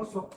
Hermoso.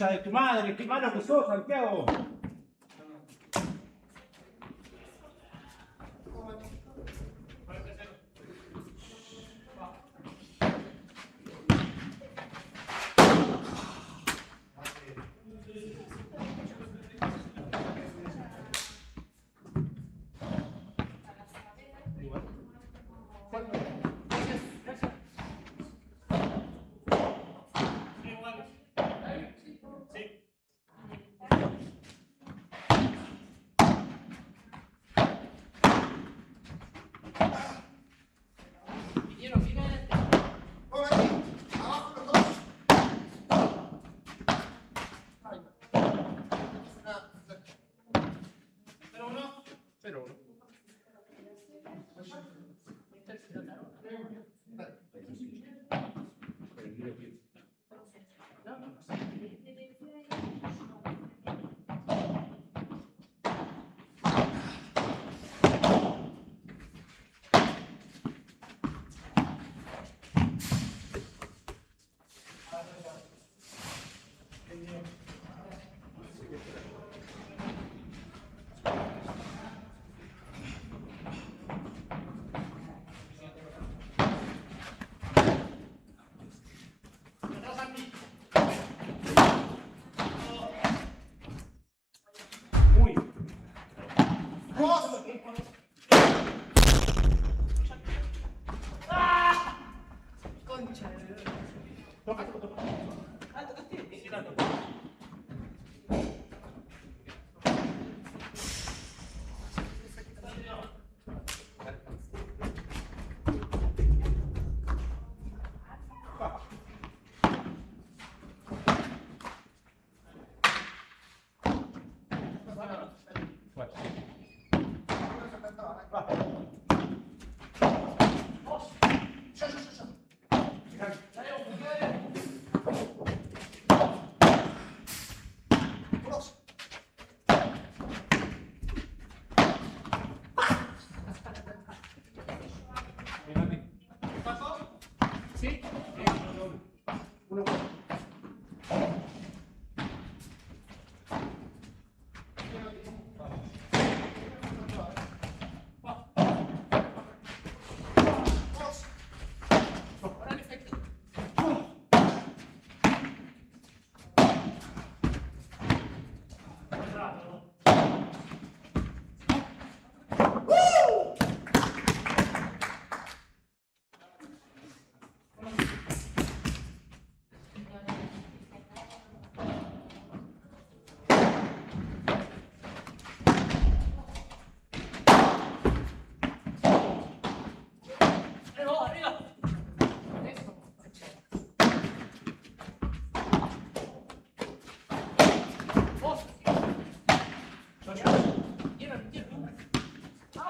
De tu madre, qué malo que sos, Santiago.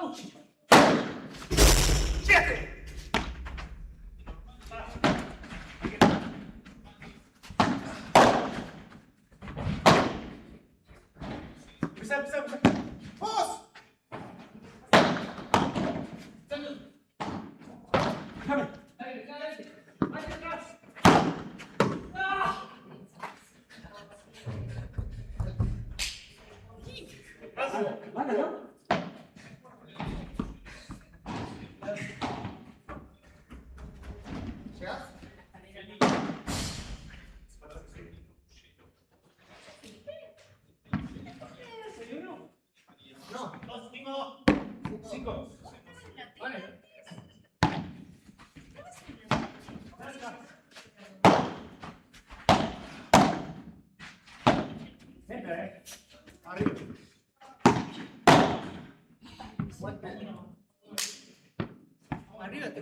Bisa. Pos. Mana no? Siap? No. 5. Vale. Entra, arriba. Arriba te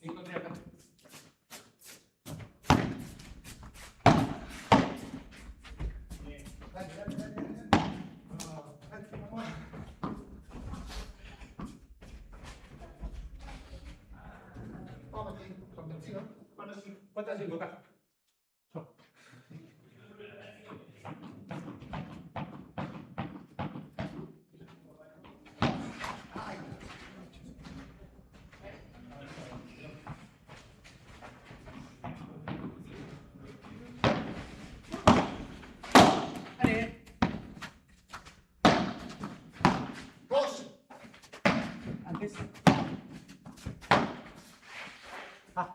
encontré acá. ¿Cuántas 5 acá? Antes. Ah.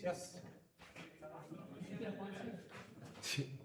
Gracias. Sí.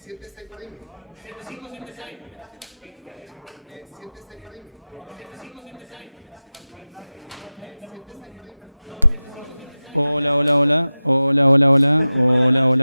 Siete está por ahí. 7-5, 7-6. 7 está por ahí. 7-5, 7-6. 7 está por ahí. 7-5, 7-6. Buenas noches.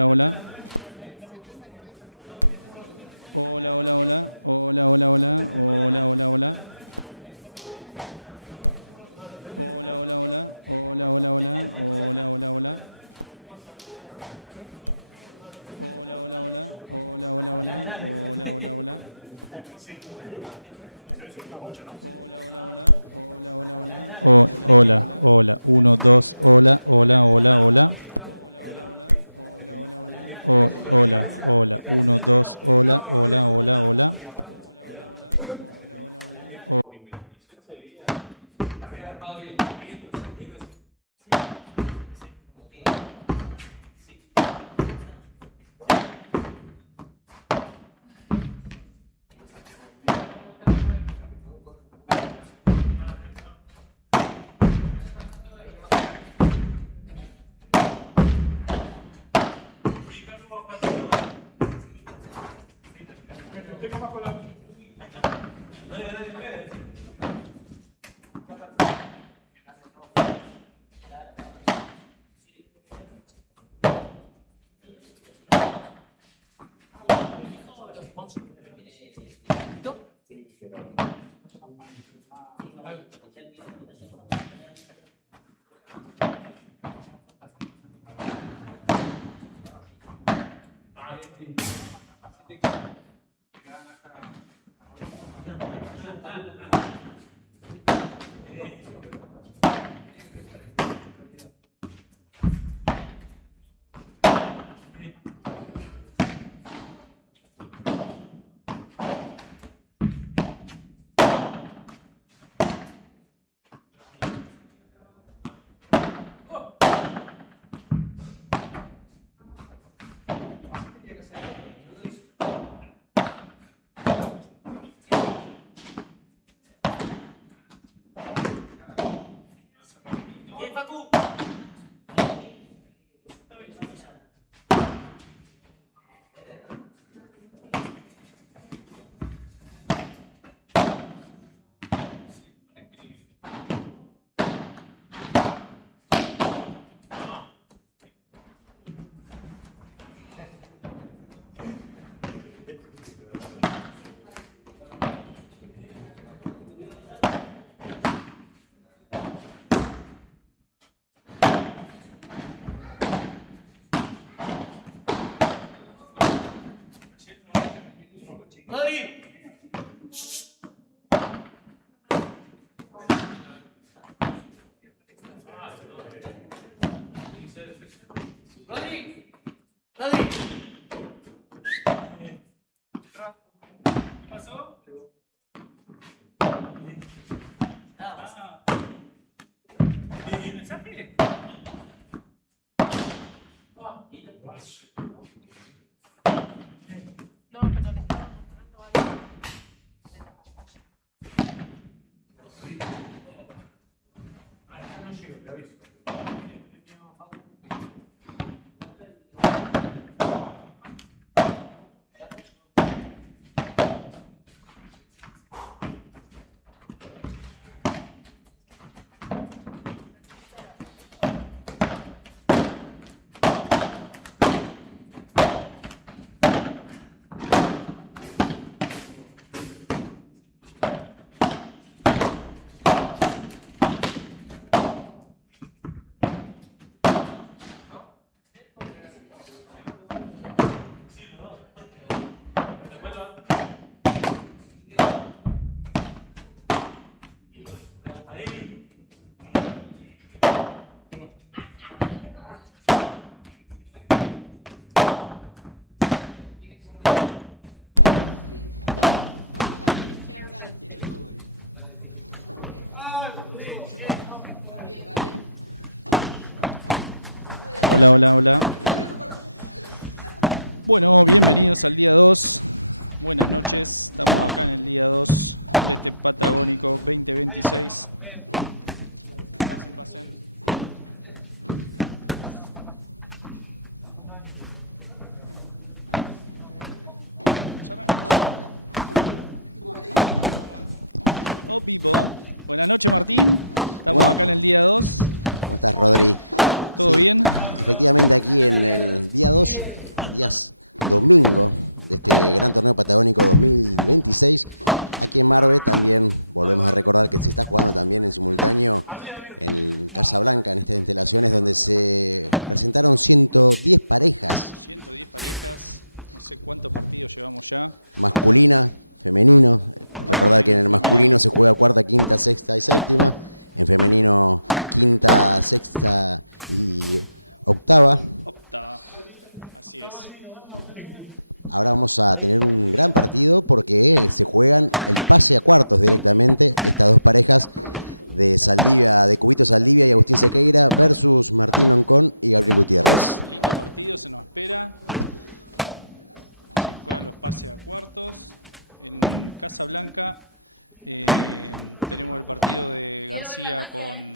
Quiero ver la magia, ¿eh?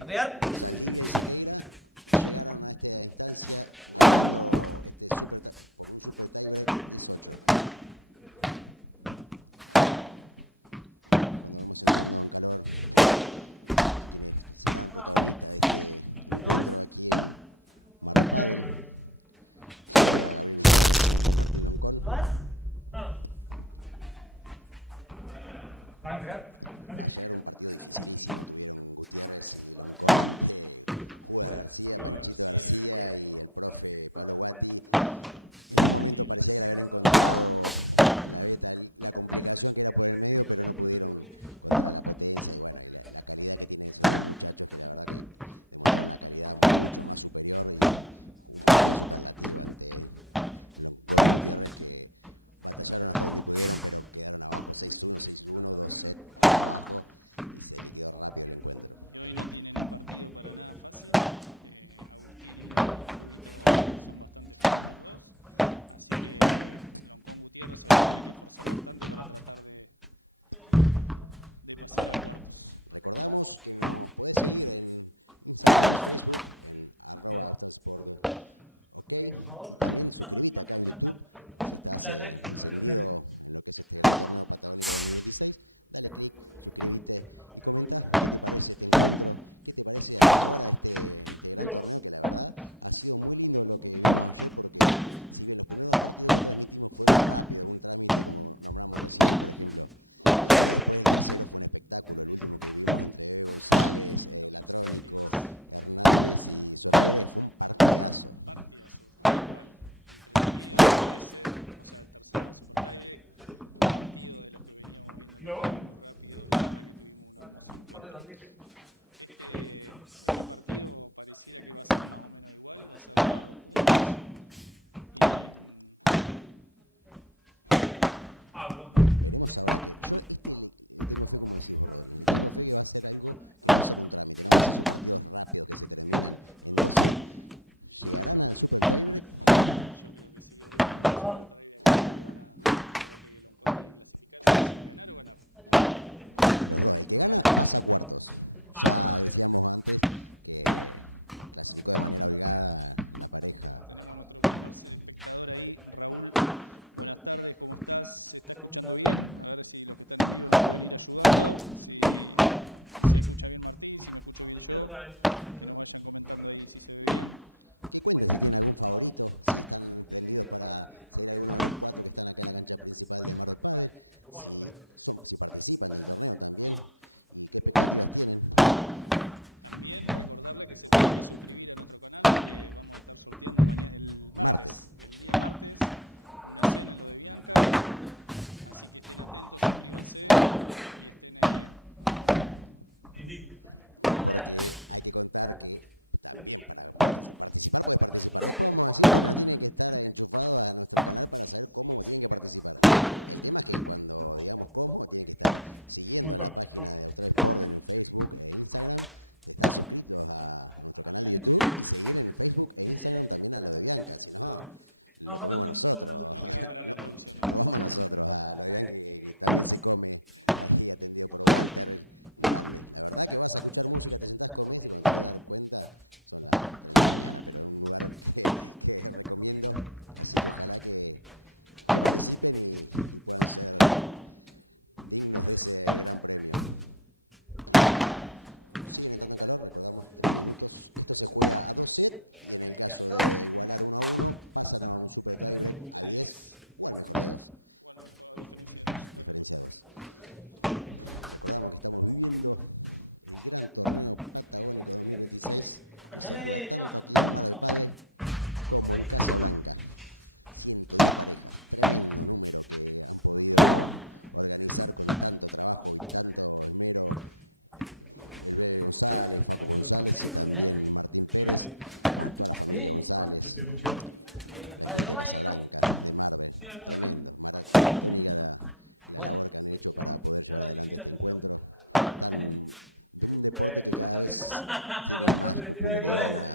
Adrián.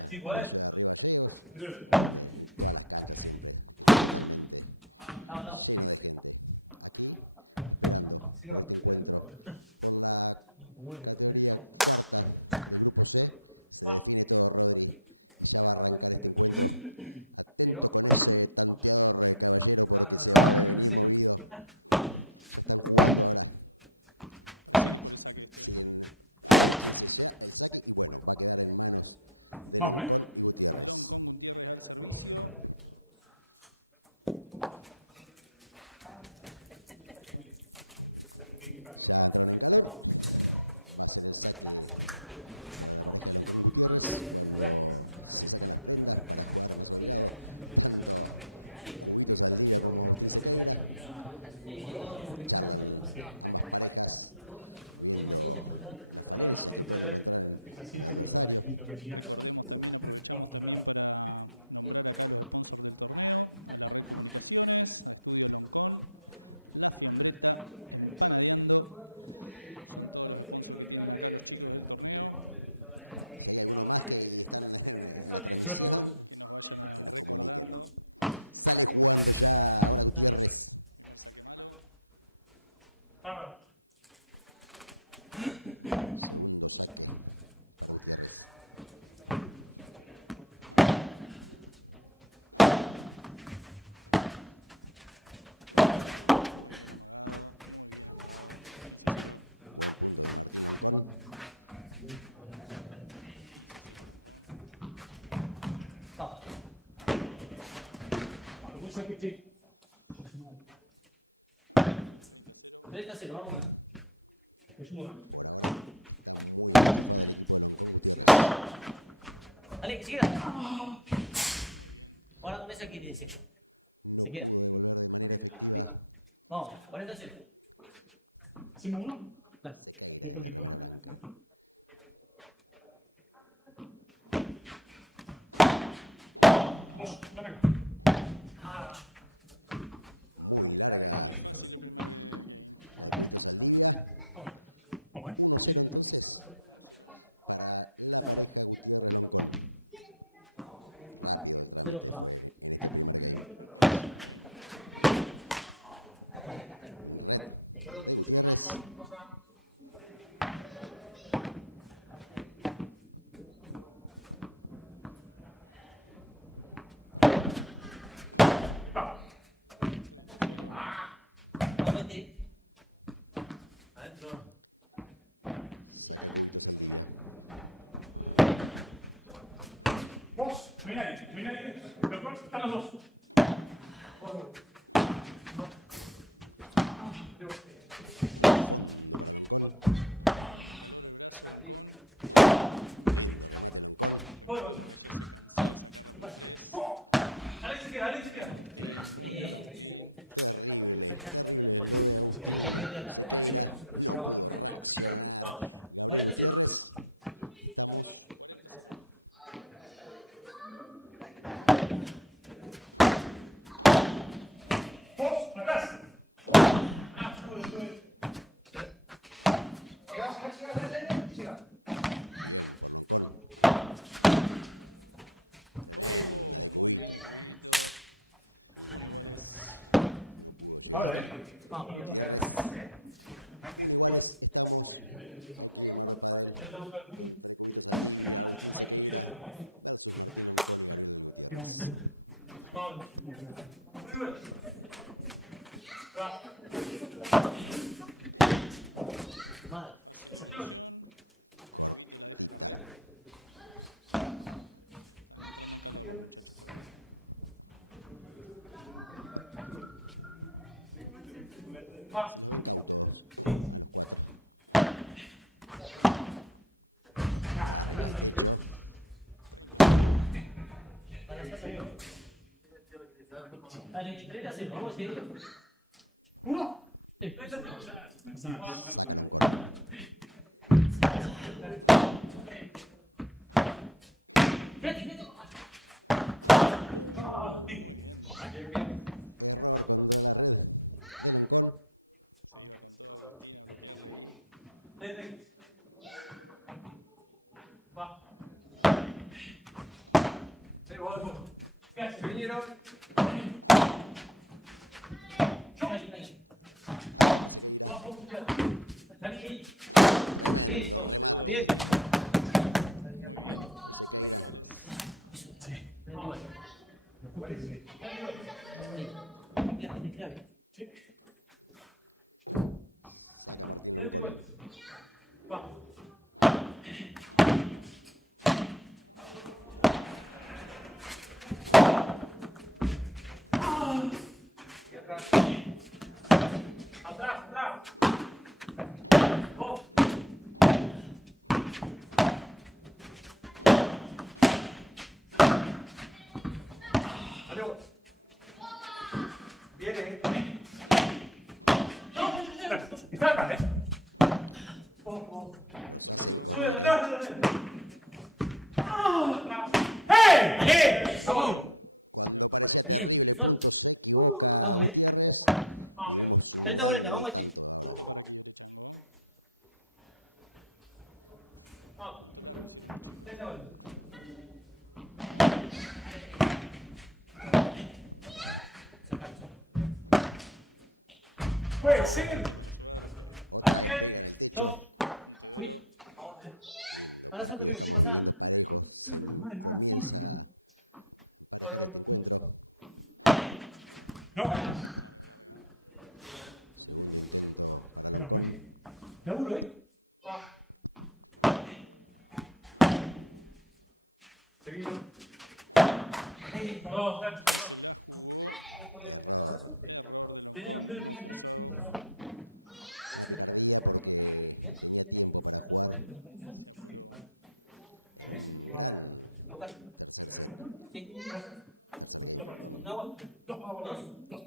Sí puedes. Vamos, ¿eh? Dale, que siga. Ahora comienza aquí, dice. Se queda. Vamos, 40 segundos. ¿Hacemos uno? Dale. Un poquito. Vamos, ven acá. Vamos, ¿eh? Pero, va. Vos, ven ahí, ven ahí. Después están los dos. Dale, se queda, dale, se queda. Vos, atrás. Ahora, Vamos. Vale. Dale, entrega, sí, vamos, sí. uno. Sí. Bien. Atrás, atrás. Dos. Adiós. Viene. Está acá, ¿eh? Sube, atrás, atrás. ¡Hey! ¡Hey! Vamos. Bien, chicos, solo. Vamos, 30-40, vamos aquí. Puede ser. Chau. Uy. Para salto, ¿qué pasa? No. Espera, ¿no? Seguro, ¿eh? Seguido. No, tiene que ser bien. Lucas. Sí. Un agua. Dos.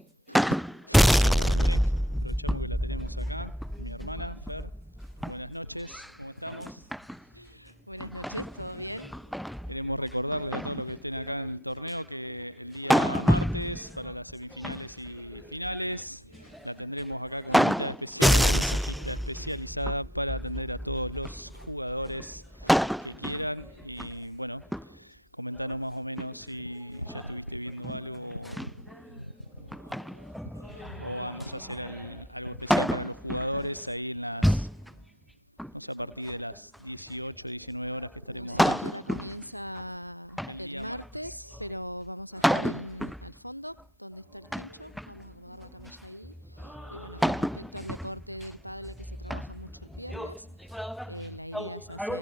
Diego, ahí con la boca. Au. Ahí voy.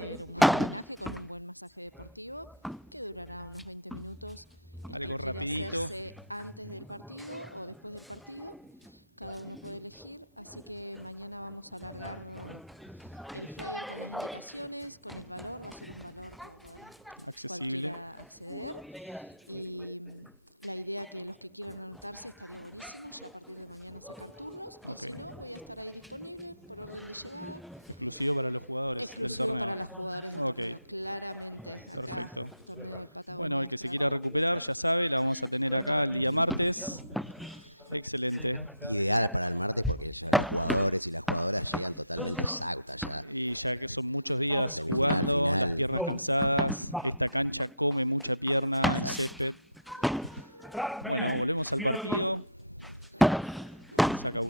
No, mira ya. Va. Atrás, venga ahí. Mira los golpes.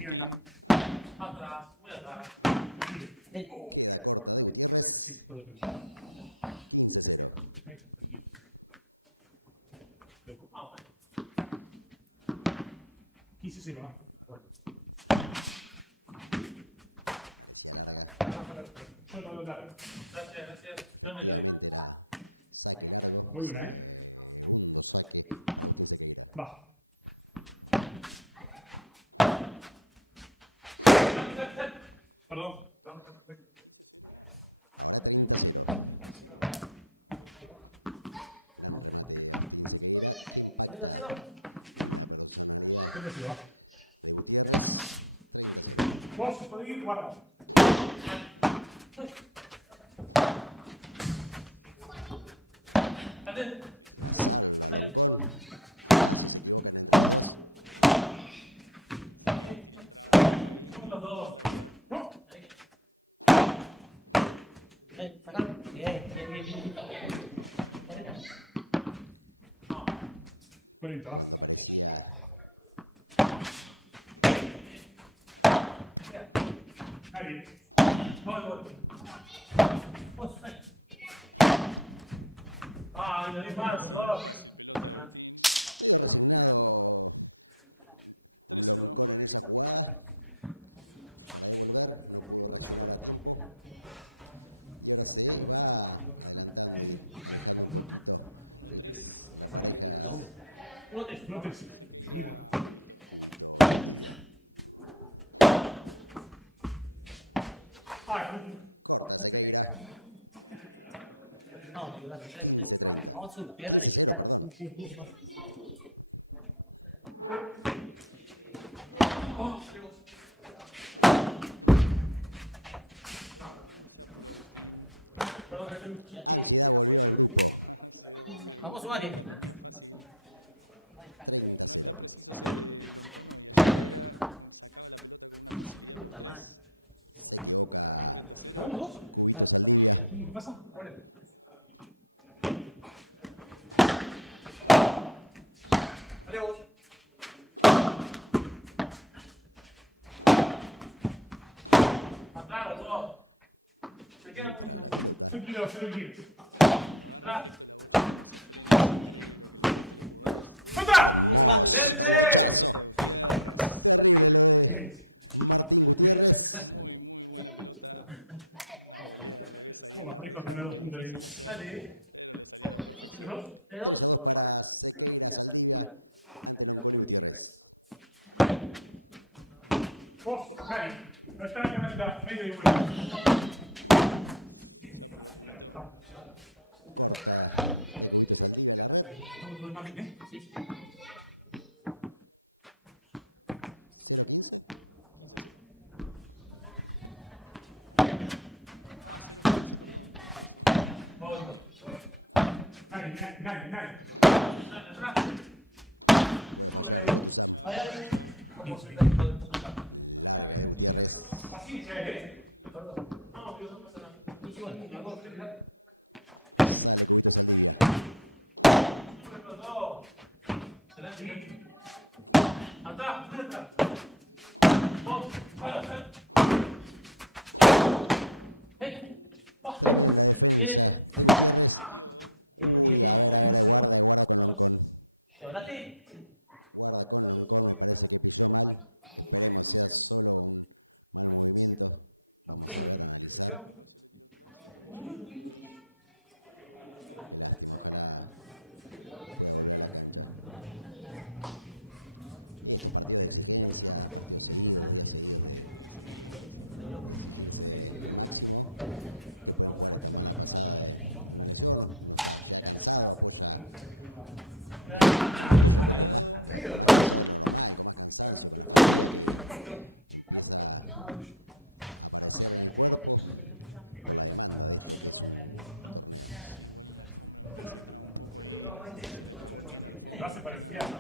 venga. Atrás, muy atrás. Sí, todo bien. Ah, 15-0, va. Suéltalo, dale. gracias, gracias. Yo me lo digo. Voy una, ¿eh? Va. Perdón. ¿Qué se va? Vos, podés ir, guarda. Atento. Somos los dos. No. Sacalo. Bien, bien, bien, bien. Bonito, va. Ahí. Voy, voy. Vos, ven. Ay, no di mal, por favor. No te sigas. Mira. Ah, No, vamos a pierna y vamos a sumar, ¿vamos? ¿Qué pasa? Adiós. atrás, los dos. Se queda muy bien. Tranquilo, tranquilo. Atrás. ¡Otra! ¡Vence! Toma, rico, tener 2 puntos ahí. Dale. ¿No? Dedos. Para seguir la salida ante la política. Vos, ahí. No está en la medio y vuelta. Vamos a ver, ¿eh? Sí. Nadie. Atrás. Sube. Paciencia, No, Dios, no pasa nada. Y si bueno, sube los dos. Adelante. Atrás, atrás. Vos, para. Ven. Bien. Bien. Levántate. Gracias para el fiado.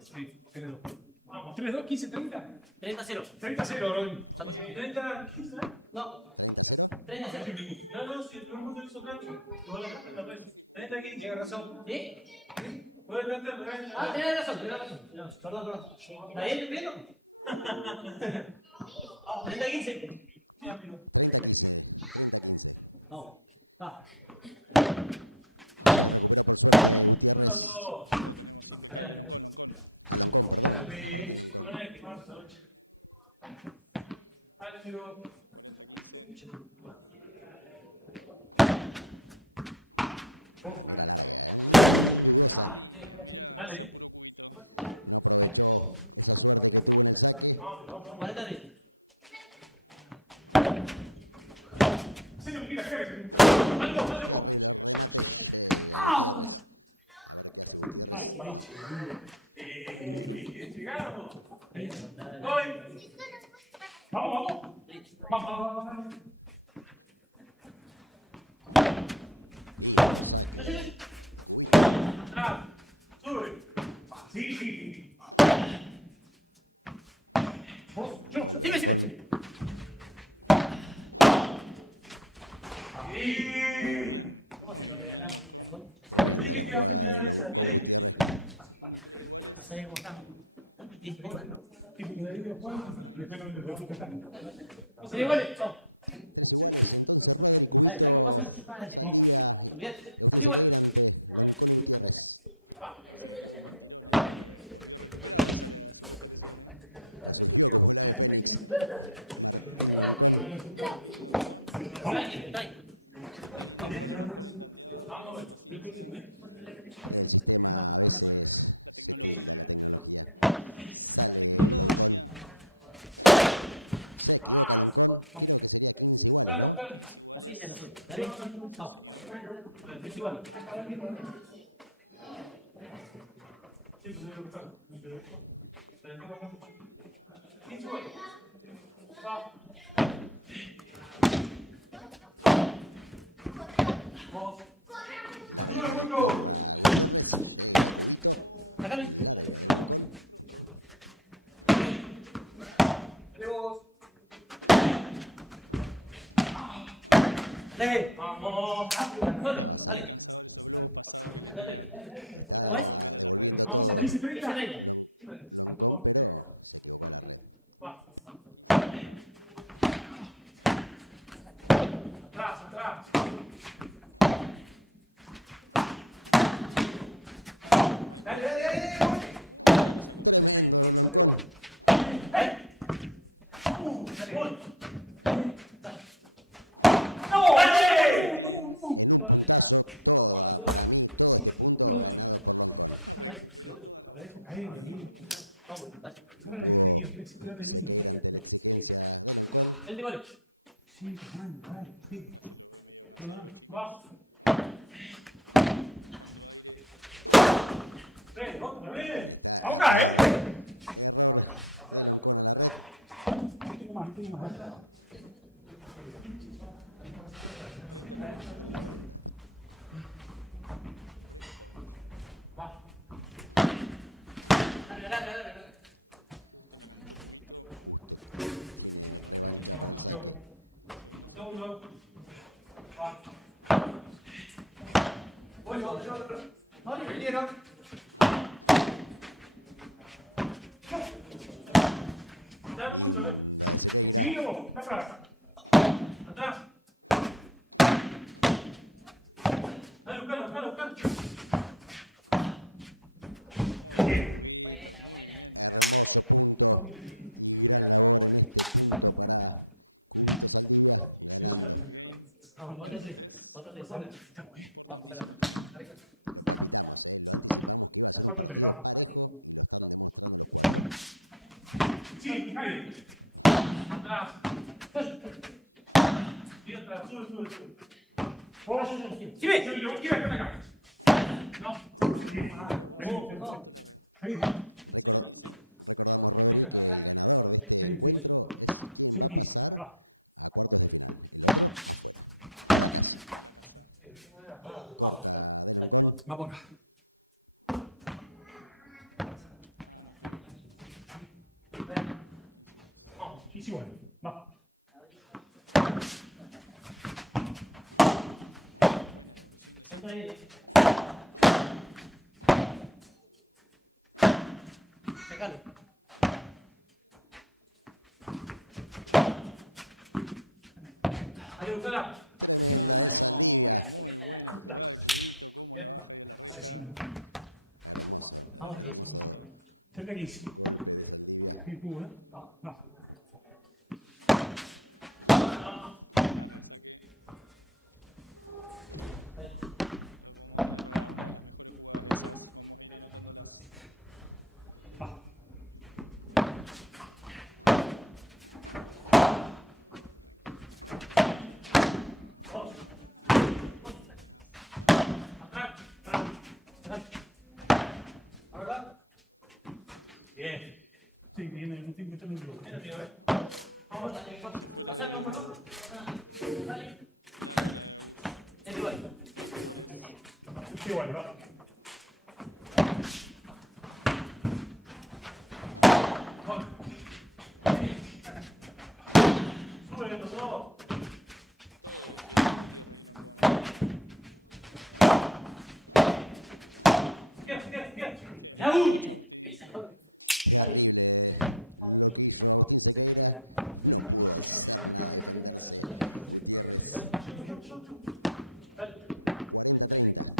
Sí, 3-2. Vamos, 3-2, 15-30. 30-0. 30-0, Rodri. 30, 15. No. 3-0. No, si todo el mundo hizo cancho. Toda la gente la red. Está aquí. Tiene razón. ¿Sí? Puede cantar, Ah, tenés razón, tenés razón. No, perdón. ¿Está bien, entiendo? 30-15. No, va. Dale. 40-30. Señor, mira, algo, algo. Llegamos. Voy. Vamos, vamos. Vamos. Atrás. Sube. Sí. Vos, yo. Sigue. Sí. ¿Cómo se lo regalamos? Dije que iba a terminar esa. No sé cómo estamos. Sí, igual. Chao. A ver, ¿sabes cómo pasa? Bien. Sí, igual. Claro. Así ya lo soy. Dale. Vamos. Es igual. Sácame. Dale. Vamos. Solo. Dale. ¿Cómo es? Vamos a 30. Atrás. Dale. El de gol. Vamos. Vamos acá, Dale. Uno. Va. Vinieron. Dale mucho, Sí, vos, atrás. Atrás. Dale, buscalo. Mira la hora. Sí, dale. Atrás. Y atrás, sube. Vos, Sí, ve. yo quiero que me acá. No. Ahí. Qué difícil. Sí lo quise. Va. Vamos acá. Vamos, sí, bueno. Va. Pégale. Ayúdala. Vamos bien. Cerca aquí. Qui pure? No. No. ¿Verdad? Bien. Sí, viene un 5 minutos. Vamos, pasame un poco. Dale. Es igual. Sí, igual, va. Sube, que pasó. ¡Ya!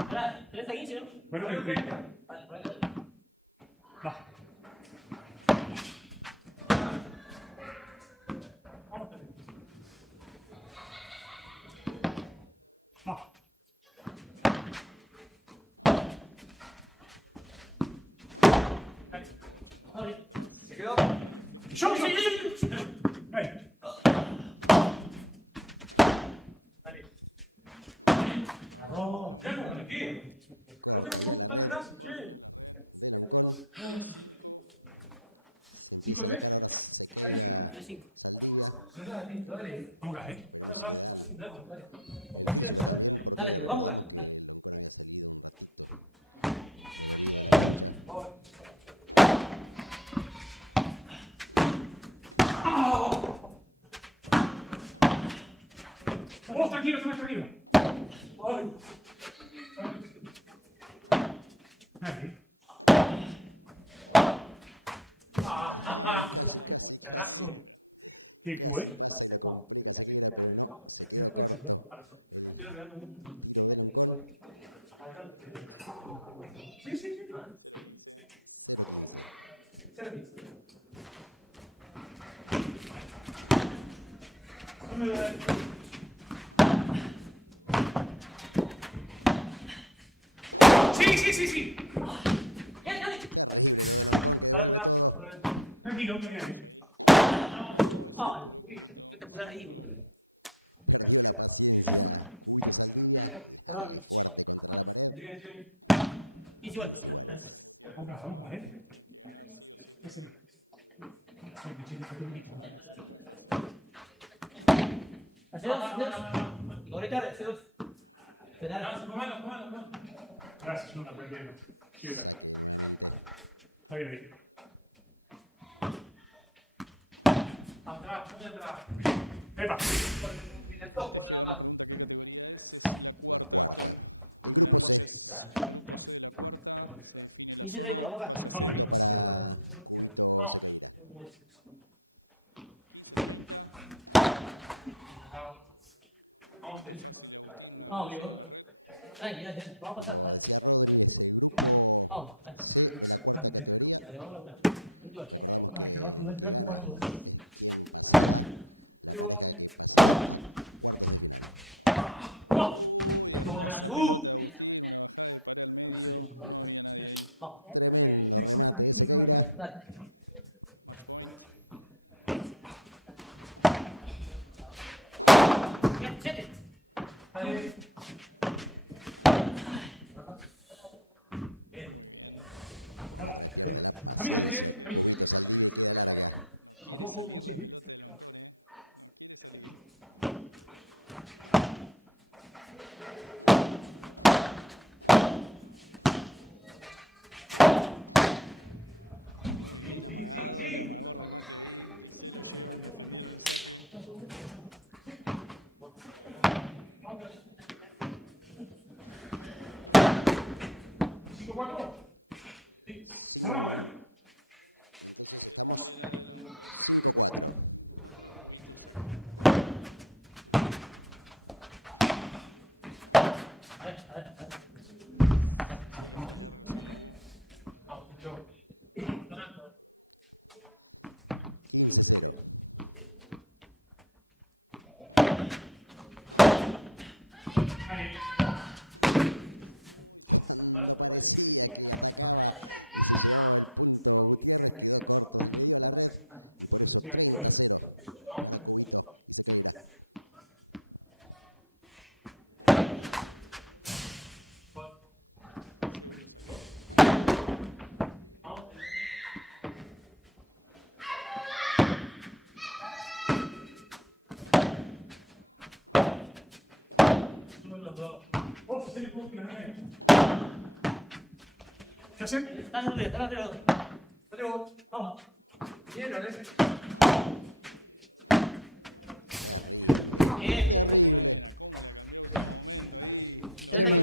Ahora, 30-15, ¿no? Bueno, Vale, vale. va. Va. Vale. ¿Se quedó? ¡Yo! Ven. Vamos. Ya, como aquí. No te puedo juntar el brazo, che. 5-3. 3-5. Vamos acá, Dale, tío, vamos a jugar. Dale. Vos tranquilo, tranquilo. Ahí. Carajo. ¿Qué fue? Sí, sí, sí. Sí, sí, sí, sí. Dale, dale. Tranquilo, tranquilo. Ah, yo te puedo ahí. Y si vuelvo. Vamos acá, vamos acá, Y conectar, C2. Pedal. Gracias, no, tranquilo. Chido. Está bien ahí. Atrás, muy atrás. Epa. El topo nada más. Y si traigo, vamos acá. Vamos ahí. Vamos. Vamos, amigo. Tranquila, vamos a pasar. Dale. Vamos, dale. Dale, vamos a hablar. Ah, que va a poner el cuarto. Vamos. Vamos. Dale. Siete. A mí, a mí. ¿A poco sí? 4. Sí, cerramos, ¿eh? Ahí. Sí, ¿qué hacen? Están arriba. Vamos. Bien, Alex. Bien. Quédate aquí.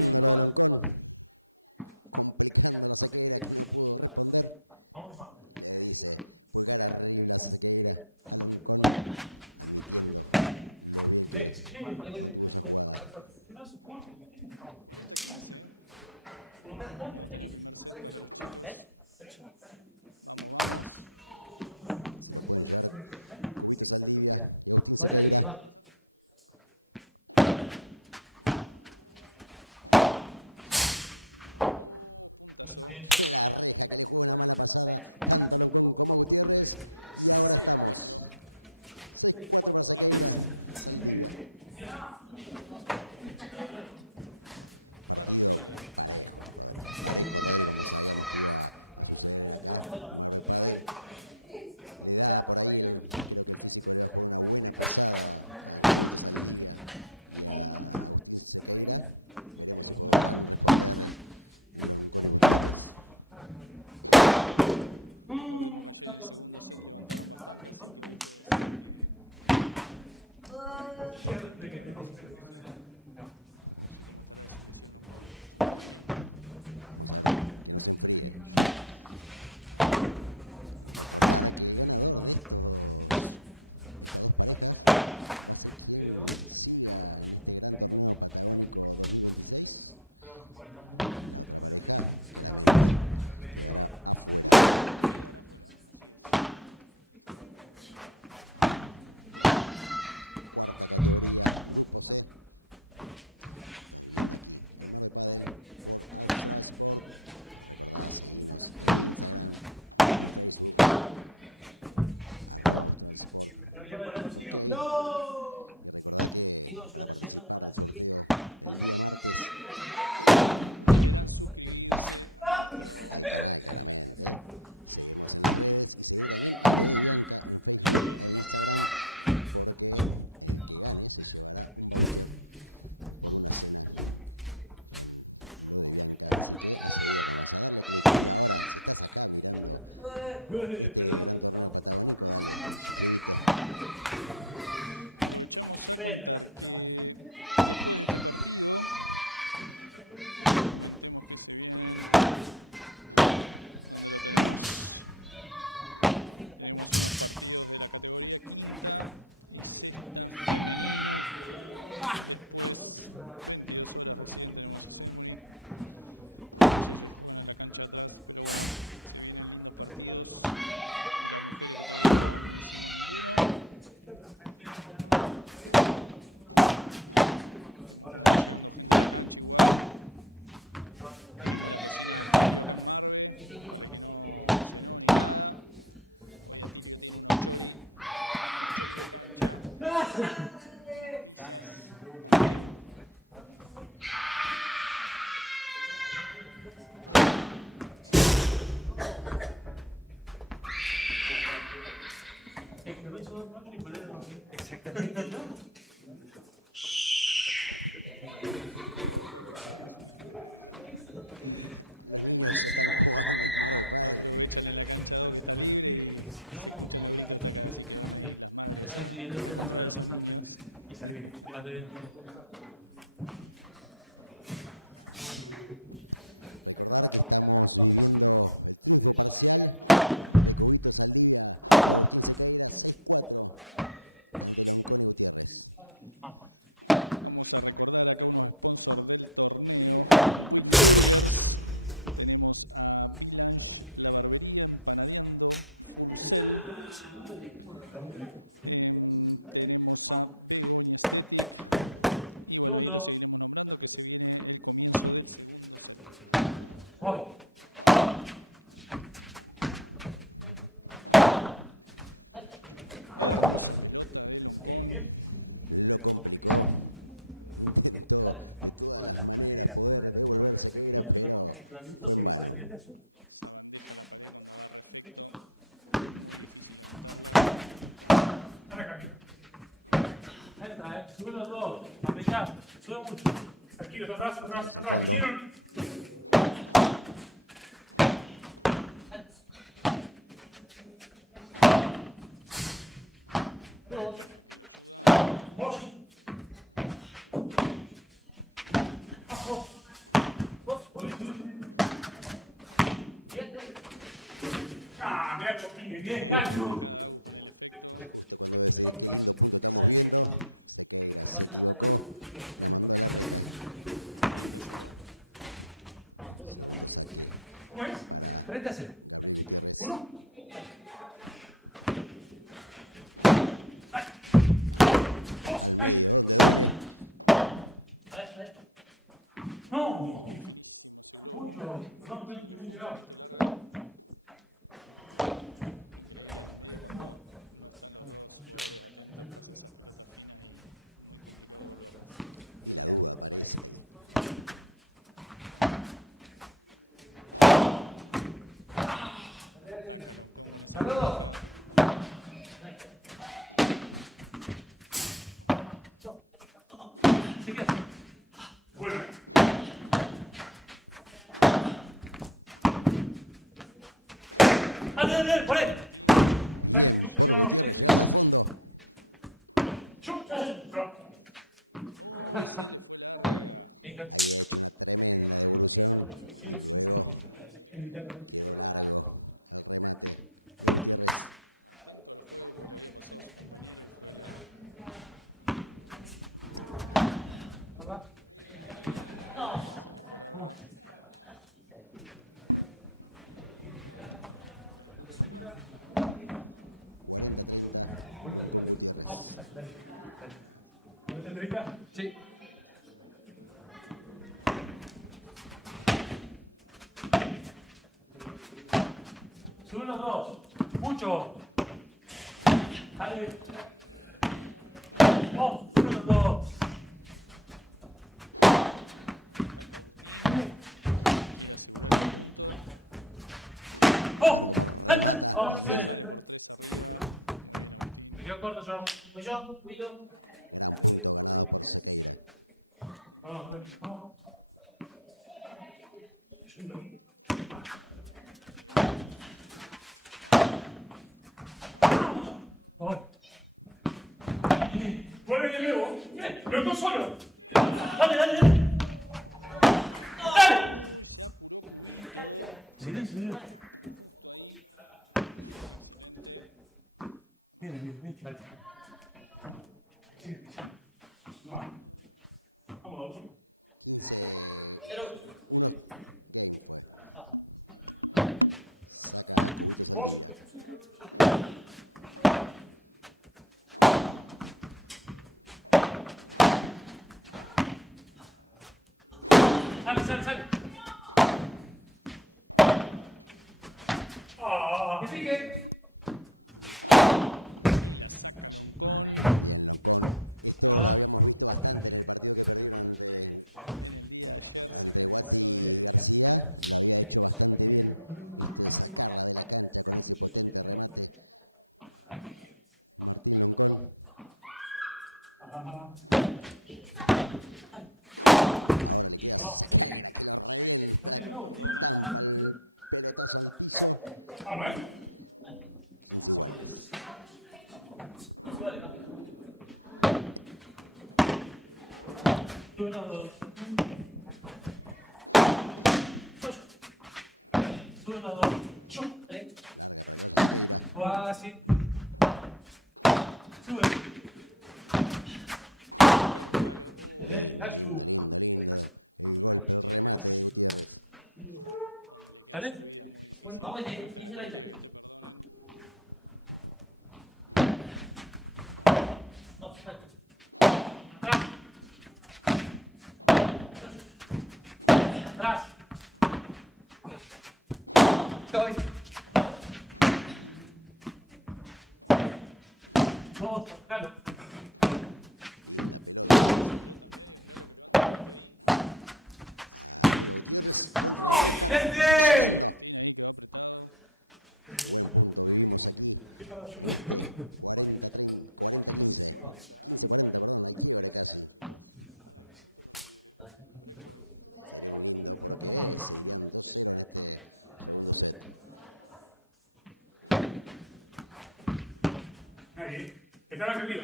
Ponete aquí, va. Ya, por ahí. ¡No! Digo, si lo estás yendo como a las 7. Y salir. Recordarlo, Segundo. Voy. Todas las maneras, poder volverse Dame camino. Entra, sube los dos. Apretá, sube mucho. Tranquilos, atrás, atrás, atrás. ¿Vinieron? Vos. Ah, mira cómo bien, gancho. Son fácil. ¿Cómo es? Frente a cero. Uno. Ay. Dos. Ay. No. Mucho. No, no llegaba. Saludos. Sigue así. Vuelve. ¡Dale, por ahí! Dale, si no, no. Chup, chup. Venga. Sí. Sube los dos. Mucho. Dale. Oh, sube los dos. Oh, dale, dale. Oh, bien. Me quedo corto yo. Voy yo, voy yo. Vamos, vamos. Vuelve de nuevo. Los dos solos. Dale, dale, dale. Dale. Silencio, silencio. Viene, viene, viene. Dale. Vamos. Vos. Sale, sale, sale. Ah. Que sigue. All right. Quasi. Sube. Vamos a ir, dice la llave. No, Atrás. Estoy. Vamos, Carlos. ¡Gente! Ahí. Está la tranquila.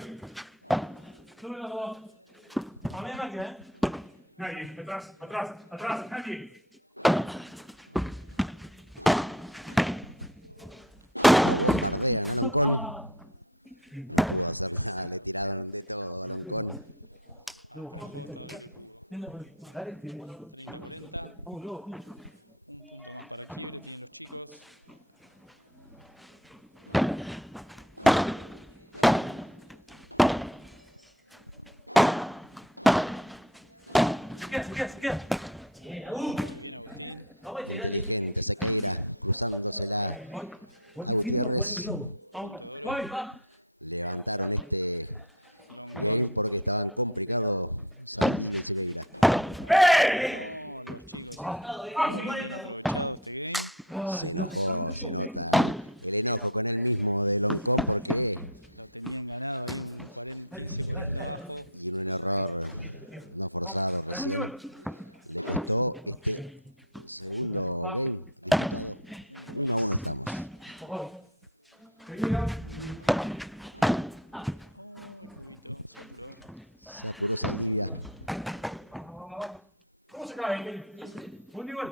Sube la dos. A mí me queda, ¿eh? Nadie. Atrás, atrás, atrás. Nadie. Ah. Se queda. Vamos a ir, dale. Buen firme o buen lobo. Vamos, voy, va. ¡Hey! Ay, Dios. Un nivel. Va. Seguida. ¿Cómo se cae? Un nivel.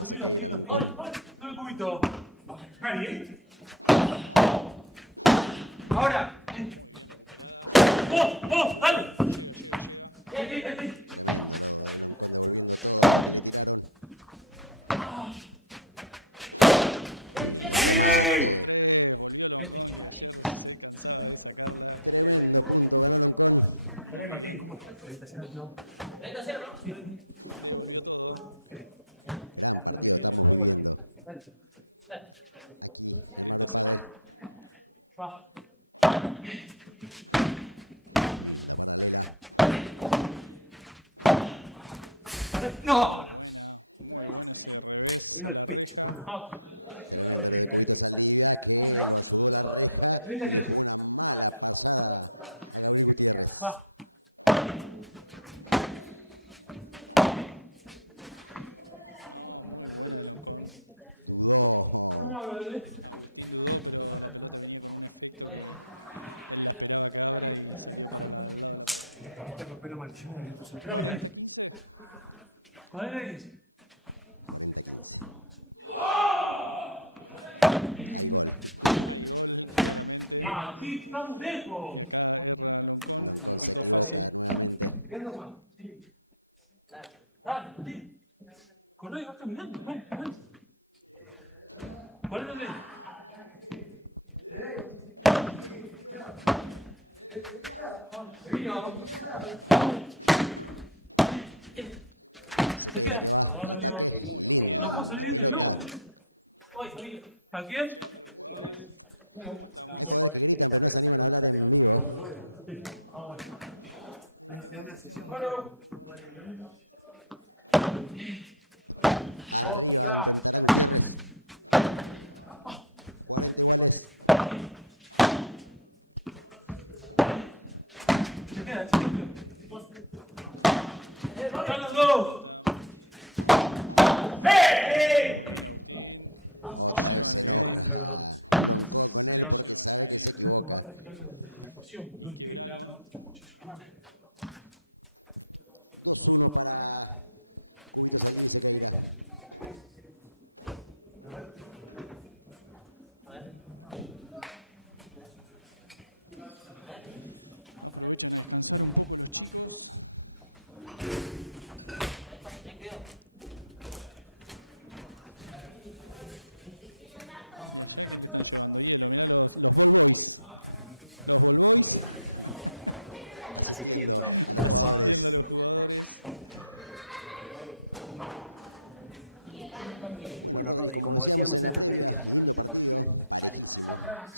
Subilo, sube el cubito. Nadie. Ahora. ¡Oh! ¡Dale! ¡Sí! Ven, Martín, ¿cómo estás? Venga, a hacerlo. Va. No. Vino el pecho. Ah. Va. Pero maldición, entonces. ¿Cuál es? Aquí estamos lejos. Dale, sí. Corre, vas caminando. Ven. ¿Cuál es el de? Se queda. Ahora, amigo. No puedo salir del lobo. ¿A quién? Bueno. ¡Ostras! Se queda, ¡acá los dos! ¡Hey! uno para asistiendo a los jugadores. Bueno, Rodri, como decíamos en la previa, dicho partido, parejas atrás,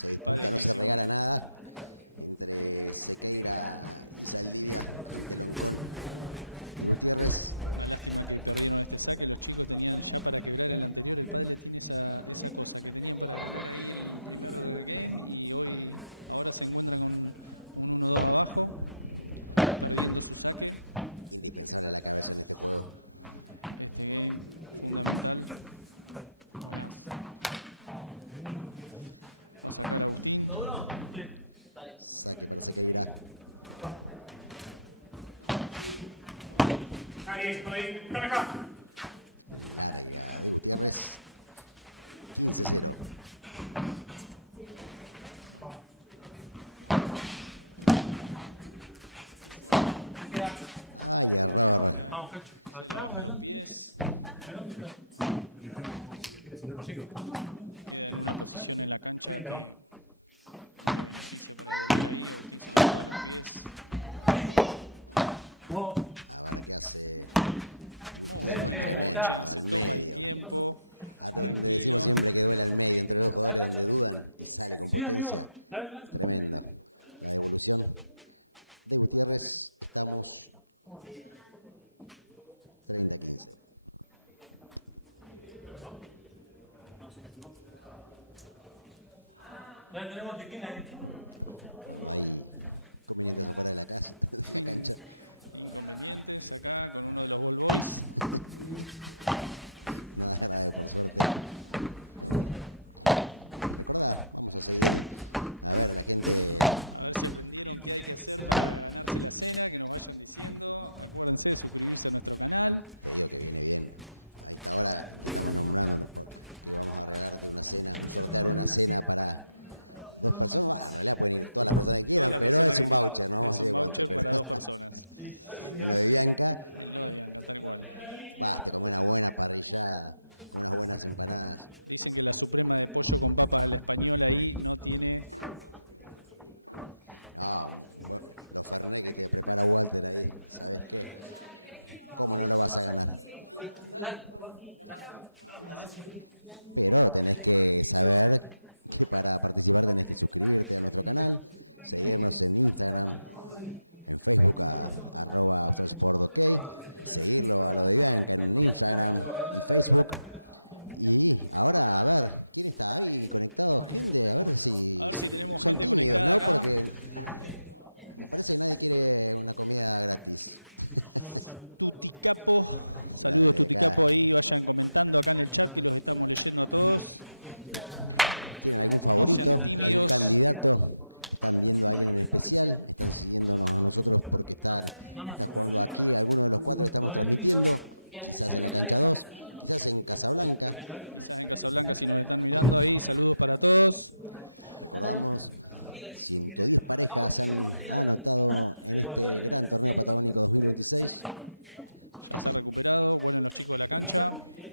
Ahí, ven acá. Vamos, Cacho. Atrás o adelante. Adelante. Venga, va. Vos. Vente, ahí está. Sí, amigo. Dale, dale. Ya tenemos tequila ahí. una cena para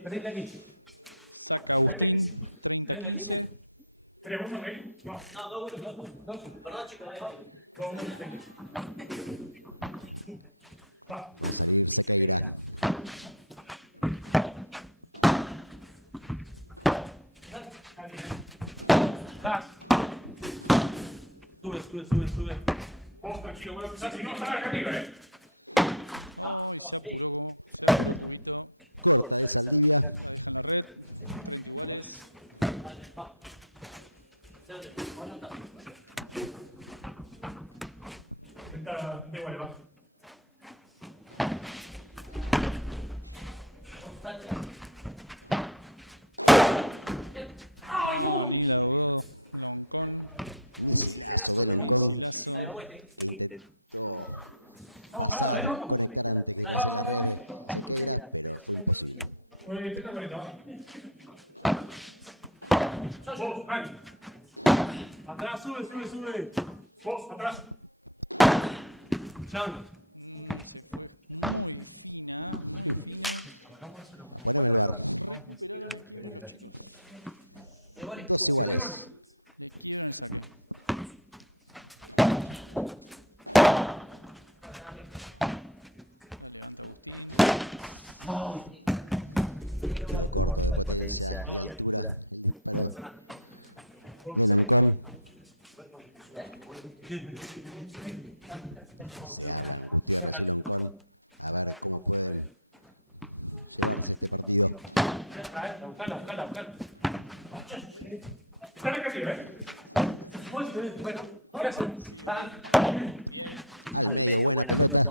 Vente aquí. Vente aquí. Ven aquí. Tenemos uno ahí. Va. No, dos. Perdón, chicos. Vamos a ver. Va. Vas. Sube. Vos tranquilo, voy a empezar. Si no, sale acá arriba, Corta esa línea. Intenta de igual, va. ¡Ay, no! Un misilazo de Lancón. Ahí va, güey. No, Vamos, parado, ¿eh? Vamos. me caracteriza. Vamos. Pero Oye, ¿qué tal, bonito? Vos, ven. Atrás, sube, sube, sube. Vos, atrás. Chan. ponemos el bar. Sí, bueno. Corta de potencia y altura. A ver cómo fue este partido. Buscala. Dale que sí, ¿eh? Bueno, gracias. Al medio, buena pelota.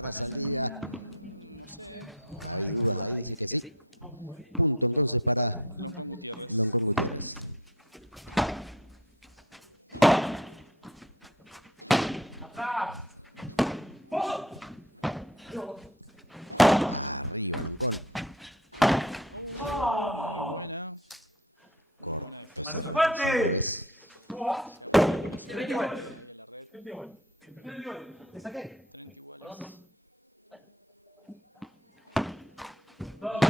Para salida. Hay dudas ahí, dice que sí. Punto entonces para. Atrás. ¡Vos! ¡Ah! ¡Mano fuerte! ¿Cómo va? 21. 21. ¿Te saqué? Dos.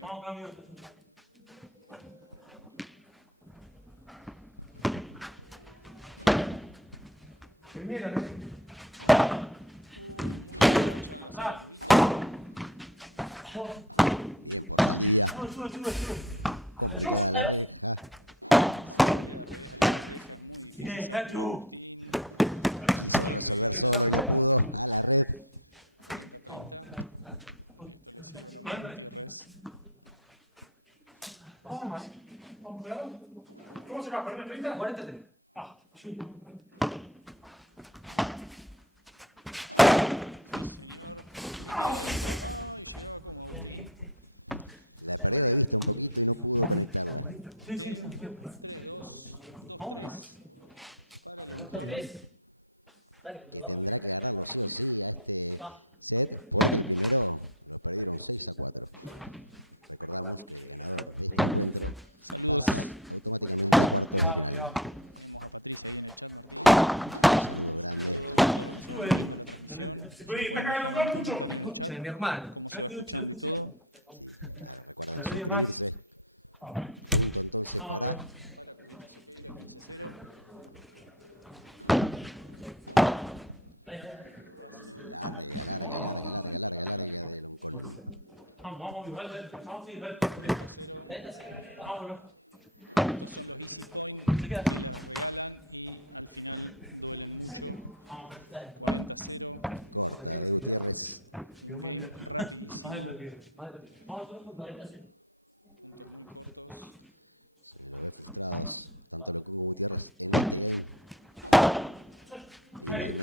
Vamos, cambio. Primera, atrás. Sube. Bien, Tachu. ¿Cómo se va? ¿Perdón, 30? 43. Ah, sí. Sí. Vamos más. Dale, vamos. Va. Recordamos. Cuidado. Sube. ¿Se puede destacar el lugar mucho? Escucha de mi hermano. Nadie más. Bien. Vamos, igual, vamos, sí, igual. Vámonos. Se queda. Hey.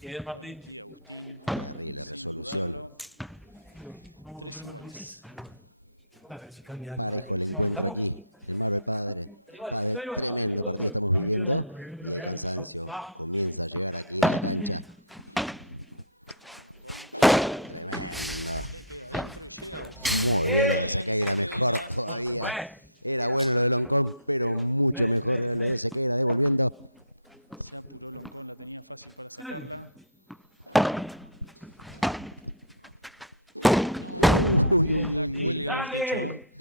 ¿Qué es, Martín? A ver si cambia algo. ¿Estamos? Va. ¡Eh! No se fue. Ven. Bien, y dale.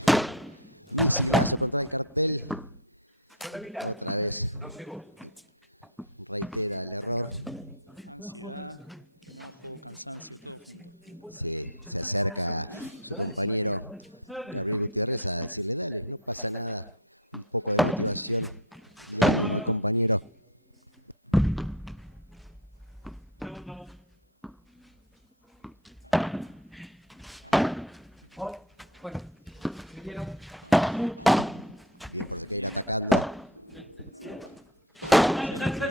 No mitad. No segundos. Pasa nada. Segundo. Bueno, ¿vieron? Sal.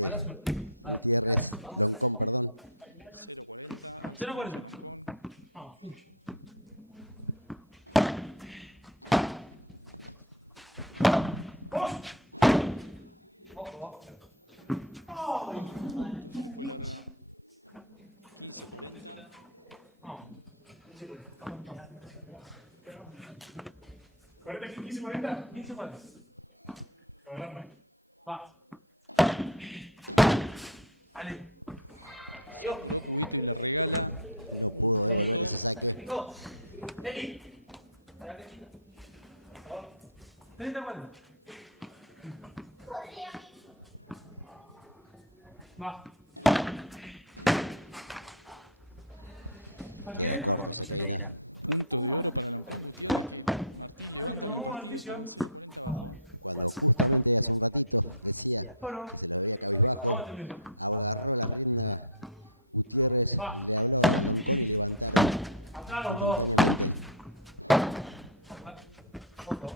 Mala suerte. Vale. Vamos. 0-40. Vamos, pincho. ¡Vos! Ojo. Vamos. 40, 15, 40. 15 40. Caramba. Va. Ale. Yo. Eli. Nico. Eli. 30-40. Va. También. Corto, Sequeira. Vamos al piso. Quasi. Ya es un ratito. Decía. Bueno. Vamos a terminar. Ahora, Va. Atrás los dos. Ojo.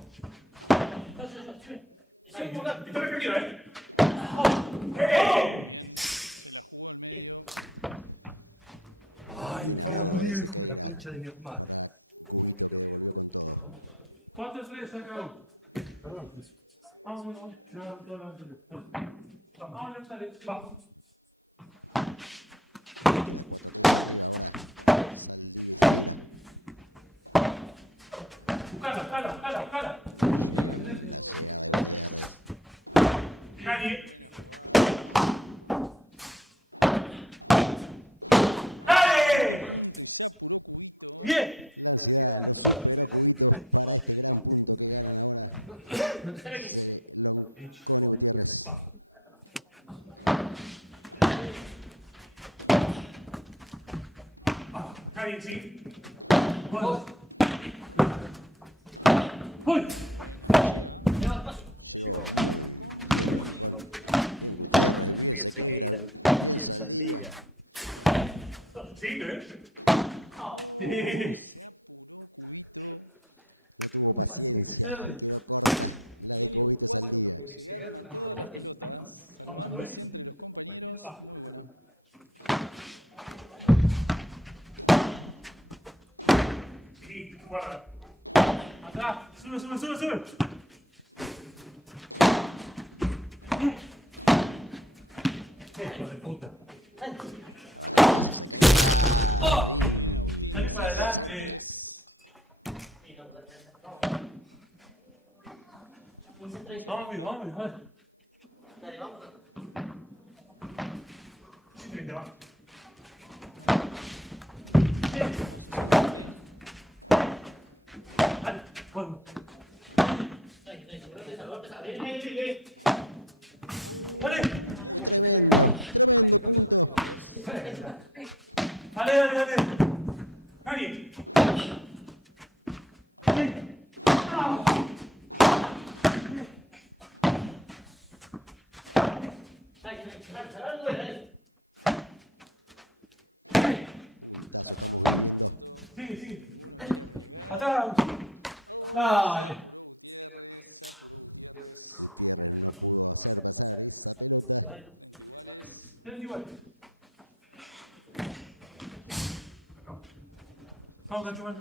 Esto es tranquilo, ¿eh? Ay, me quedo muy viejo. La concha de mi hermano. 4-3 se acabó. Vamos, vamos. Vamos a echarle. Va. Buscala. Nadie. ¡Dale! Bien. Nadie, sí. Uy. Llegó. Bien Sequeira. Bien Saldivia. Sí, ¿eh? Vamos a ver. Sí, guarda. Atrás. Sube. Hijo de puta. Salí para adelante. Vamos, amigo, vamos. Dale, vamos. Sí, 30, va. Dale, vamos. Dale. Nadie. Sigue. Atrás. Dale. Igual. Vamos, Cachuman.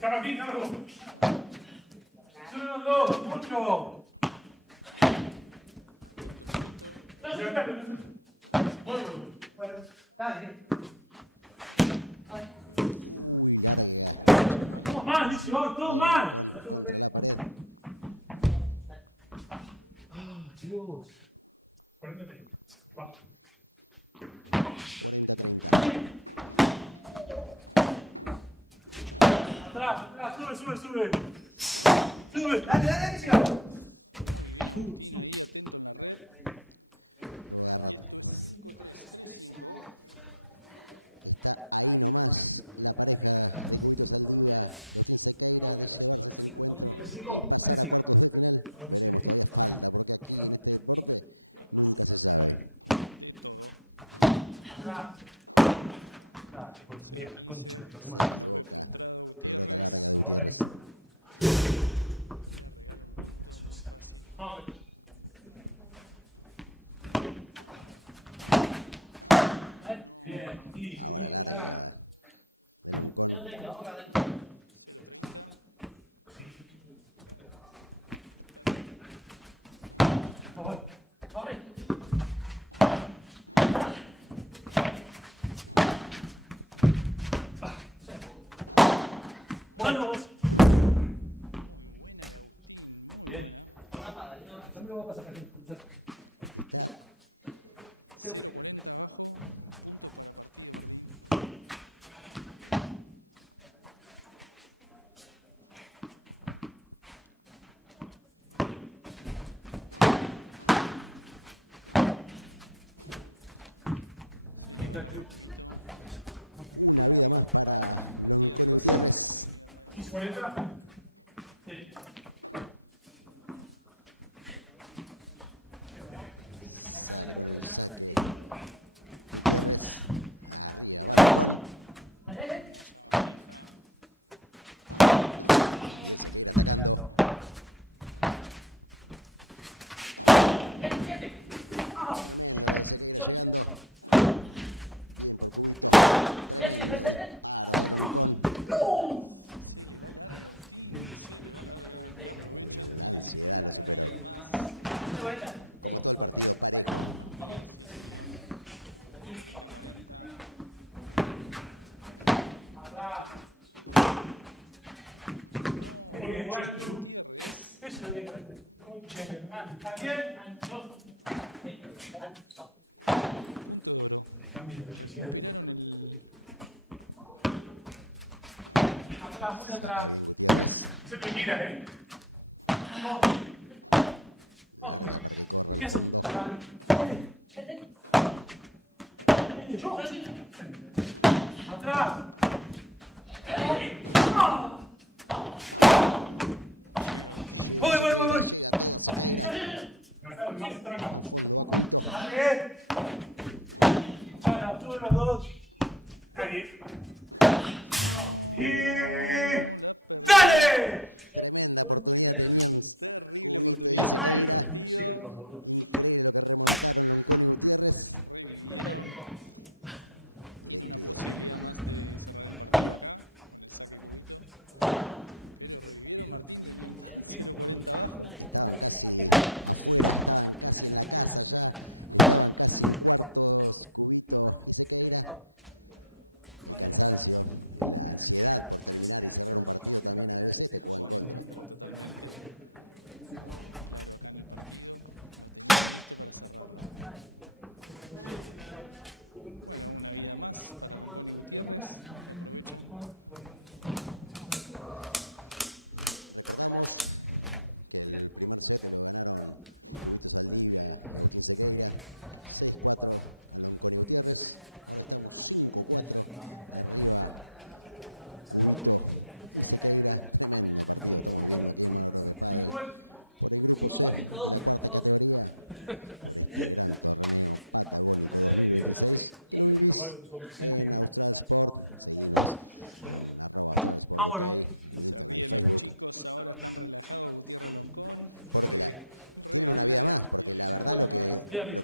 Carabina, Sube los dos, mucho. Todo mal, dice, vamos, todo mal. Dios. 40, va. Atrás, Sube. Dale, sigamos. Sube. Ahí nomás. Atrás. Mira la concha de tu hermano. Ahora mismo. Bien, y ah. Vamos. Bien. No me lo va a pasar. ¿Disponeta? Sí. Atrás, muy atrás. Se te gira, ¿eh? ¿Qué haces? Atrás. Voy. Para, tú los dos. Ahí. Y... ¡dale! Vámonos. Bien.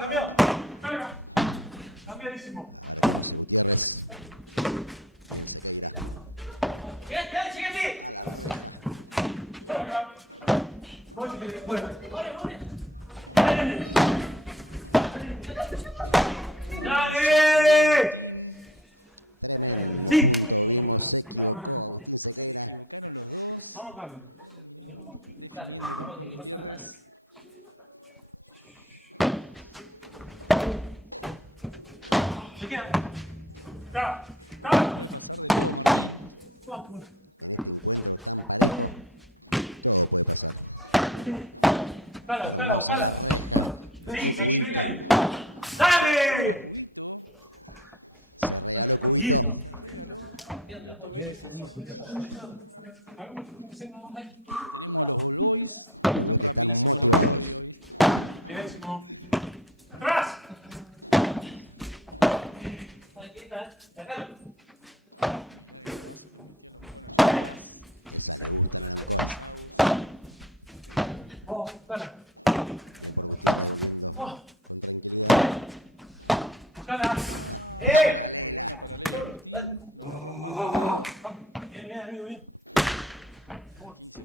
Cambiado. Cambiadísimo. ¡Dale! ¡Sí! Vamos, Carlos. Se queda. ¡Está! Vamos. Cala. Sí, venga ahí. ¡Dale! Bien. Bienísimo. ¡Atrás! Oh, espera. Oh. Buscala. Oh. Bien, bien, amigo, bien.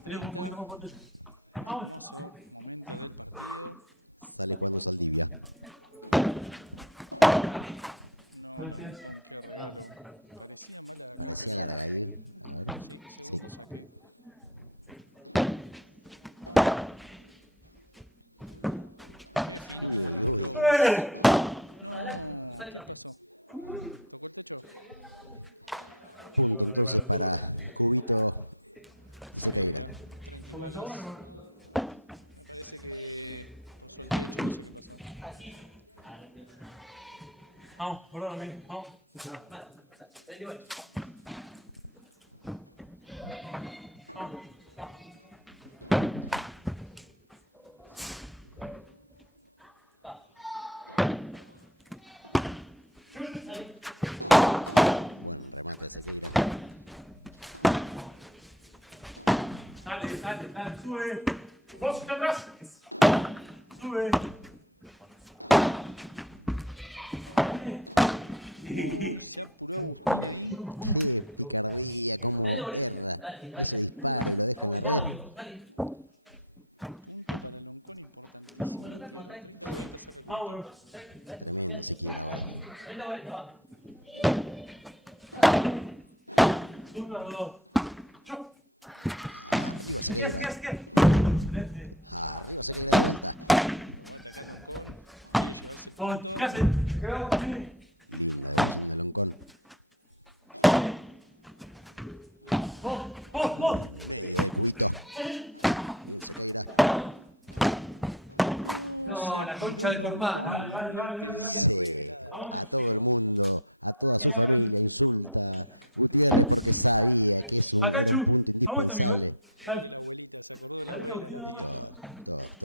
Tenemos un poquito más fuerte. Vamos. Gracias. Hacia la ahí. ¡Eh! ¿Comenzamos o no? Vamos, perdóname, vamos. Vamos. Sale, sale, sale, sube. Vos acá atrás. Sube. Vámonos. Uno, dos. Chop. ¿Qué? Excelente. Oh, ¿qué haces? Creo que sí. Oh. No, la concha de tu hermana. Vale. Vamos. Acá, Chu. Vamos, amigo, Dale. Dale, Agustín, nada más.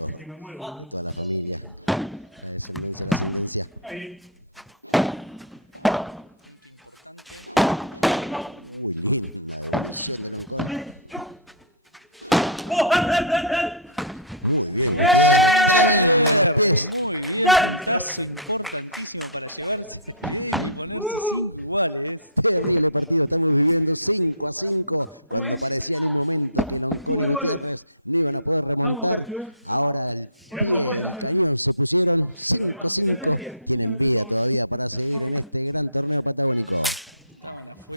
Es que me muero. Ahí. ¡Oh, dale! ¡Yeah! ¡Dale! ¿Cómo es? ¿Y qué goles? Vamos, Cachu. Miramos la puerta.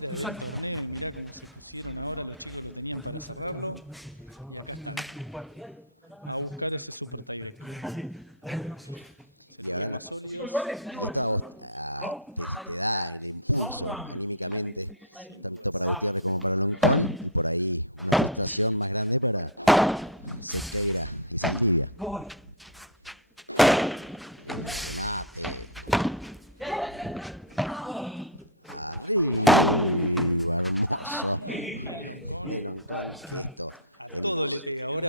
Tú sacas. Chicos, iguales. Vamos. Vamos, vamos. Va. Gol. Todo le pegó.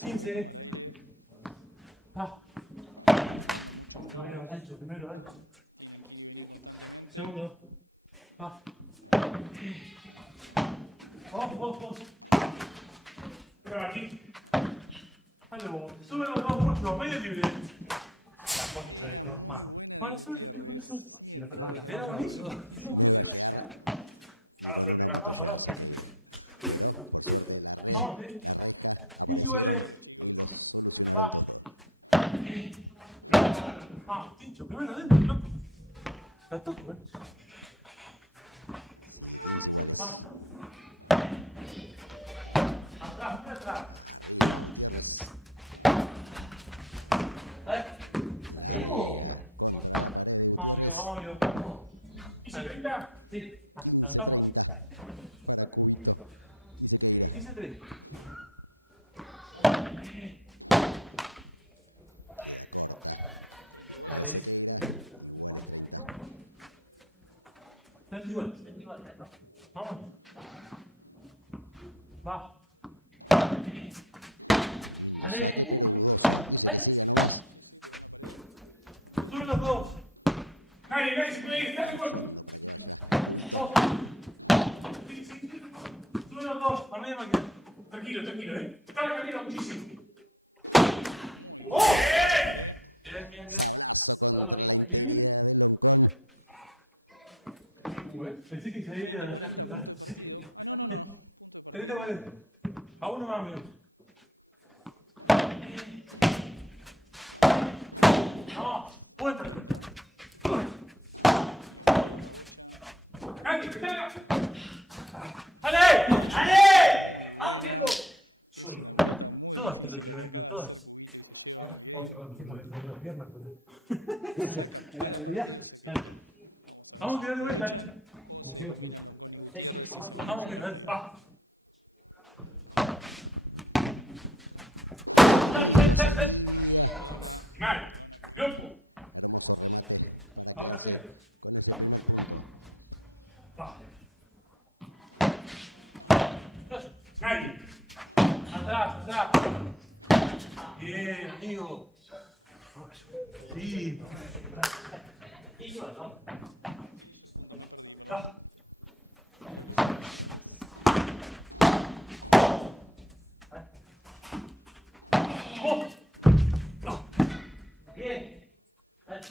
15. Primero ancho. Segundo. Vos. Pero aquí. Dale vos. Sube los dos muslos, medio libre. La concha de tu hermano. Vale, sube. Era buenísimo. Ahora suerte, vamos. Vamos. Y iguales. Va. Ah, Tincho, primero adentro, loco. La toco, Vamos. Atrás. Vamos, amigo. ¿Y si grita? Sí. Cantamos. ¿Qué se te Vamos. Va. Sube los dos. Nadie se puede ir. Dale gol. Oh. Sí. Sube los dos. A media máquina. Tranquilo, Está tranquilo muchísimo. ¡Oh! Bien. Pensé que se iba a la 30-40. A uno más, amigo. No, vuelta. ¡Ale! ¡Vamos, viejo! Todas te lo digo, todas. Vamos a tirar de vuelta, Licha. Vamos a tirar. Va. Mal. Loco. Ahora pega. Va. Nadie. Atrás. Bien, amigo. Sí. Va. ¡Oh! No. Bien.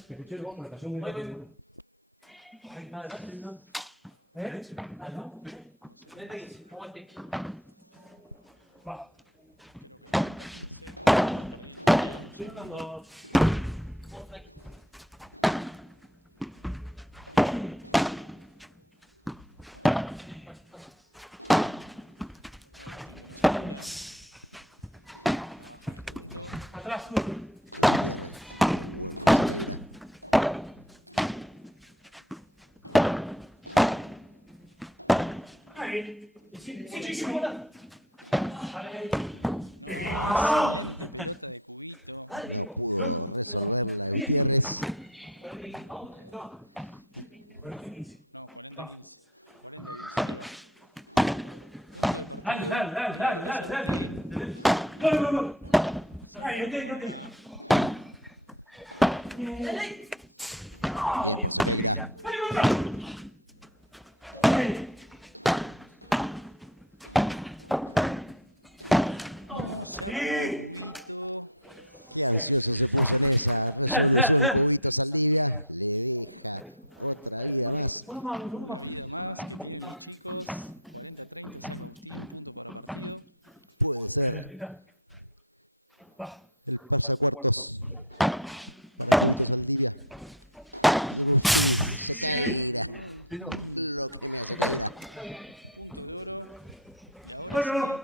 Escuché el bombo, me cayó muy rápido. Ay, nada, no. No. Vete aquí, aguante. Va. Uno, dos. Otra aquí. Atrás, uno. Ahí. Muchísimo. Dale, viejo. Loco. Bien. Vamos, no. Bueno, 15. Va. Dale. No. Ay, ok. Dale. Dale, contra. Sí. Dale. Uno más. Bueno, mira. Va. Bueno,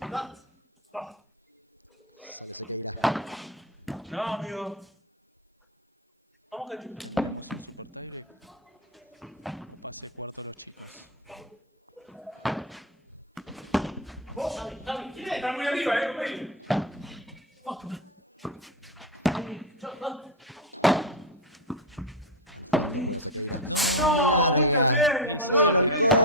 acá. Va. No, amigo. Vamos, Cachu. Vos. Está muy arriba, compañero. No, mucho riesgo, perdón, amigo.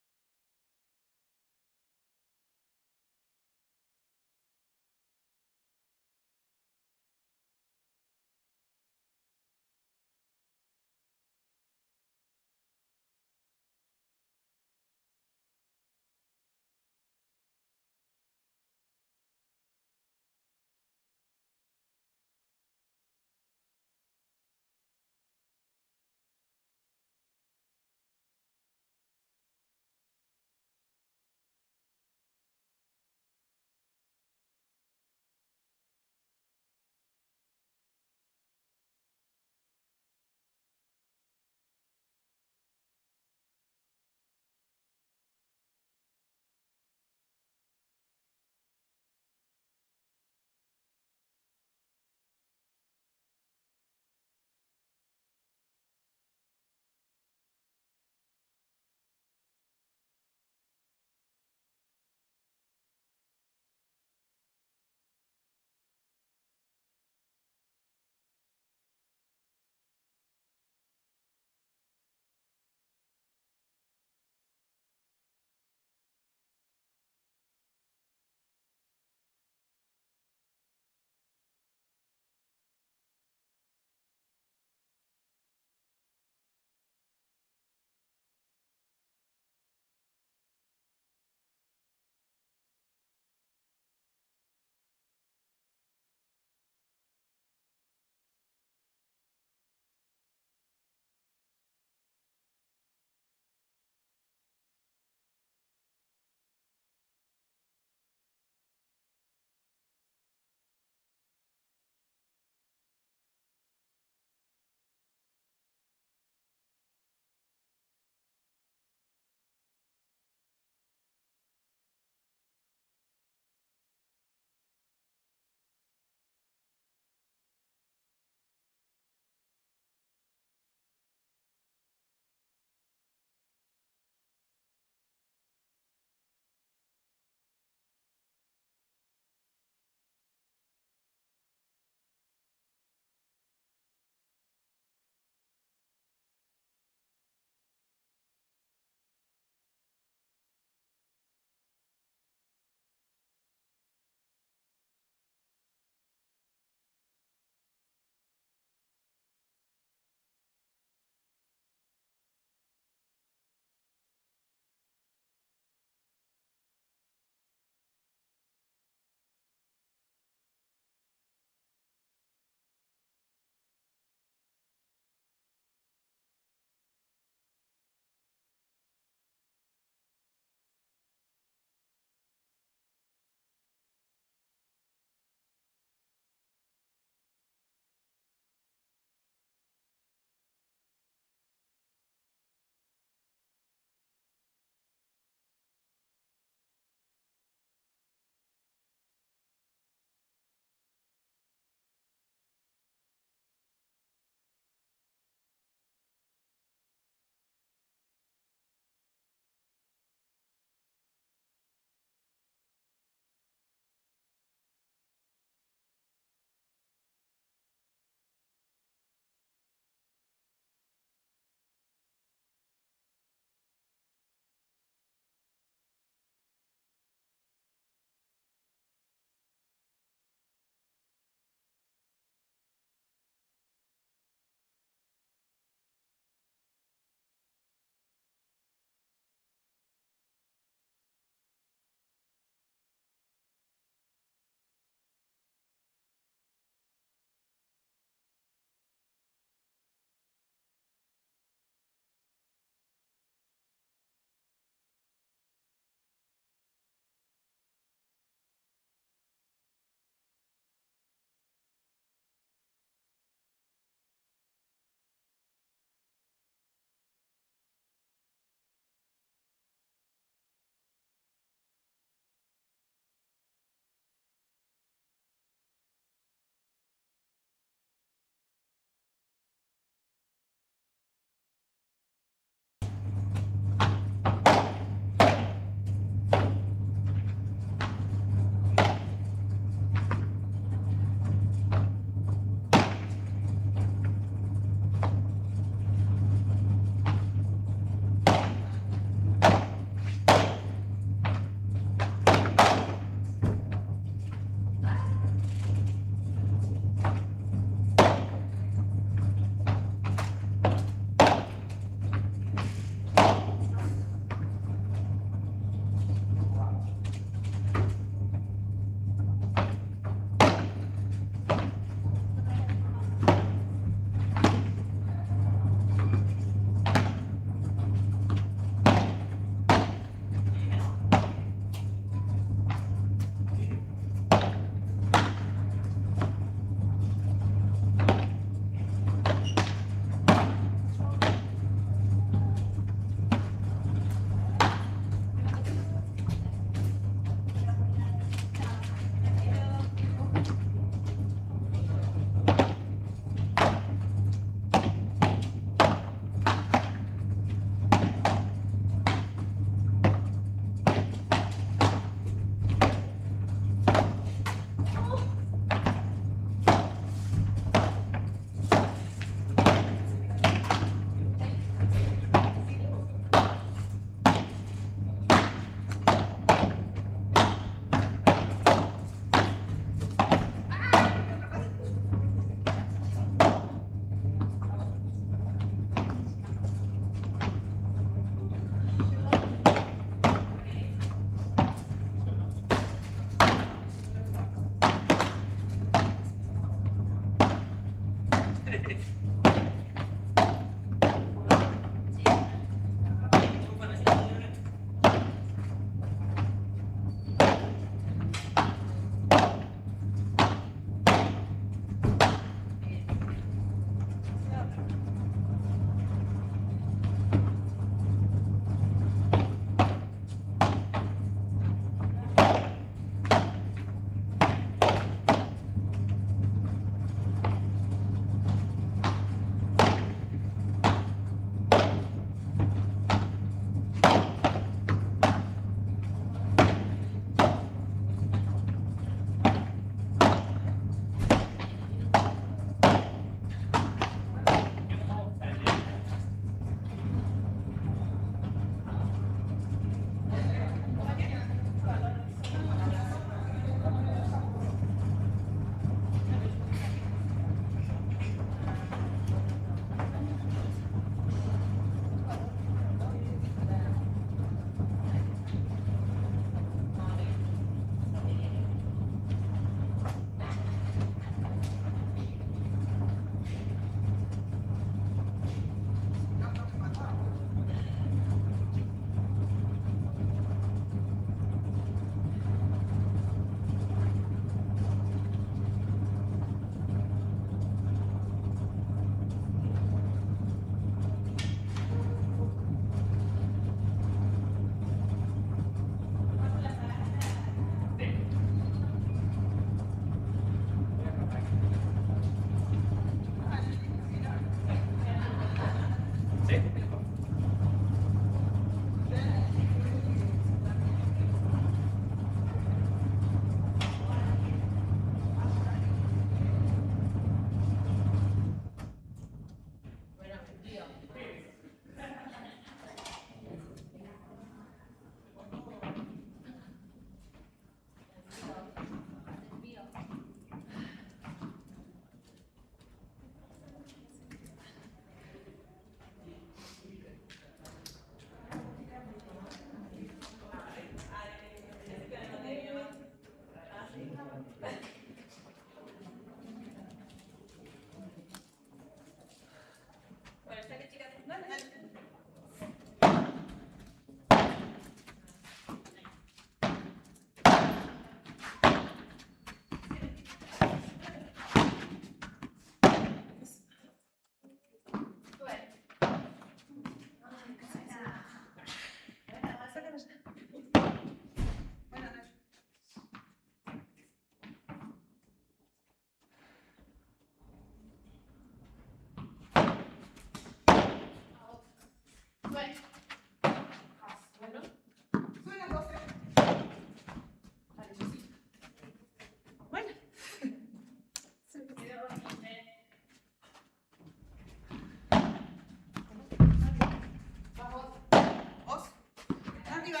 Arriba.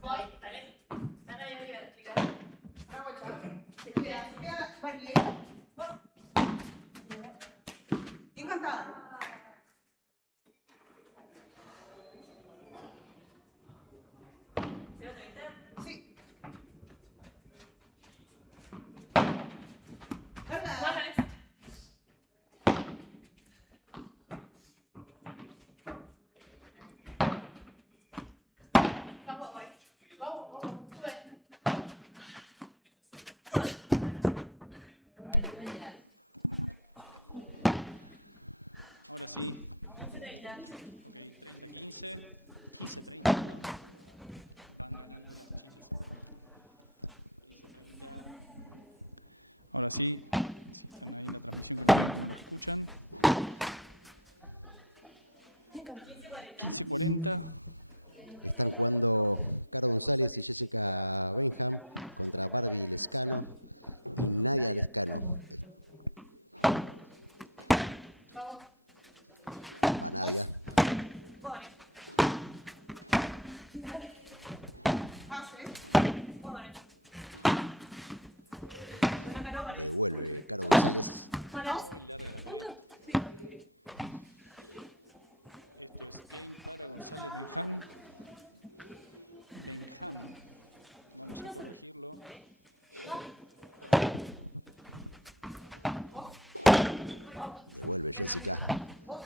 Voy, dale. Dale ahí arriba, chica. Una vuelta. Se queda, vale. Encantada. Sí. ¿Verdad? Vamos, voy. Vamos, sube. Cuando Carlos González necesita brincar, grabar y descargar, nadie al cargo. Vamos. Voy. Pase. Voy. Una caro, vale. Vamos. Punto. Sí. Uno solo. Vamos. Vamos. Ven arriba. Vos.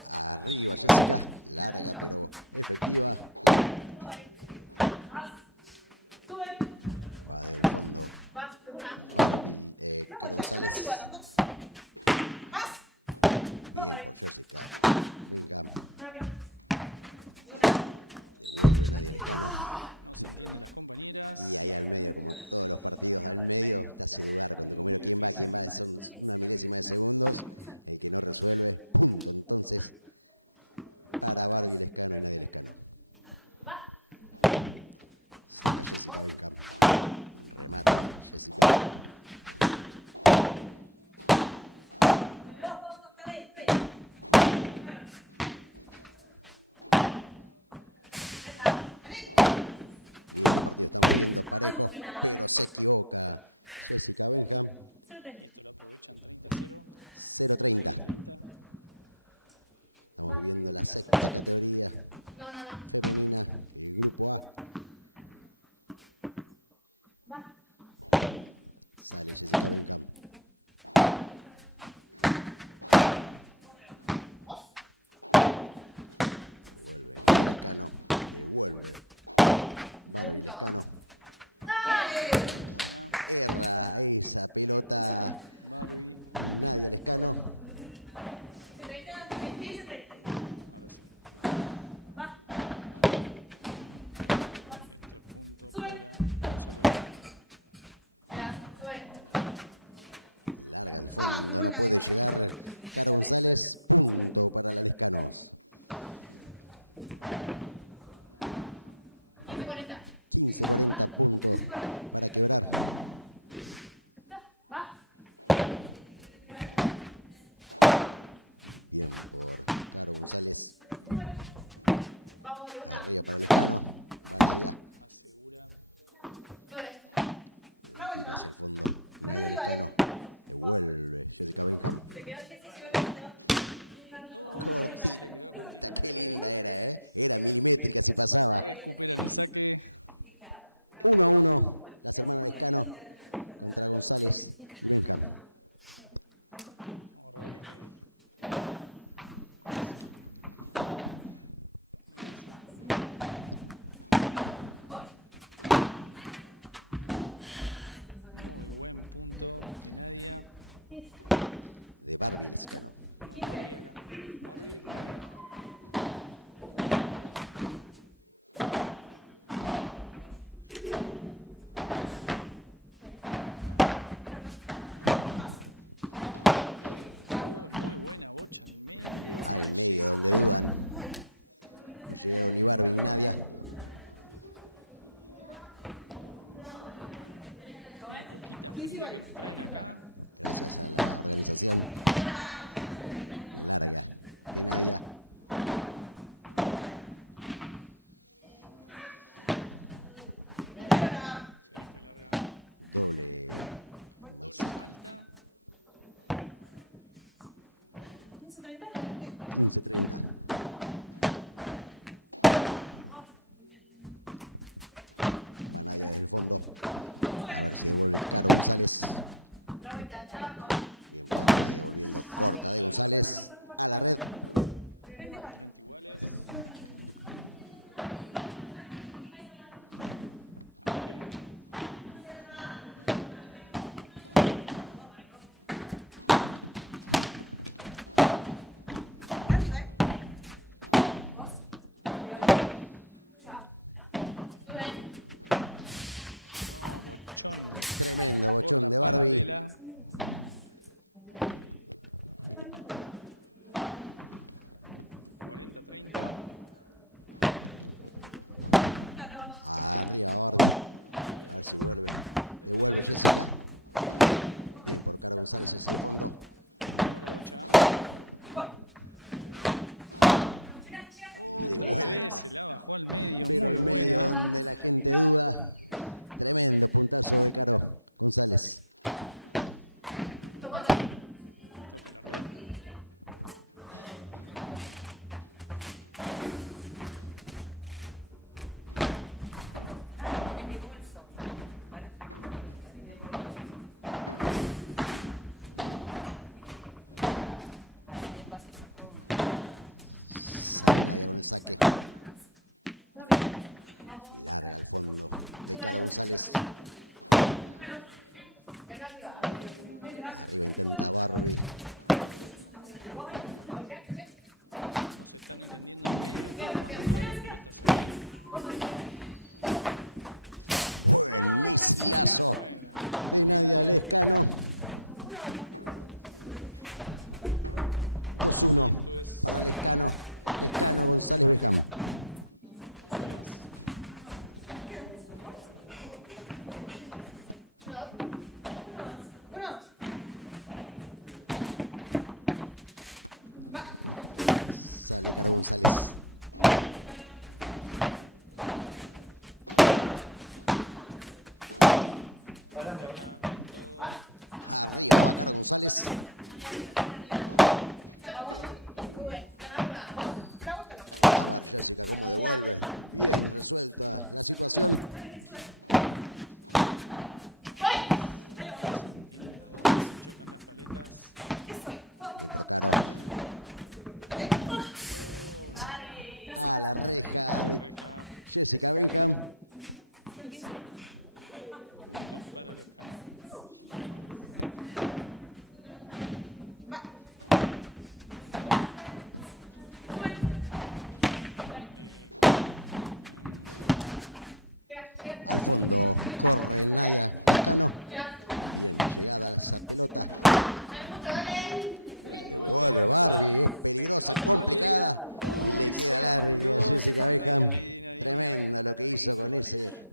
Sube. Vas, una. Una vuelta. Ven arriba, los dos. Más. Voy. Arriba. Y ahí al medio, todos los partidos al medio, para vertical y más, también es una excepción. Para la hora de caerle. Va. No, no, no. Va. Dale un cabo. ¡Dale! Se treinta, se treinta. Va. Sube. Ya, sube. Ah, qué buena de González, un minuto para Ricardo. 15:40. Sí, va. 15:40. Va. Vamos de una. Sube. Una vuelta. Ven arriba, Vos. Se queda Era mi juguete que se pasaba. Pero claro, ¿sabes? En mi pulso. Tremenda lo que hizo con ese.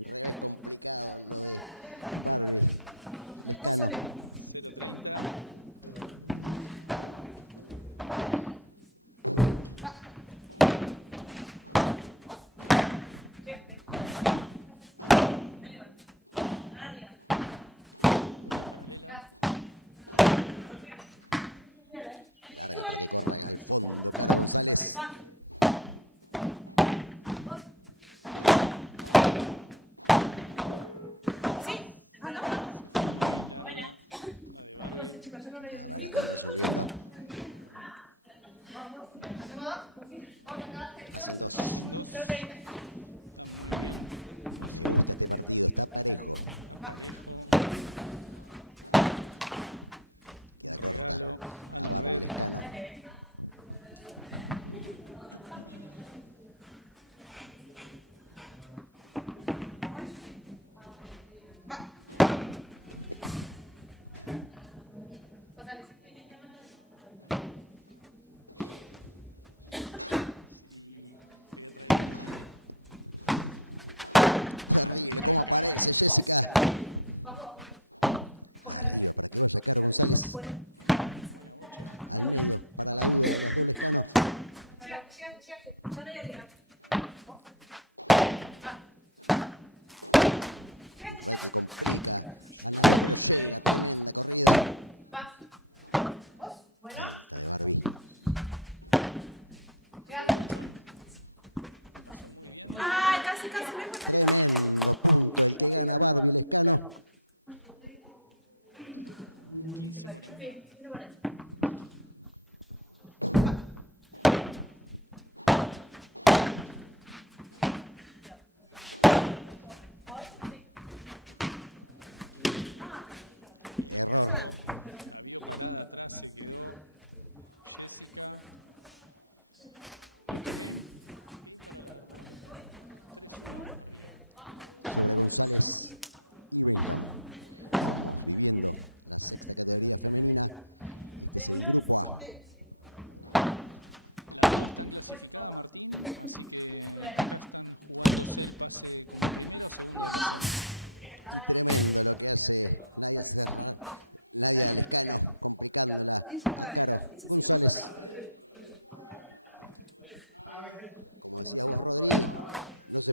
un corazón,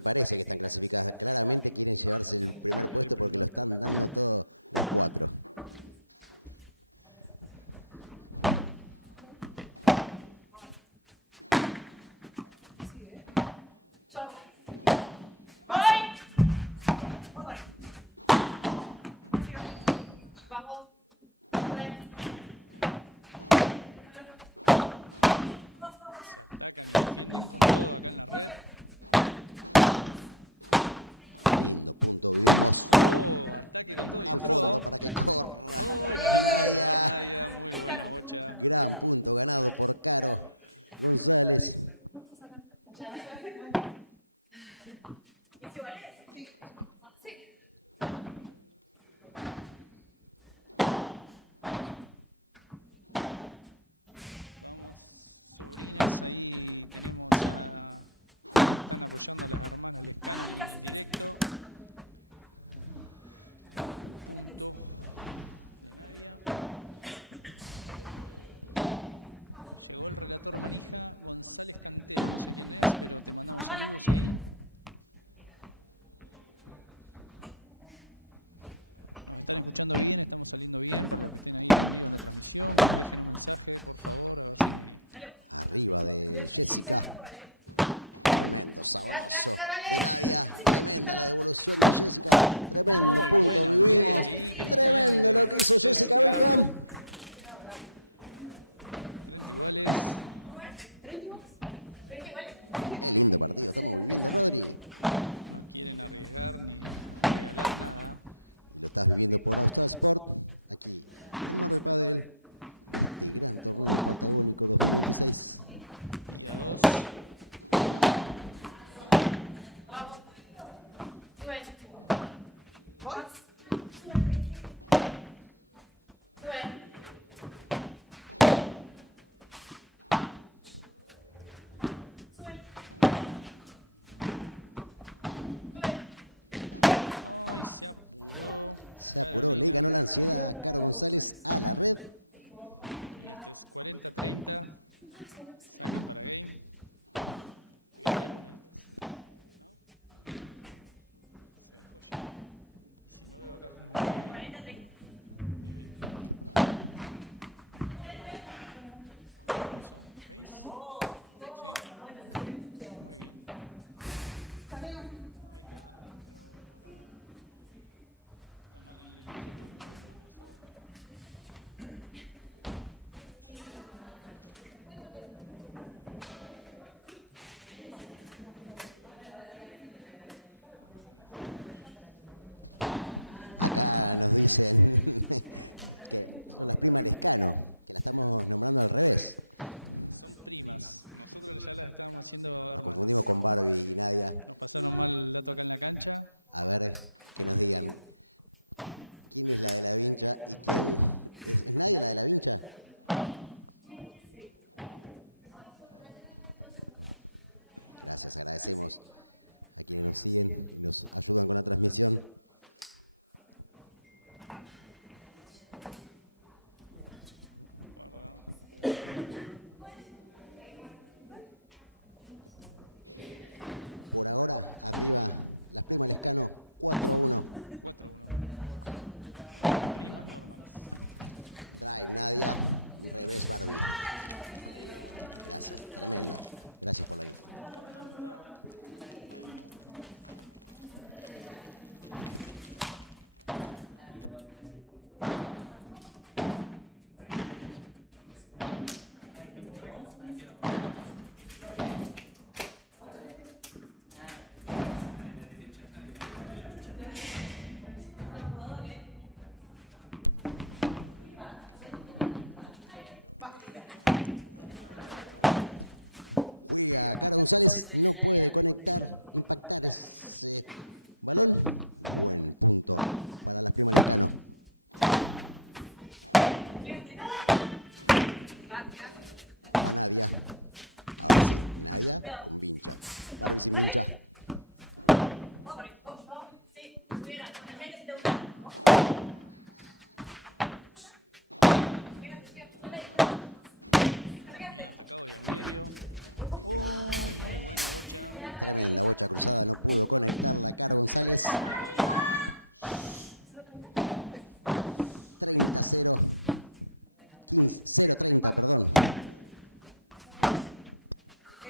me parece que la clasificación claramente tiene que Ciao. Vai! Vamos. Tre.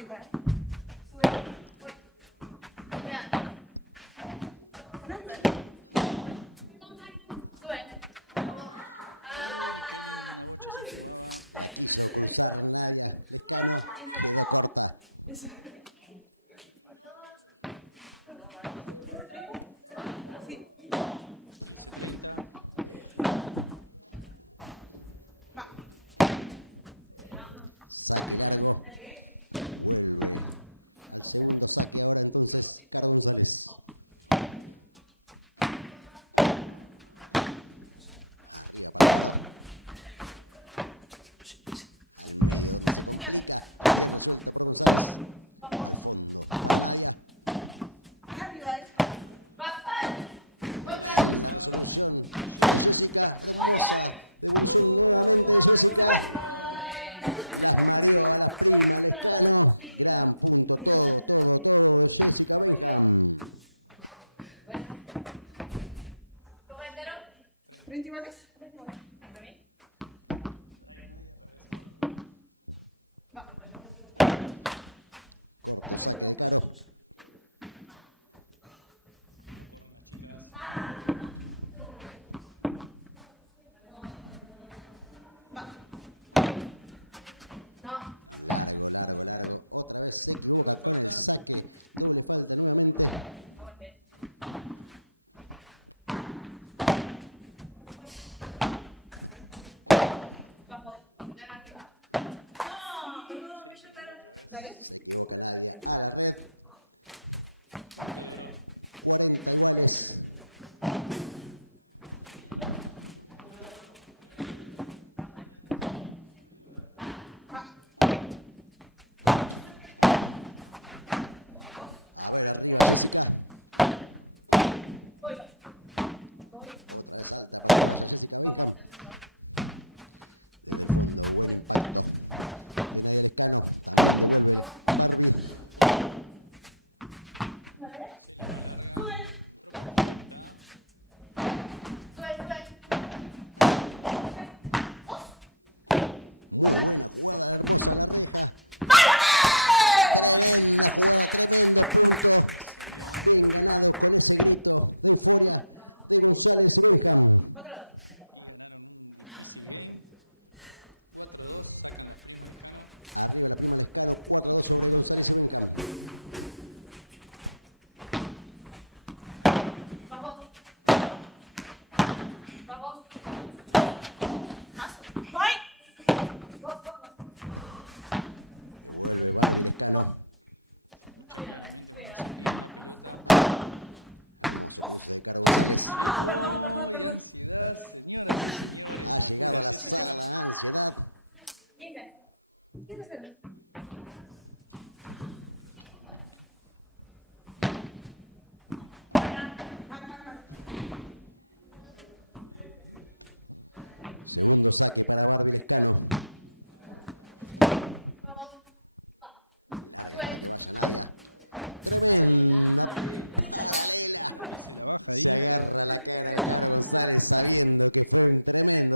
arriba. Sube. Voy. Mira. Sube. Saque para más americano. Se haga con la cara, que fue tremendo.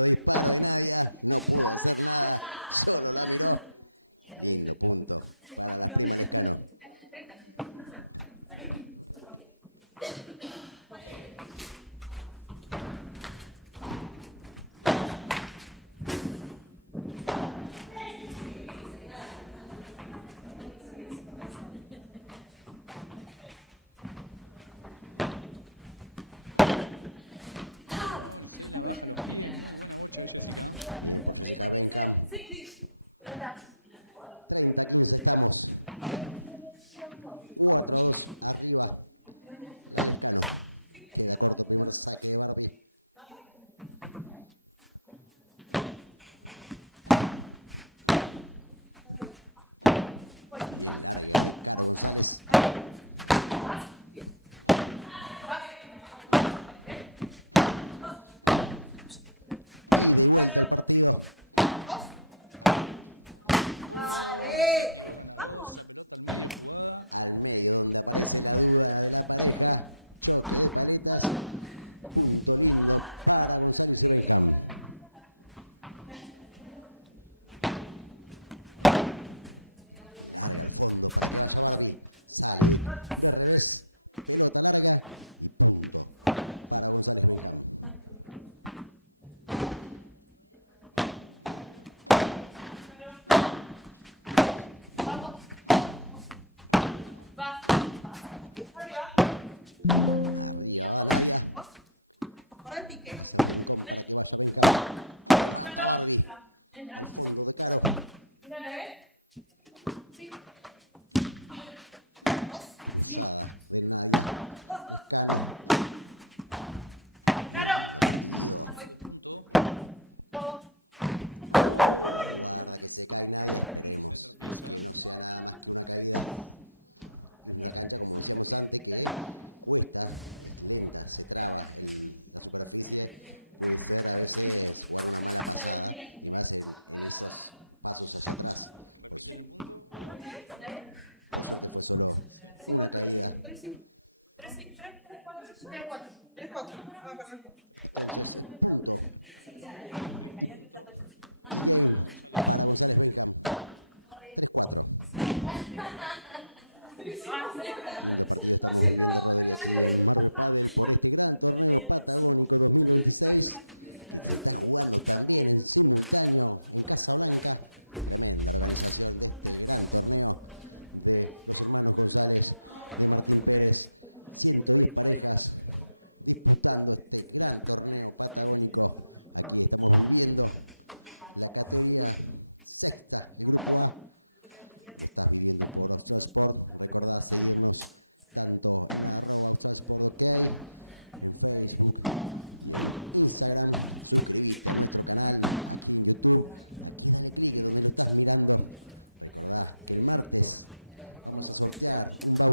Siento ir parejas. Vamos a sortear para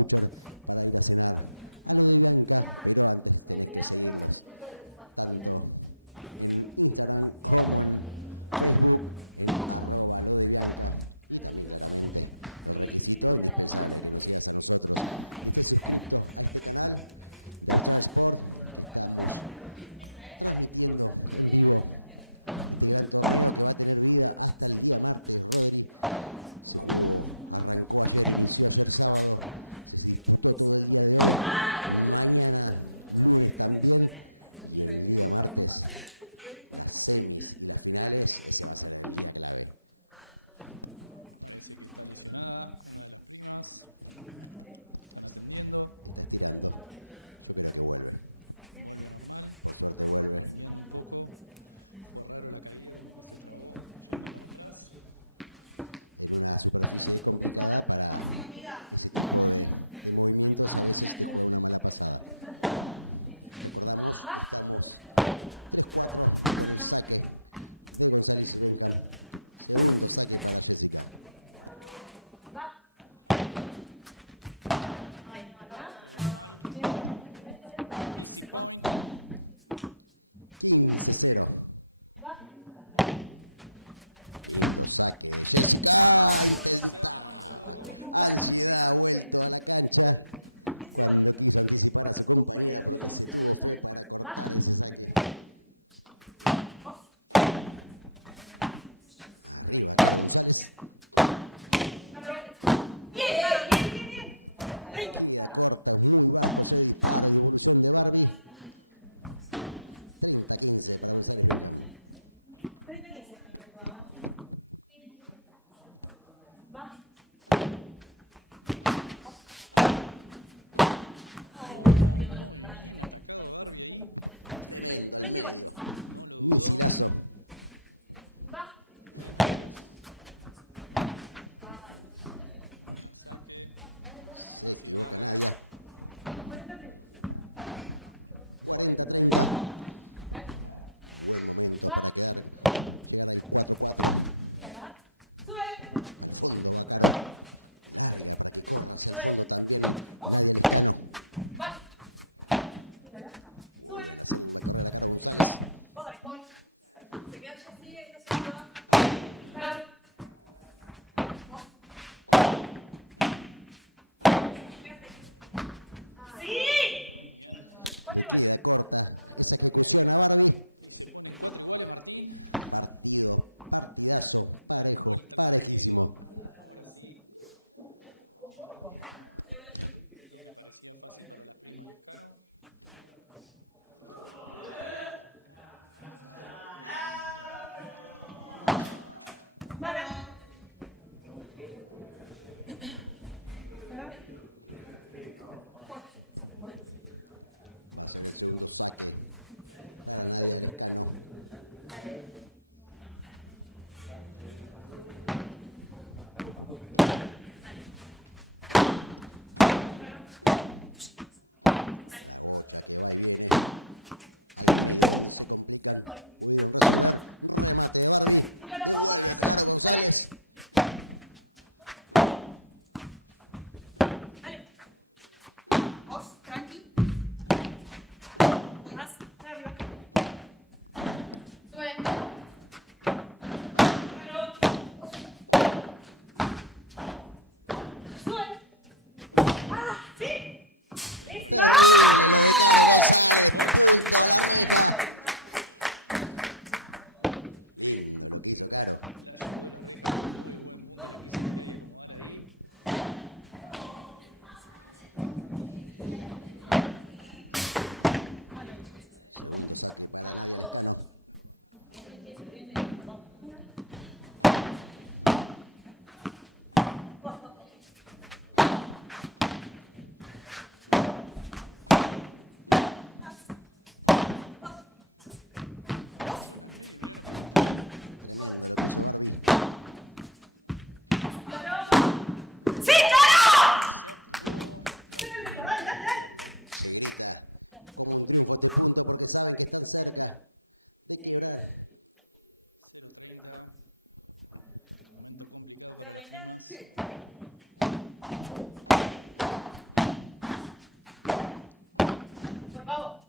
Por favor.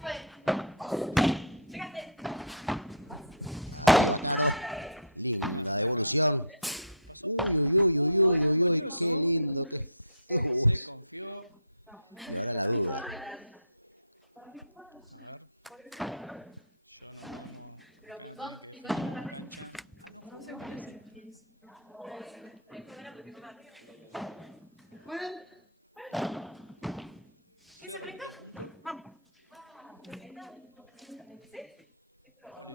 Sube. Llegaste. Pero picó en la mesa. No sé cómo es. Bueno, ¿Qué se presta? Vamos.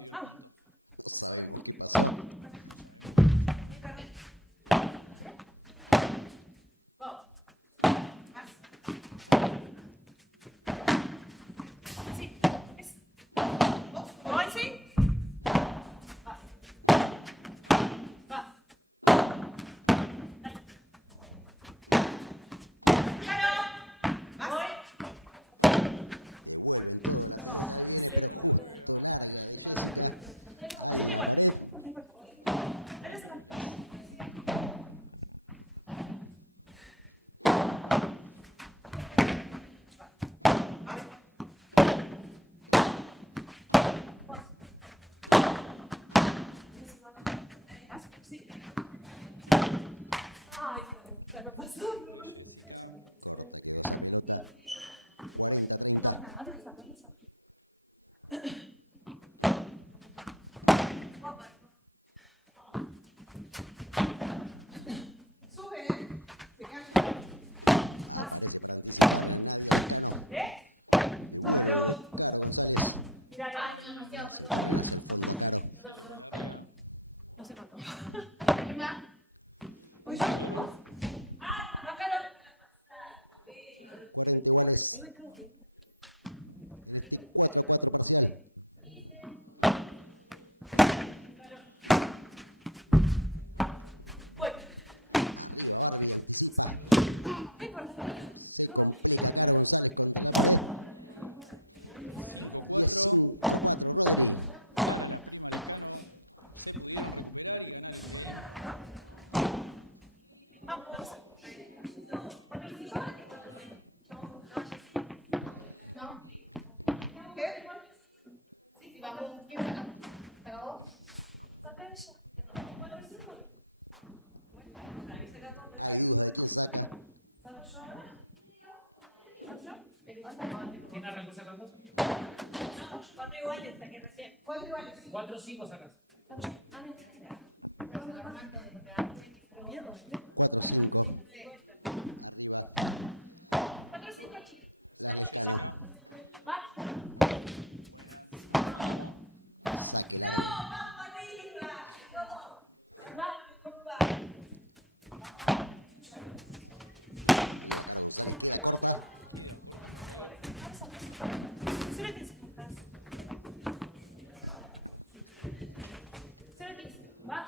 Vamos. Vamos. Más. Sí. Es. Voy, sí. Va. Va. Dale. Claro. Voy. Siete vueltas. Dale esa mano. Sí. Ay, se me pasó. No, nada, avanza. sube, se queda. ¿Eh? Pero. Mira, Ah, no, demasiado, perdón. no sé cuánto. ¿Qué más? Pues, ¡Ah! ¡Bájalo! Voy. No importa. Vamos. ¿No? ¿qué? Sí, sí, vamos. ¿Quién saca? ¿Se acabó? Saca ella. ¿Quién arrancó sacando? Cuatro iguales, saqué recién. 4 iguales. 4 o 5 sacas. Cuatro, cinco, chicos. Va. No, vamos arriba. Va. Súbete, chicas. Súbete. Va.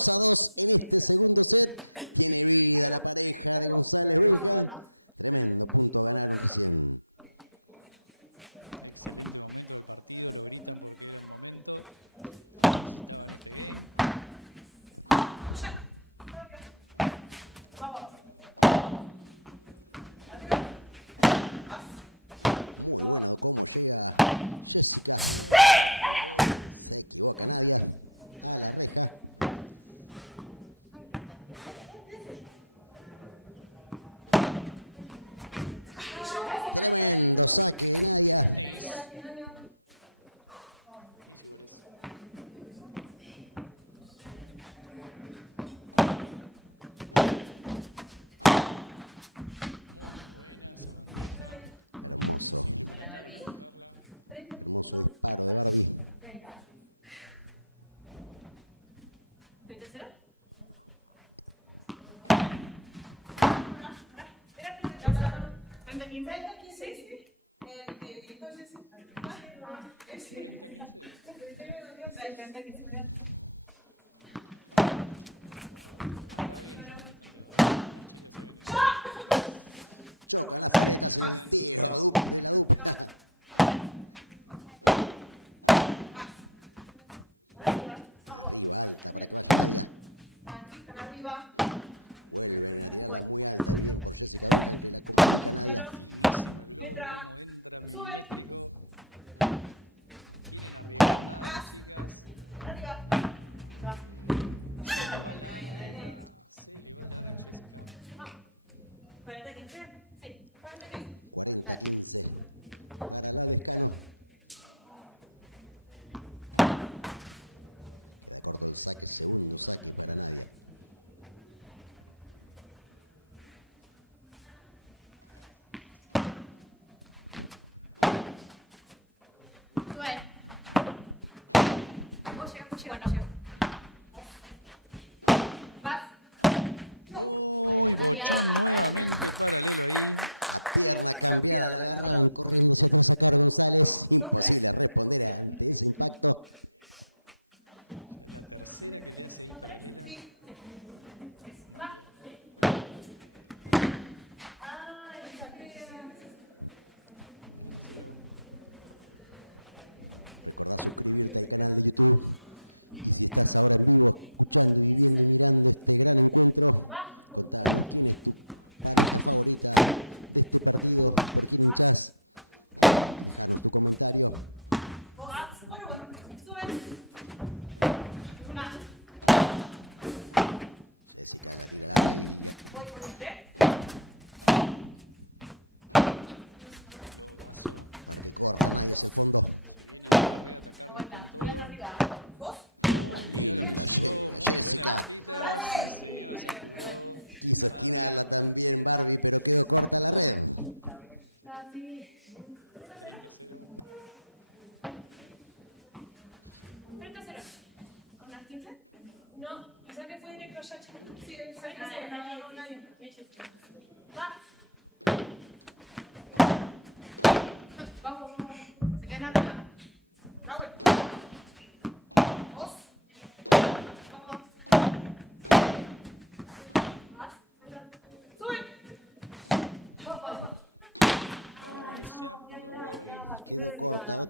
Gracias. Cambiada, la agarraban corriendo. No, quizá que fue directo ya. Sí, exacto. Vamos, vamos. Se quedan arriba. Vos. Vamos. Más. Sube. Vos, vos, vos. Ay, no, ya está. Qué verga.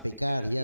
Africana,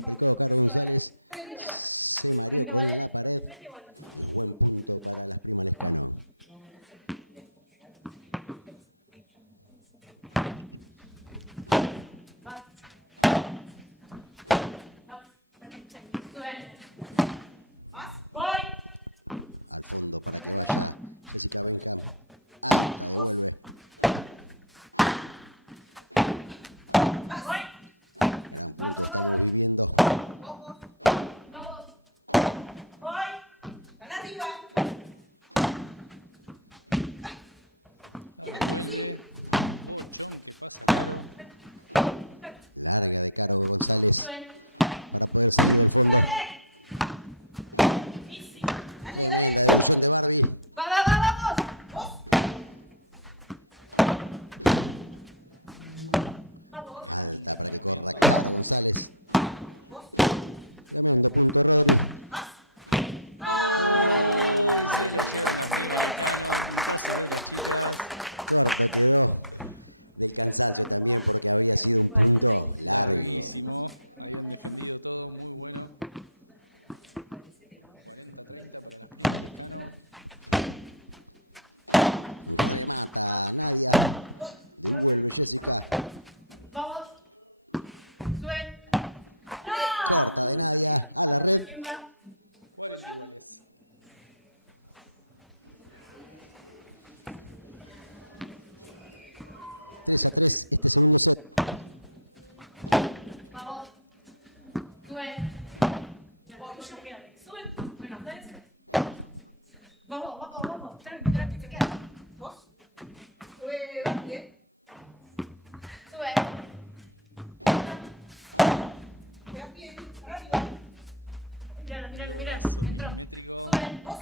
¿Qué vale? 21. Vamos. Sube. Sube. Bueno, vamos, vamos, vamos. Tranqui, te queda. Vos. Sube, bien. Sube. Queda bien. Arriba. Míralo, míralo, míralo. Entró. Sube. Vos.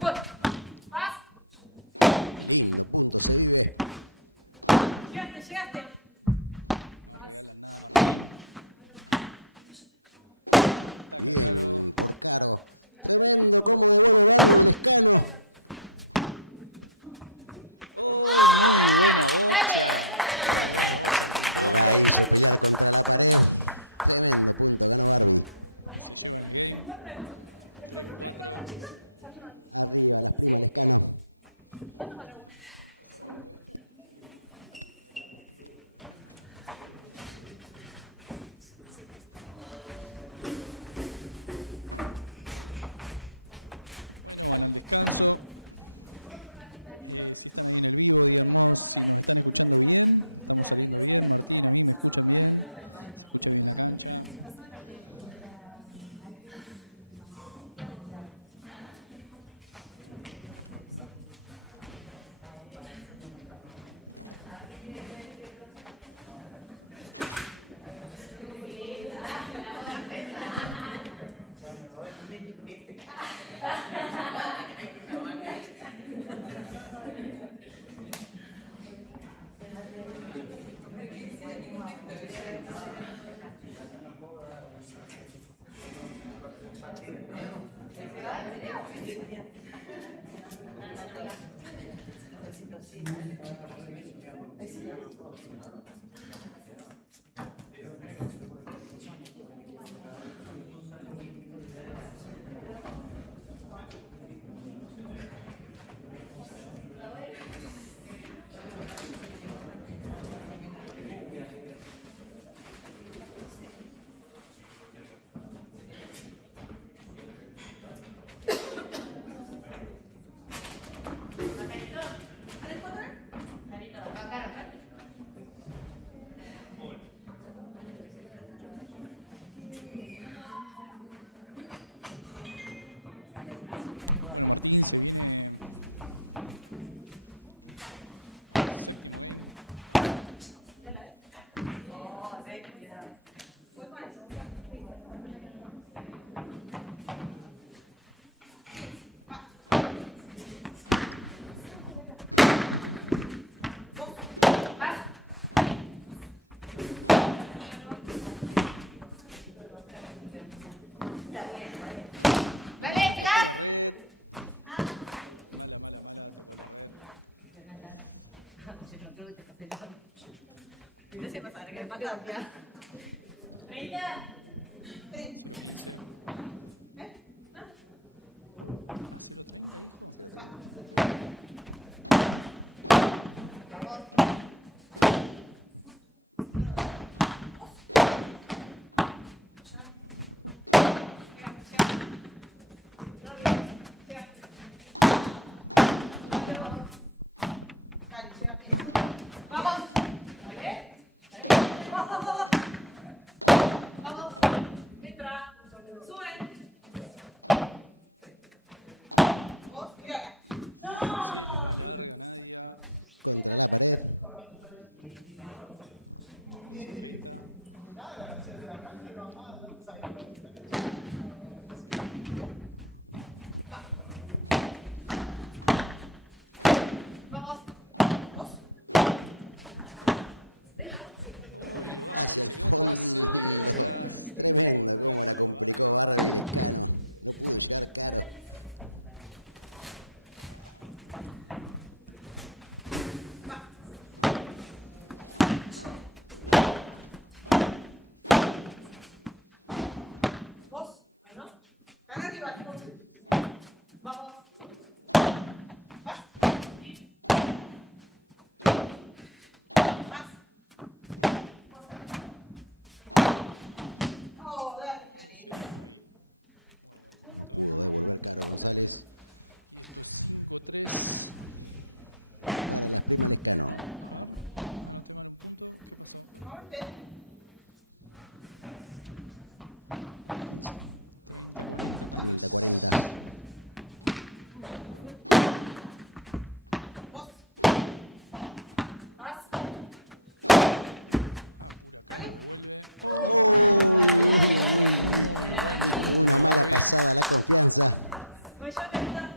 Voy. Vas. Llegaste. Vas. que cambia. 30. 30. ¿Eh? Va. Cari, llega bien. Vamos. ¿Vale? Vamos. Entra. Sube. Vos, mira. Vamos. Vos. Vos. ¿No? Están arriba, vos. Vamos. Más. Oh, dale, Cari. Norte. Vos. Más. Dale. Voy yo, Carita.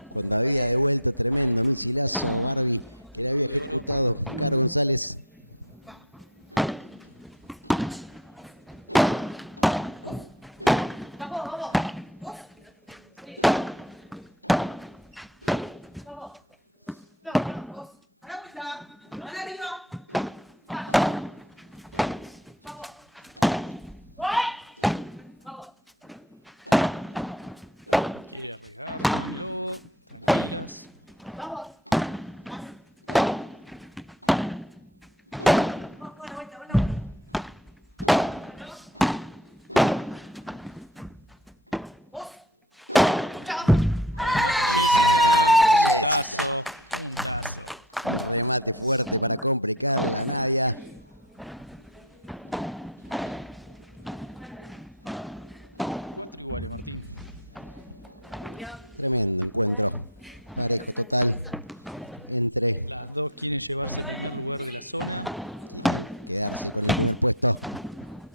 Vamos, vamos. Vos. Sí. Vamos. No, no. Vos. A la vuelta. Dale arriba. Vamos. Voy. Vamos. Vamos. Más. Vamos, buena vuelta, buena vuelta. Vos. Chao.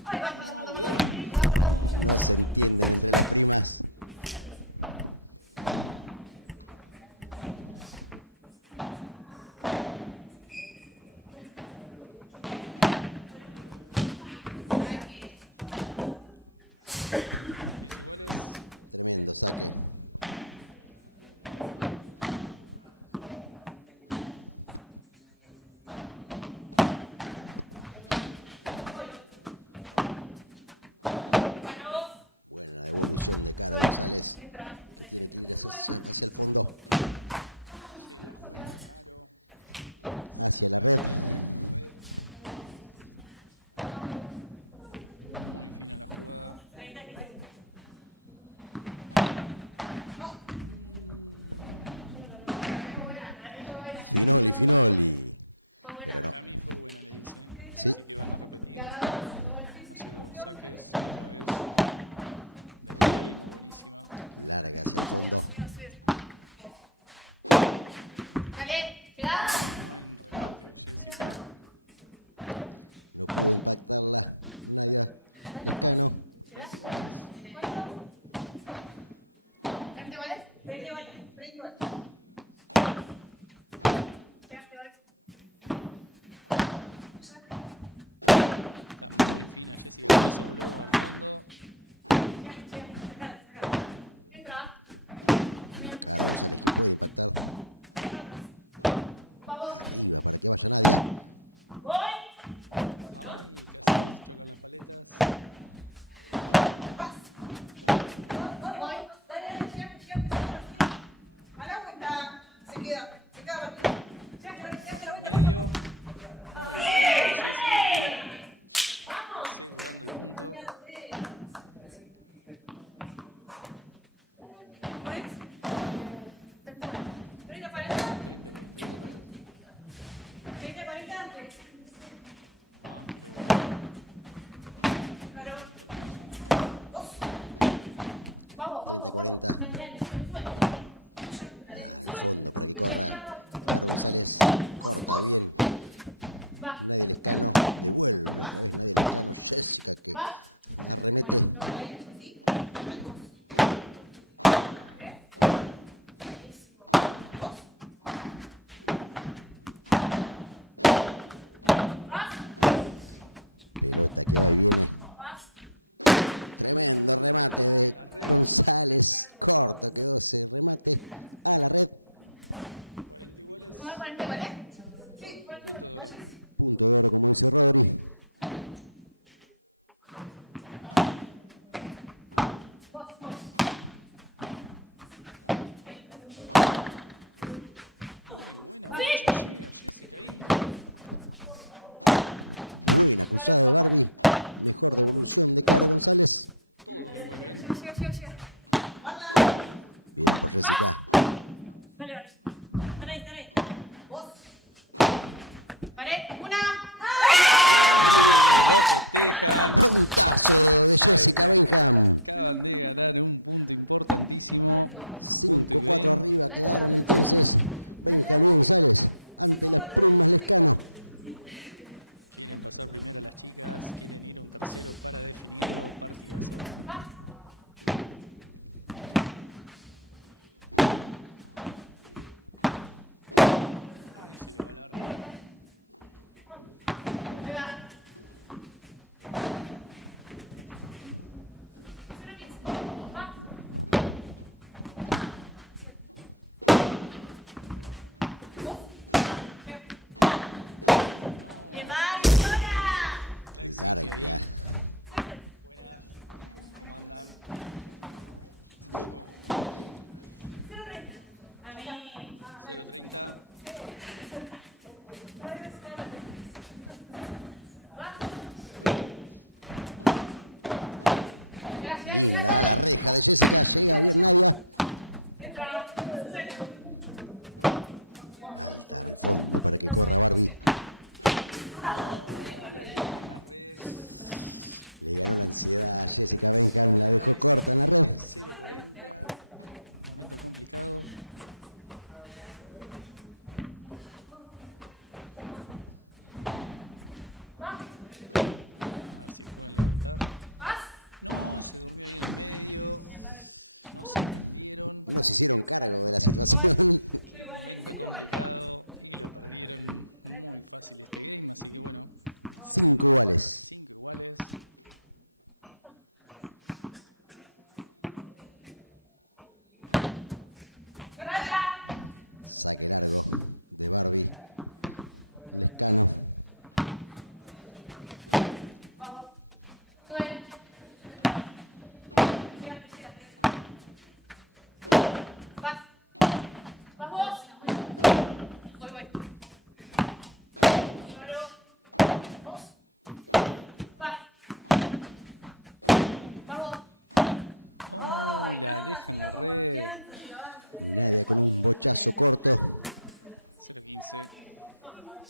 Ay, va, va, va, va,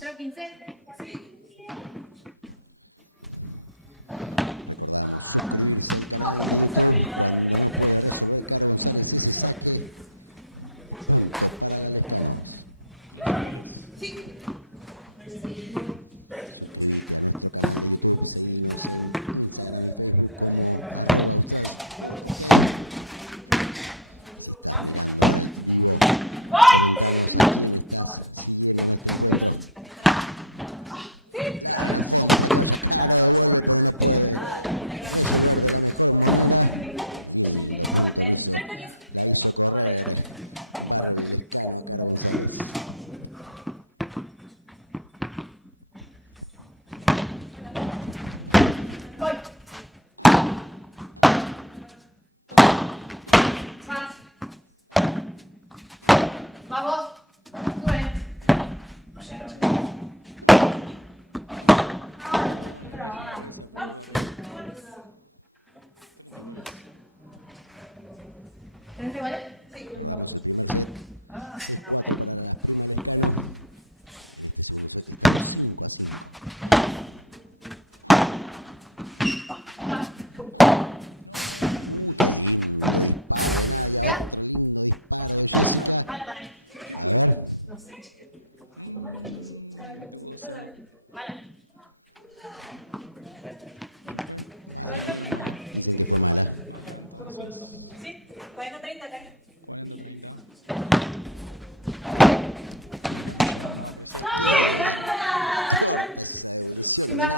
Pero 15. Vamos. Sube. ¿Tienes que vale? Sí. Sí, 40-30 acá. ¿Quién va?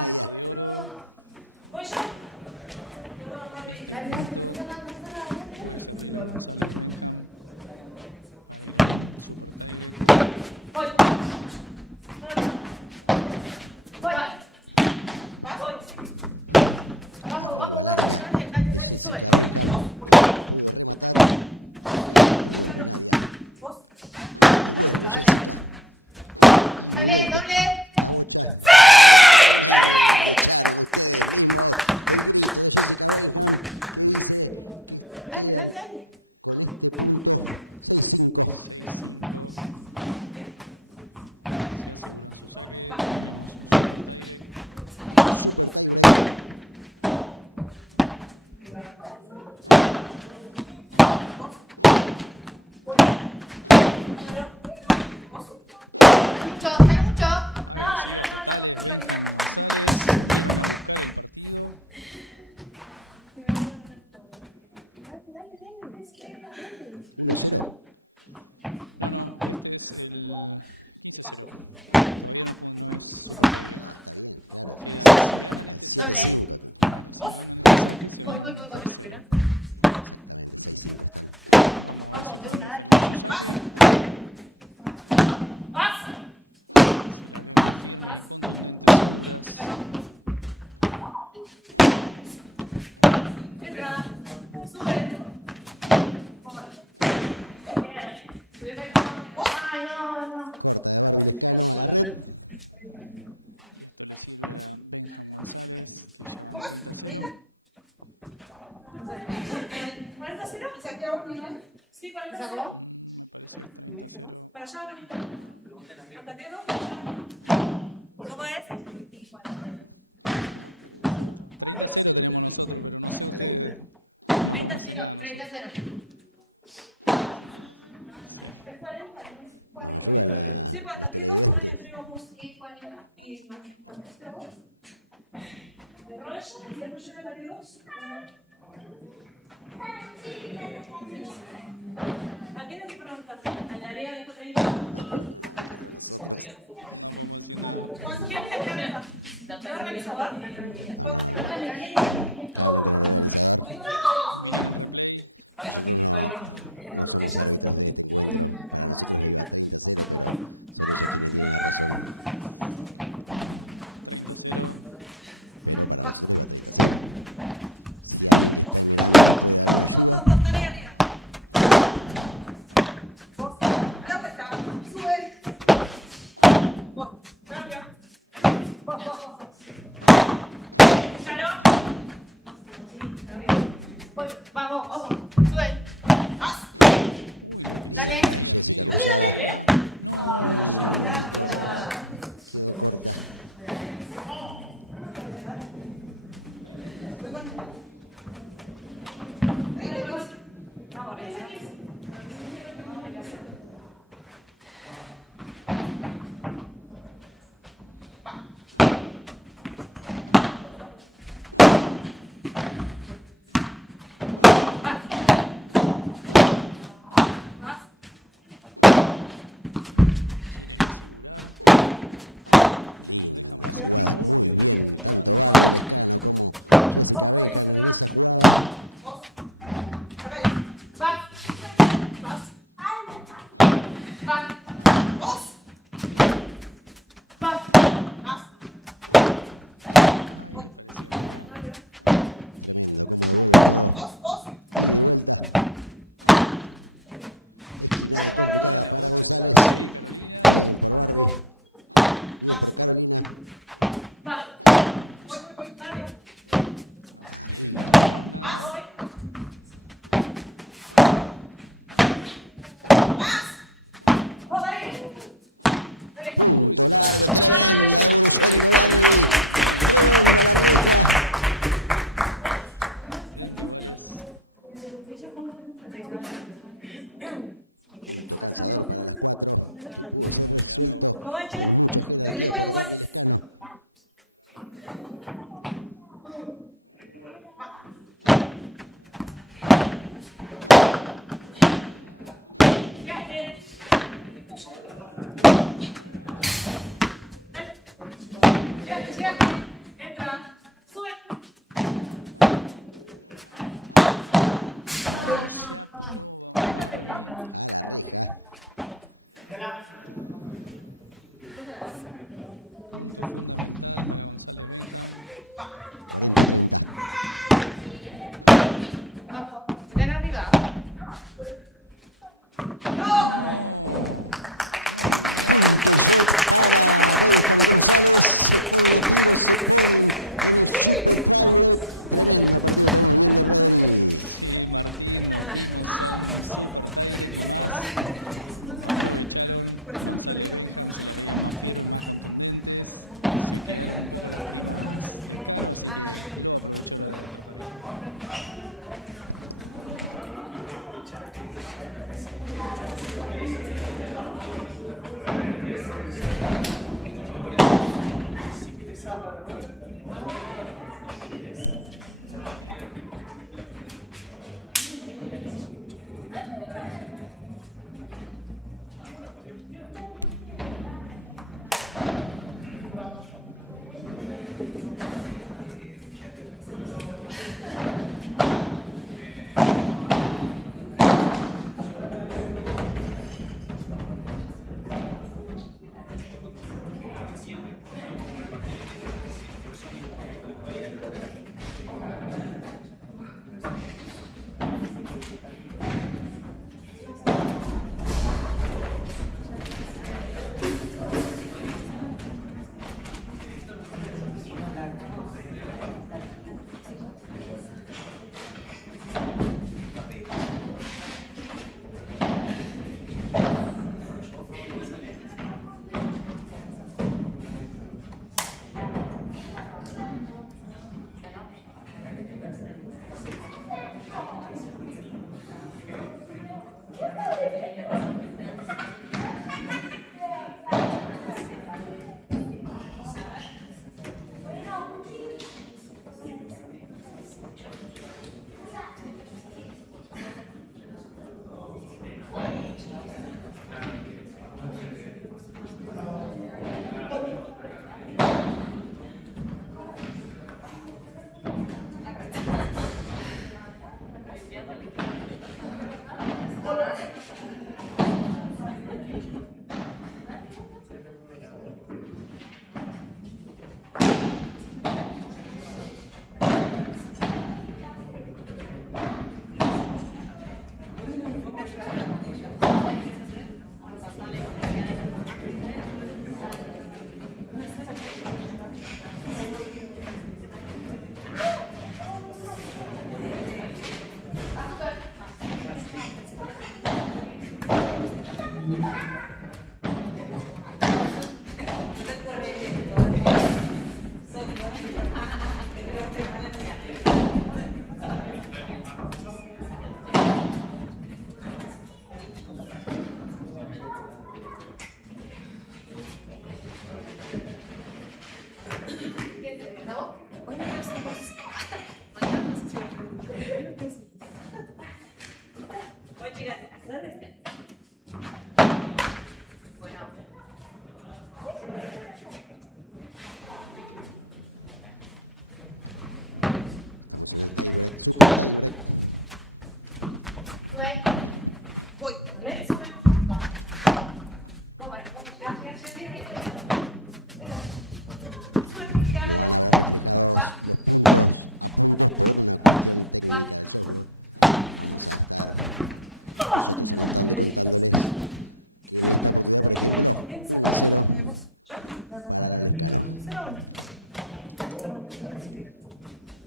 Voy yo. Voy. Voy. Dale. Vos. Voy, respira. Vamos, de una, dale. Vas. Vas. Vas. Entra. Sube. Ay, no. Acaba de buscar con la red. Sí, para ¿Se allá. sacó? Para allá. Hasta dedo. ¿Cómo es? 30-0. Sí, para hasta dedo. Por ahí entregamos. Sí, 40. Y de rollo, después lleva la de 2. ¿A quién le preguntas? ¿A la área de contenido? ¿Quién es el organizador? Vamos, sube. Dale. ¿Cómo es, che? Entra. Sube. Vamos. Ven arriba. Voy, chicas, dale. Voy. ¿Vale?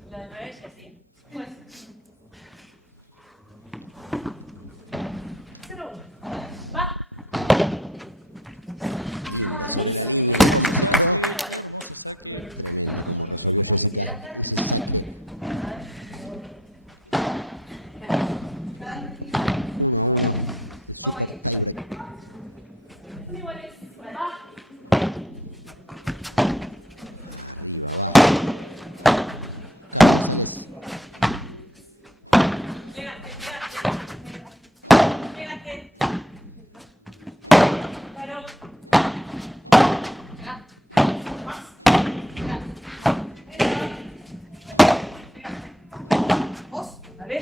La del revés, sí. Pues. 0-1. Va. Vamos ahí. Iguales. Va. Pégate, pégate. Pégate. Claro. Vos. Vale.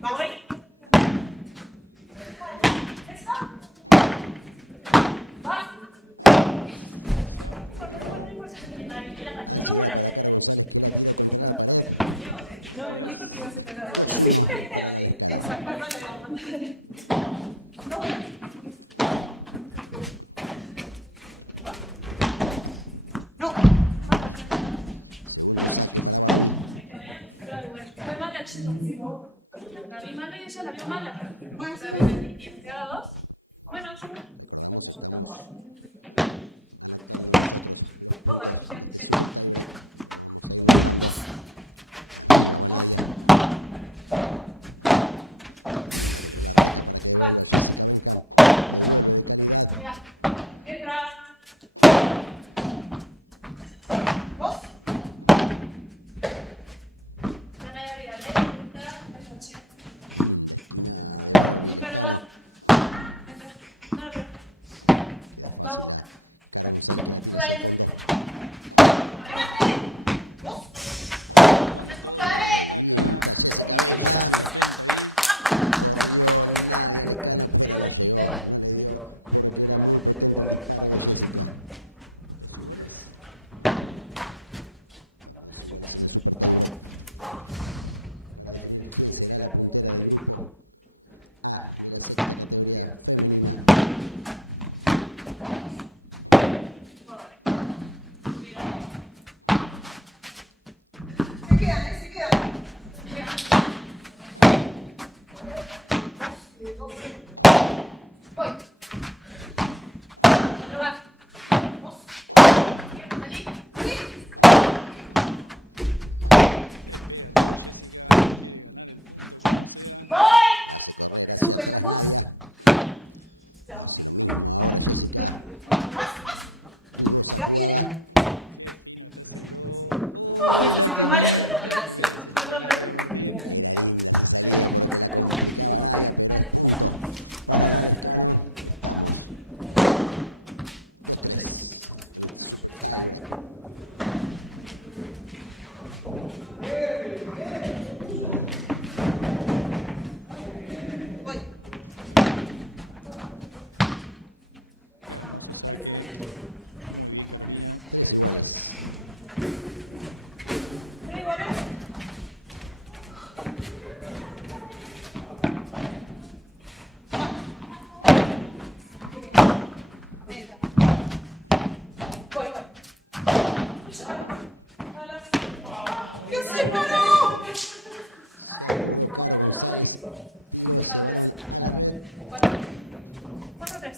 Vamos. Voy. Va. No, vení porque no se te da. Exacto. No. No. Fue mala, chico. La vi mala y ella la vio mala. Bueno, sí. ¿Te hago dos? Bueno, sí. Va. Mira. Entra. Vos. Están ahí arriba, ¿eh? Pero va. Entra. No, pero. Vamos. Una categoría femenina. Se quedan, se quedan. Voy. Pero va. Salí. Sube, vos. Ya viene. Eso sí fue mal. Voy. ¡Que se paró! Cuatro, tres.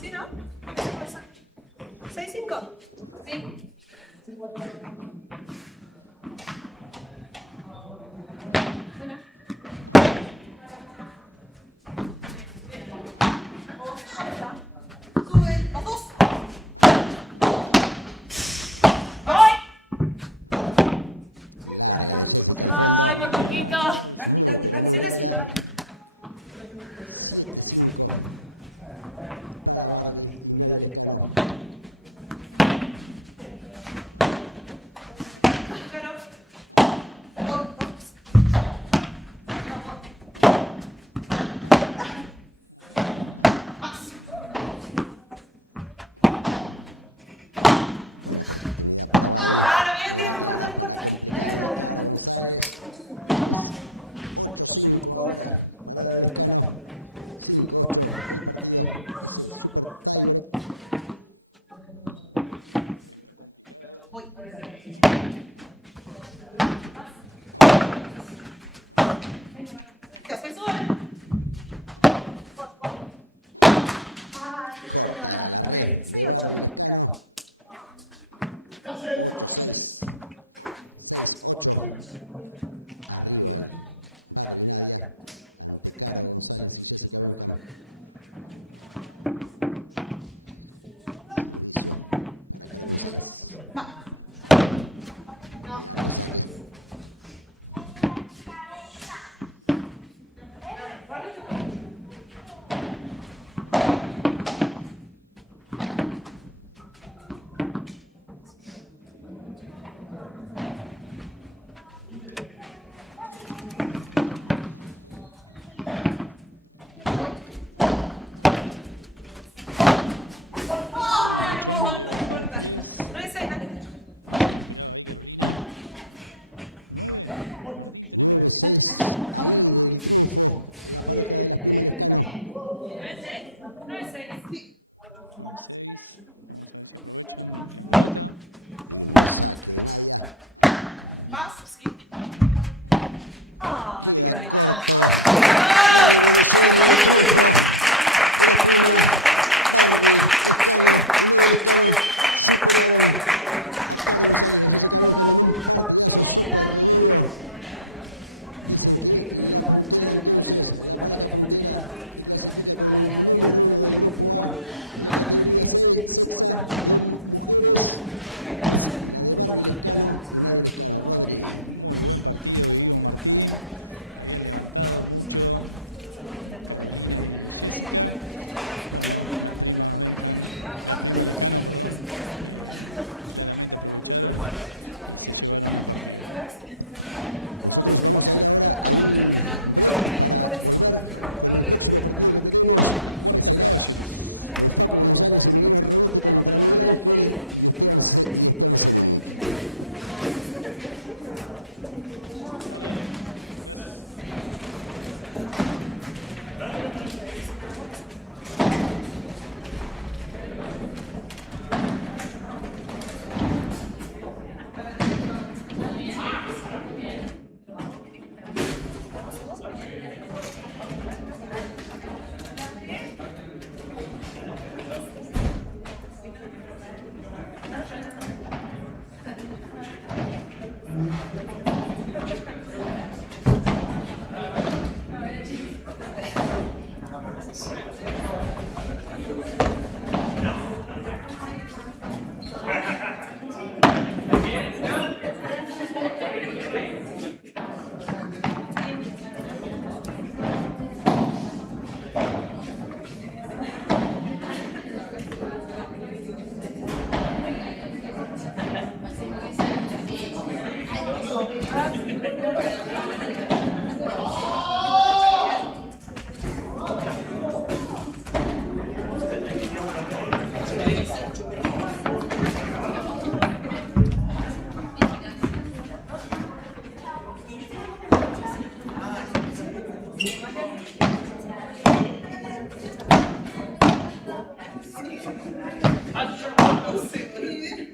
¿Sí, no? 6-5. Sí. Sube, los dos. Ay, muy poquito. Grande, 7-5. Sì. Basso, sì. Ah,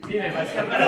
Viene, vai scappare.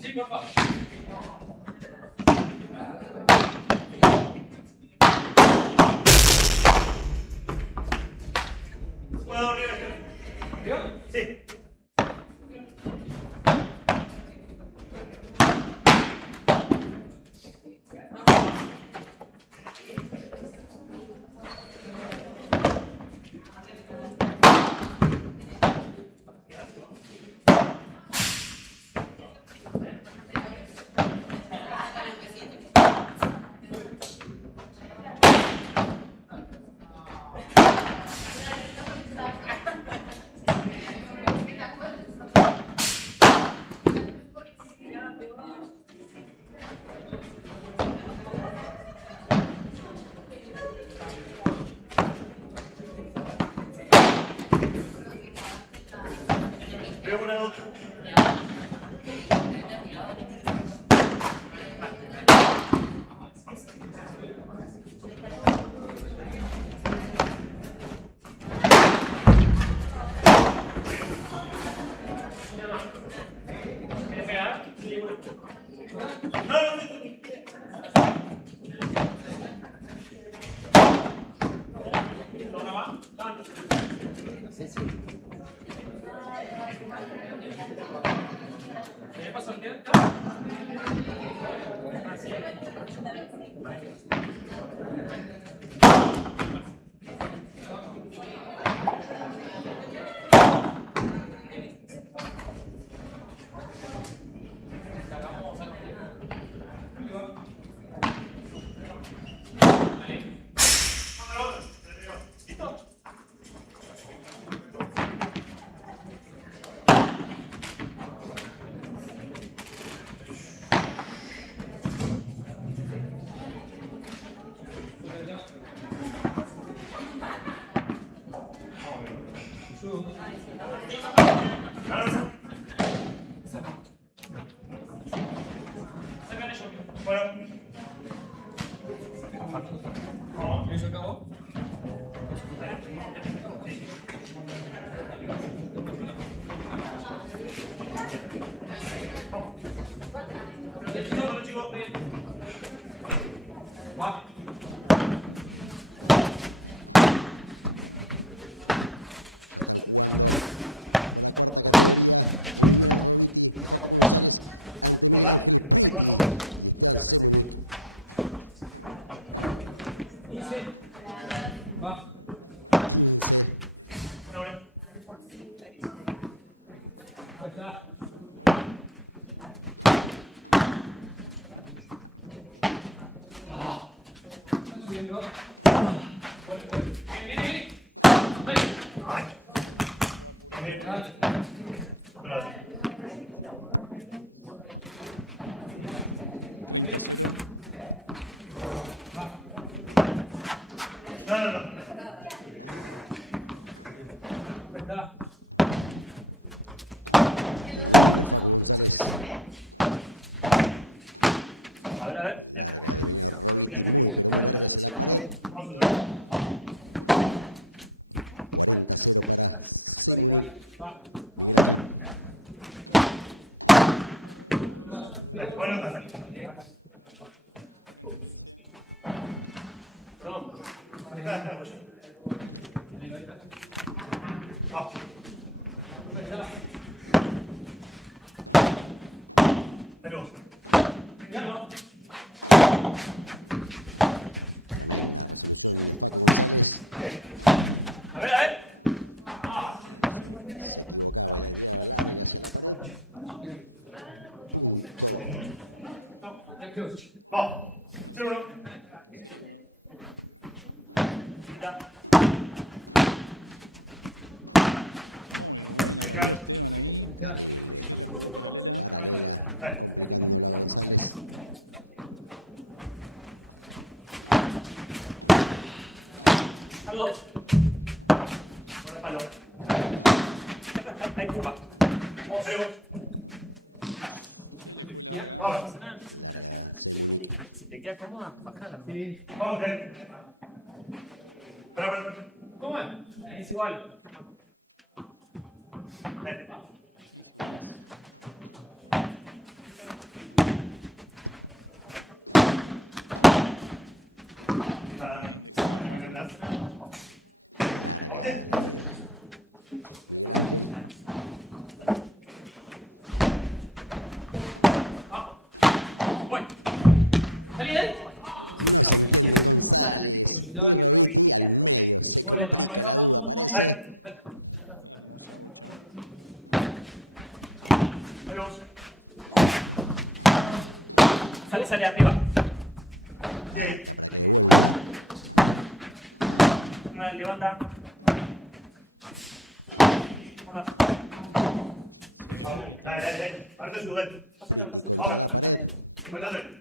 Sí, por favor. ¿Puedo abrir? Sí. Veo una otra. ¿Quieres pegar? Sí, bueno. ¿Dónde va? ¿Qué pasó el tiempo? ¿Eso acabó? Va. Va. Ahí está. Subiendo. Si te queda cómoda, bájala. Sí. Vamos, Espera. ¿Cómo es? Es igual. Dale. Vamos. Sale, sale, arriba. Bien. Una, levanta. Una. Vamos. Dale, dale, dale. Ahora su dale. Ahora. Dale.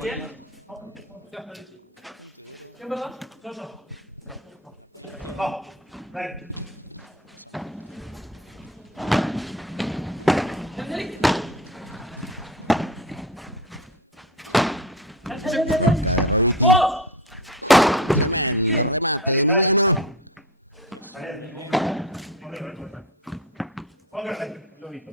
¿Quién? ¿Quién, verdad? Yo. Vamos. Dale. ¡Vos! Dale, dale. Dale. Póngase. Lo visto.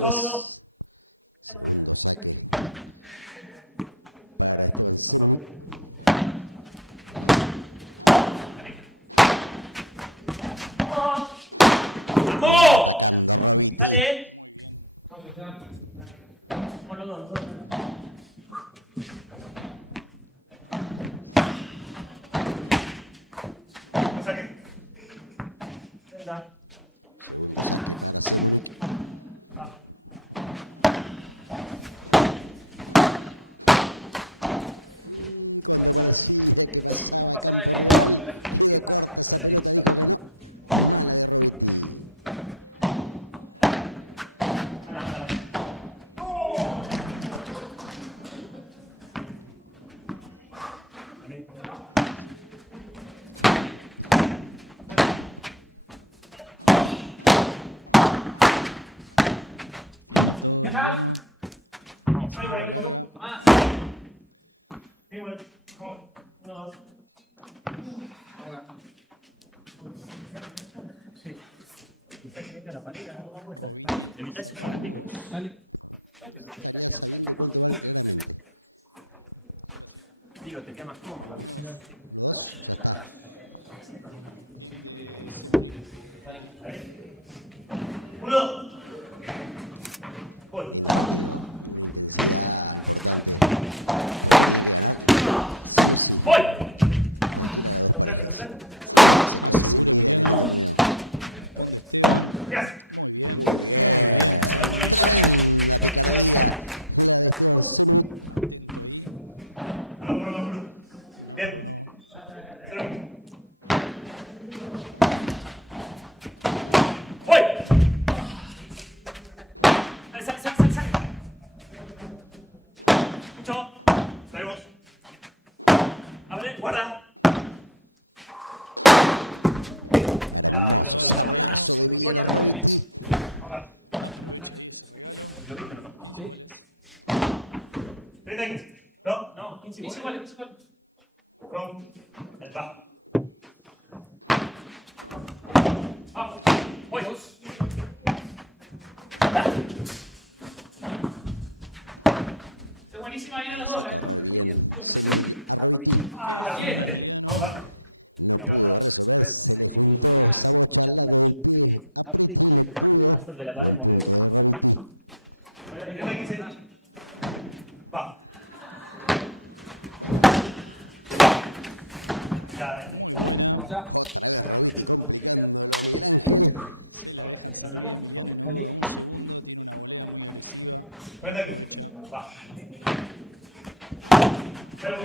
Todo. ¡Vamos! Dale. Con los dos. Saque. Venga. No pasa nada que... Más. Uno, dos. Digo, te queda más cómodo. Uno. Gol. ¡Voy! Yes. Bien. ¡Voy! Sale, sale, sale, sale. Mucho. Salimos. Abre, guarda. No, No, 15 igual, 15 igual. no. Va. Vamos. Voy. Está buenísima, vienen los dos, Bien. Ah, bien. Vamos, va. De la pared murió. Va. Ya. Cuenta aquí. Va. Pero.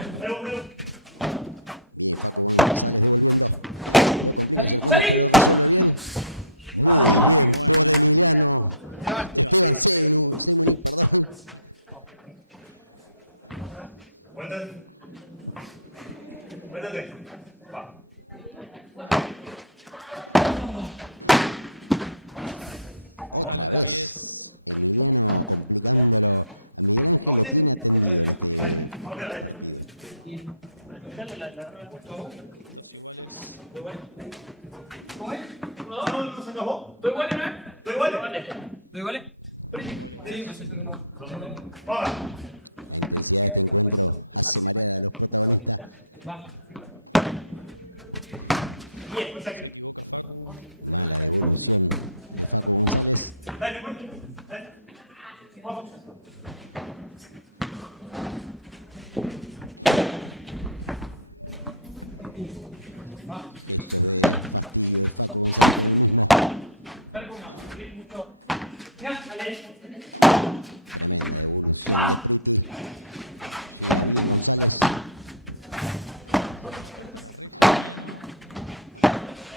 ¡Salí! ¡Salí! Cuéntate. Cuéntate. Va. No se acabó. ¿Estoy igual, no? Estoy igual. ¿Estoy igual? Sí, no sé si no. Vamos. Va. Bien, pues aquí. Vamos. Dale con una. Mucho. Ya, dale.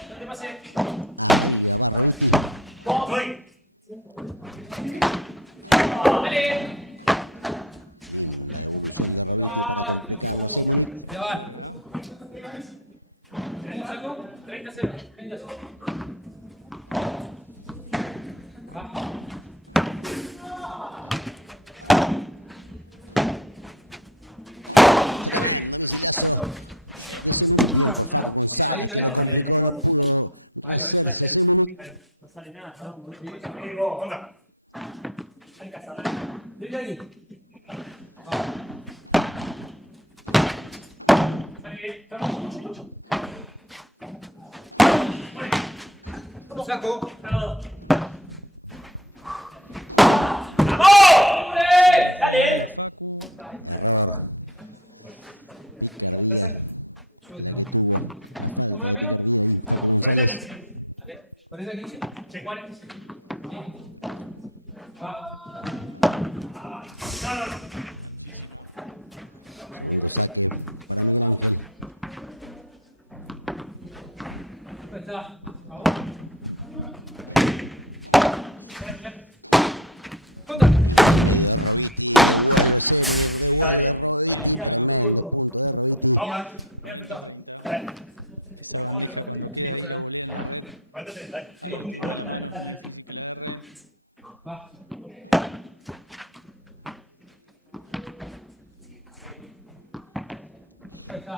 Dale, pase. Voy. Dale. Ya va. ¿Tenemos algo? 30-0. 30-0. No sale nada. Digo, anda. Dile ahí. Lo saco. Dale. ¿Cómo me pego? 40-15. ¿Parece aquí? Sí. 40. Va. No, no. Ahí está. Contra. Dale. Vamos. Bien empezado. Dale. Cuéntate, dale. Un puntito, dale. Va. Ahí está.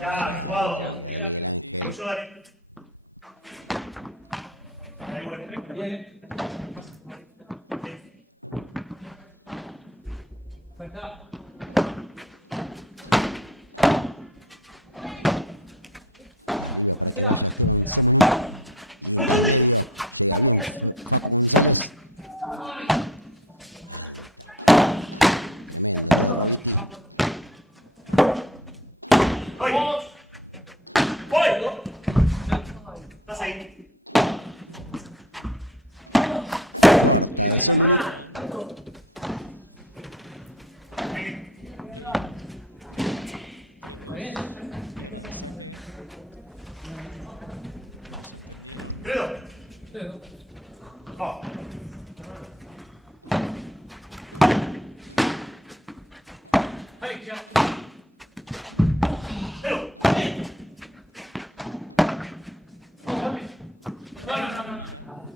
Ya, jugado. Mucho, dale. Ahí, bueno. Bien. Ahí está. Será. Voy. Voy. Estás ahí. Bien. Credo. Dedo. Oh. Dale, ya. Credo.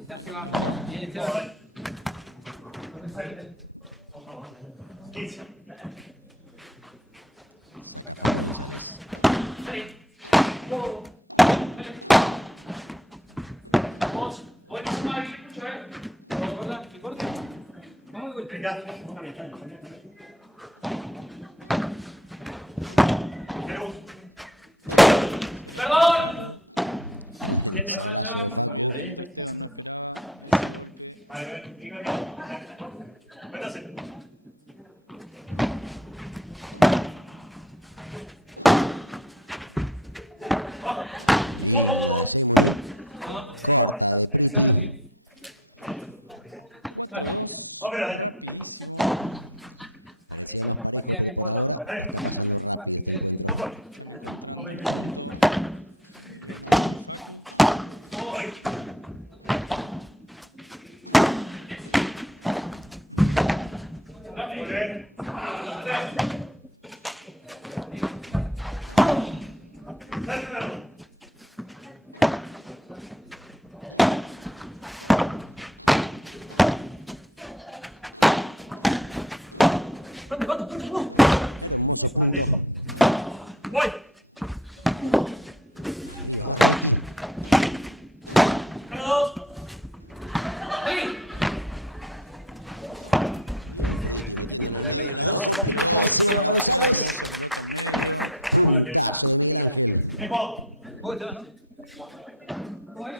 Ya se va. Bien, se va. Vale. 15. Vamos. Buenísimo, ahí, escucha, Corta. Vamos de vuelta. Ya. Credo. Perdón. Vale, dígame. Cuéntase. Sale aquí. Vamos a ver. Bien, bien, ponlo. Dale. Bien. Muy bien. Dale, Fernando. Antes. Voy. Carlos. Tiempo. Voy, te va, ¿no? Voy.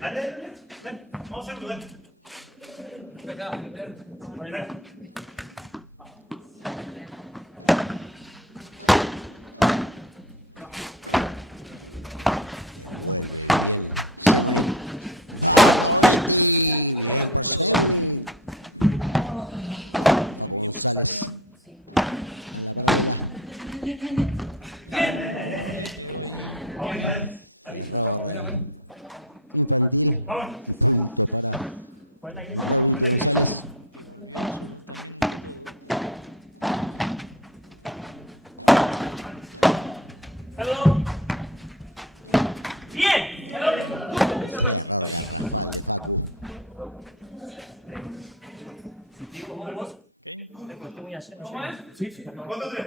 Dale. Vamos a hacerlo, dale. Dale. Hello. Bien. ¿Cómo es? ¿Cuánto tres?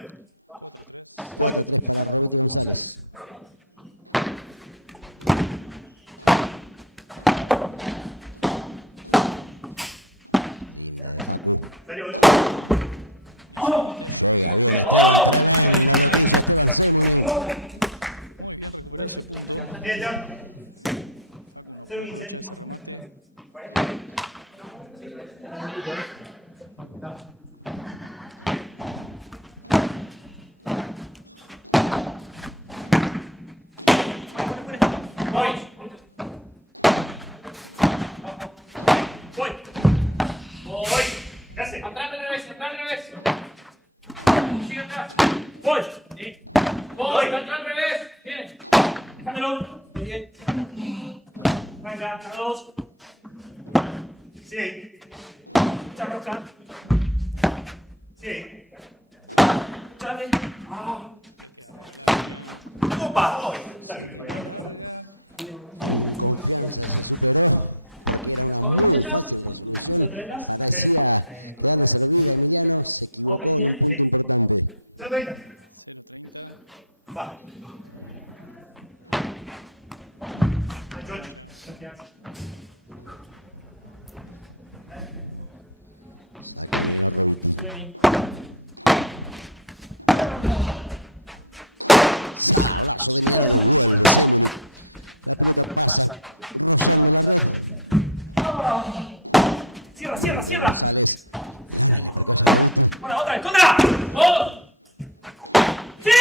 Voy. Salió. Bien, ya. 0-15. Voy. Ya sé. Atrás de revés, atrás de revés. Sigue atrás. Voy. Voy, atrás de revés. Bien. Déjamelo. Venga, a dos. Sí. Mucha roca. Sí. Dale. Opa. ¿Cómo muchacho? Ok, bien. Sí. 30. Va. 28. Bien. Cierra, cierra, cierra. Bueno, otra vez, contra. ¡Oh! ¡Sí!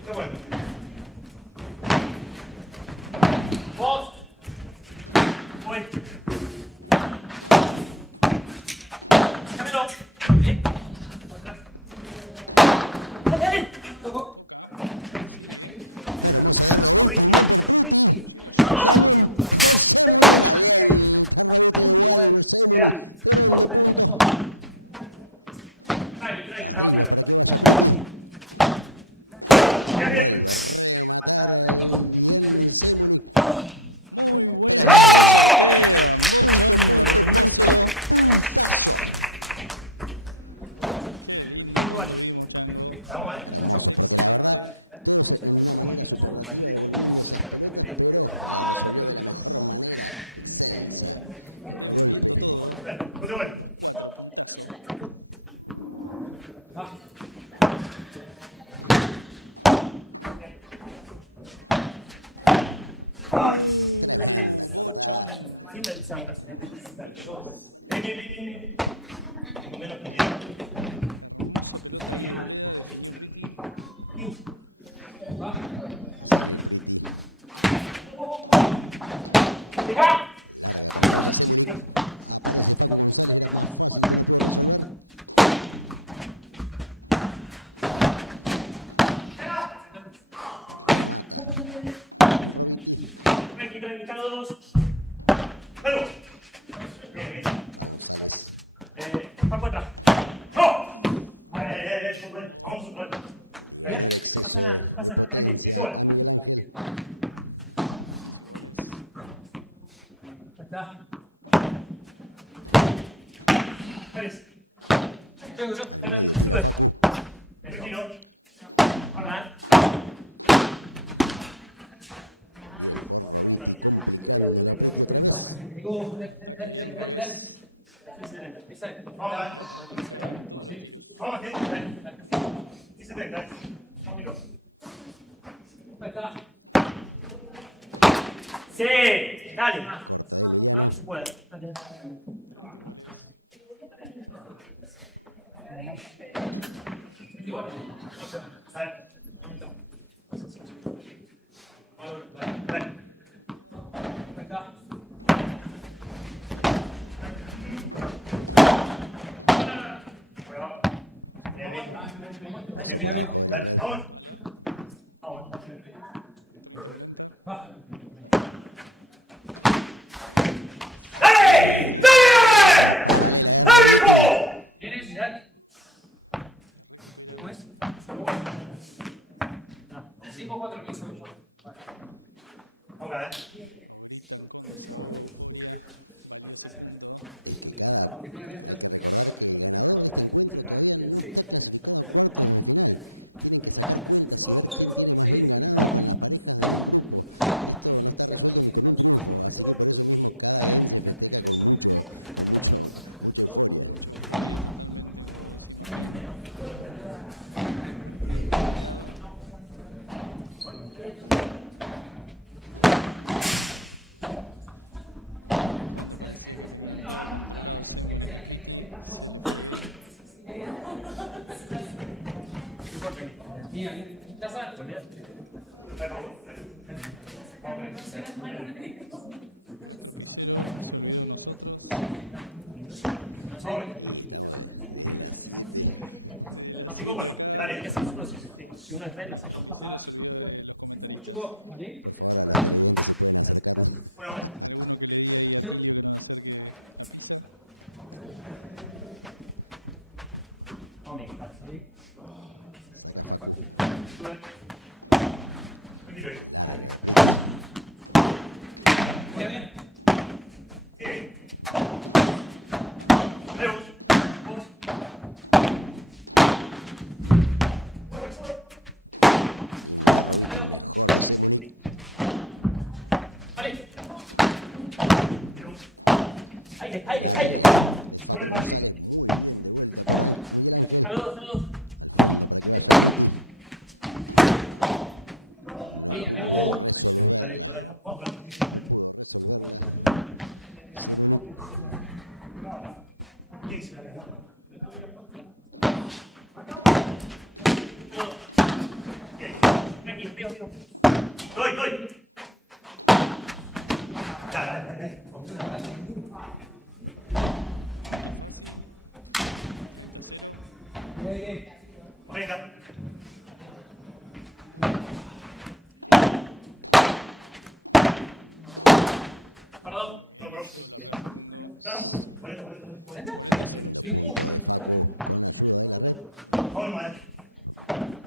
Está bueno. Vos. Voy. Déjamelo. Bien. Dale, dale. Ya. Ya bien. Otro bueno. Tranquilos. Algo. Bien, bien. Paco atrás. ¡No! Vamos a superar. Pásala, tranquilo. Visual. Está. Pérez. Tengo yo. Sube. Tranquilo. Hola. Go. Sí, dale. No se puede. ¡Hey! ¡Dale! ¡Dale, ¿Tienes? ¿Ya? ¿Cómo es? 5 o 4 pisos. Ya sabes. Si uno es red, la saca. Chico, ¿vale? Bien. Aire, aire, aire. Saludos, saludos.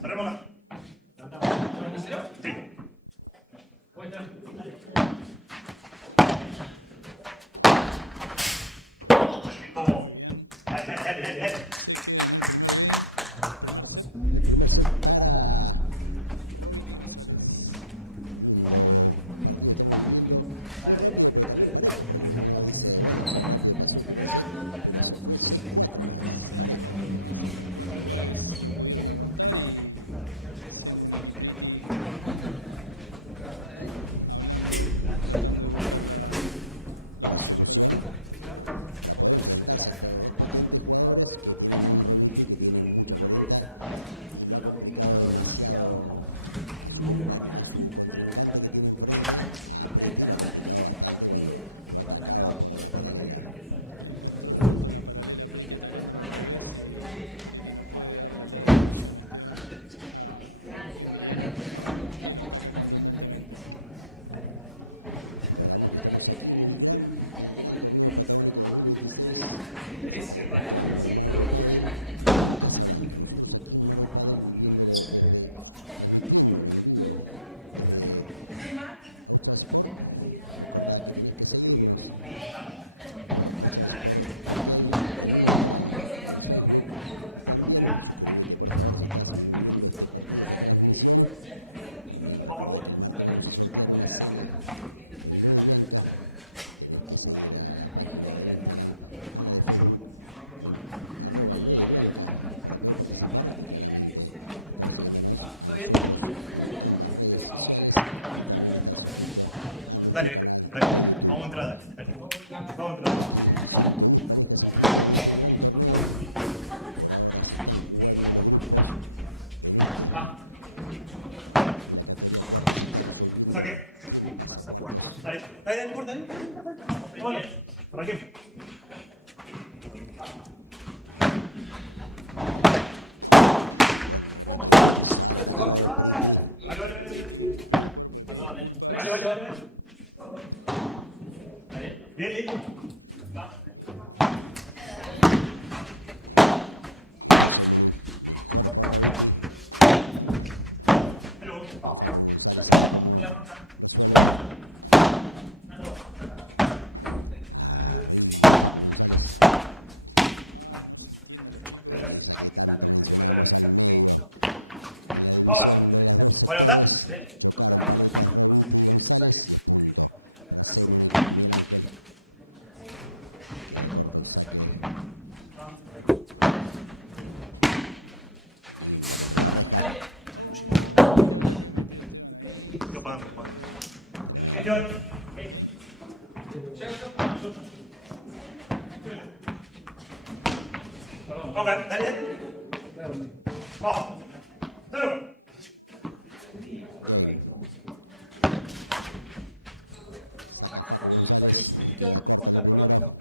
Perdón. Dale, dale. Vamos a entrar, dale. Vamos a entrar. Saque. Dale, dale, no importa, dale. Vale, por aquí. Bien, bien. Vamos. ¿Puedo anotar? Lo pagamos. John. Ok, dale. Vamos. Dale.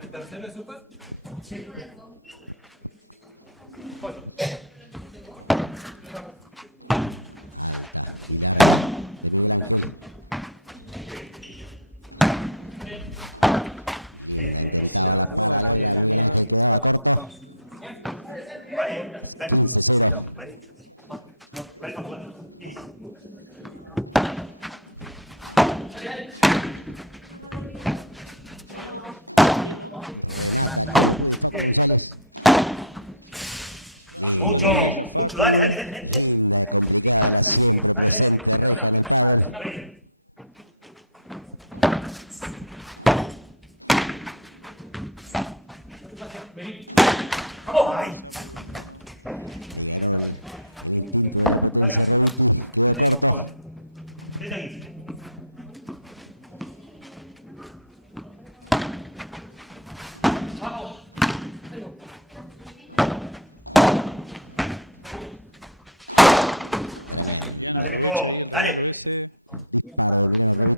¿El tercero es super? Vale, dale. Vale. Vale, vamos. Mucho, mucho, dale, dale, dale. Dale. ¡Vamos! ¡Ay! Dale, dale, Keiko, dale.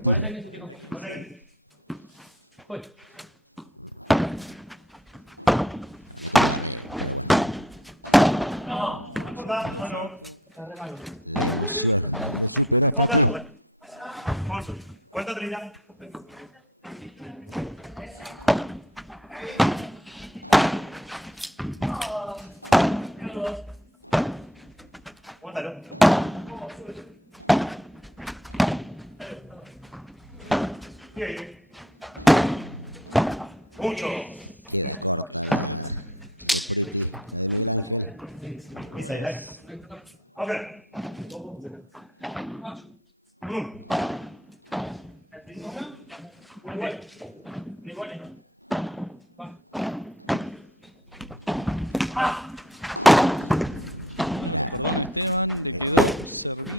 40 minutos, chicos. Voy. No. ¿No? No. Está re malo. Vamos a darle. Vamos a subir. ¿Cuánto 30? Aguántalo. Y ahí. Mucho. Esa es la. Ok.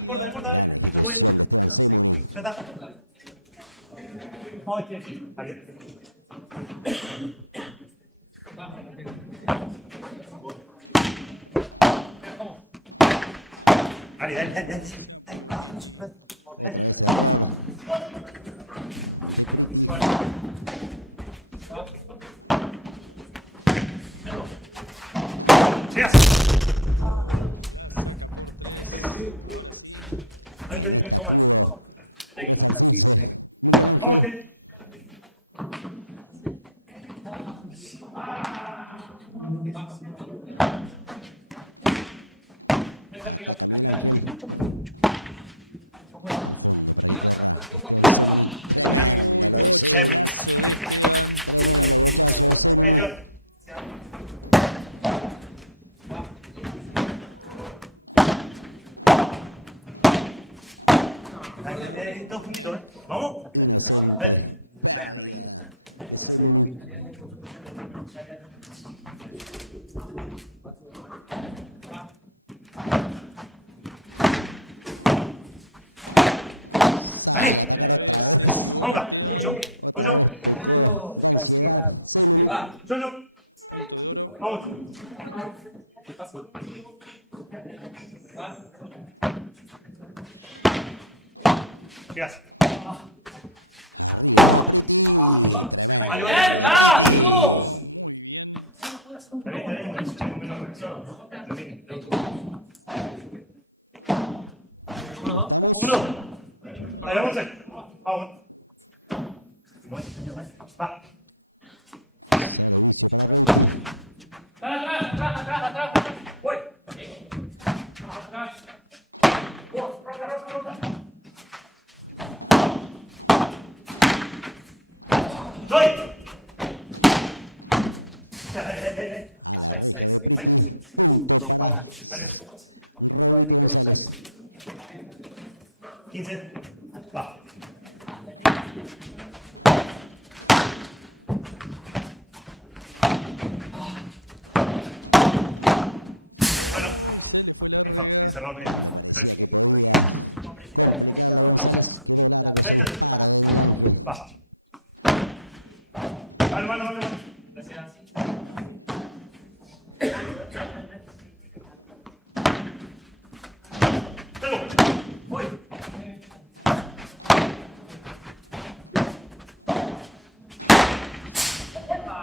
Corta, corta. Se puede. Ya está. Aquí. Dale, dale, dale, dale. Vamos, Dos puntitos, ¿vamos? Dale. Dale. Vamos acá. Tuyo. Suyo. Vamos. ¿Qué haces? Uno. Vale, vamos a ver. Vamos. Va. Atrás. Voy. Atrás. Doy. Punto para. Probablemente no sales. 15. Va. Bueno, encerrarme. Va. Mano. Voy.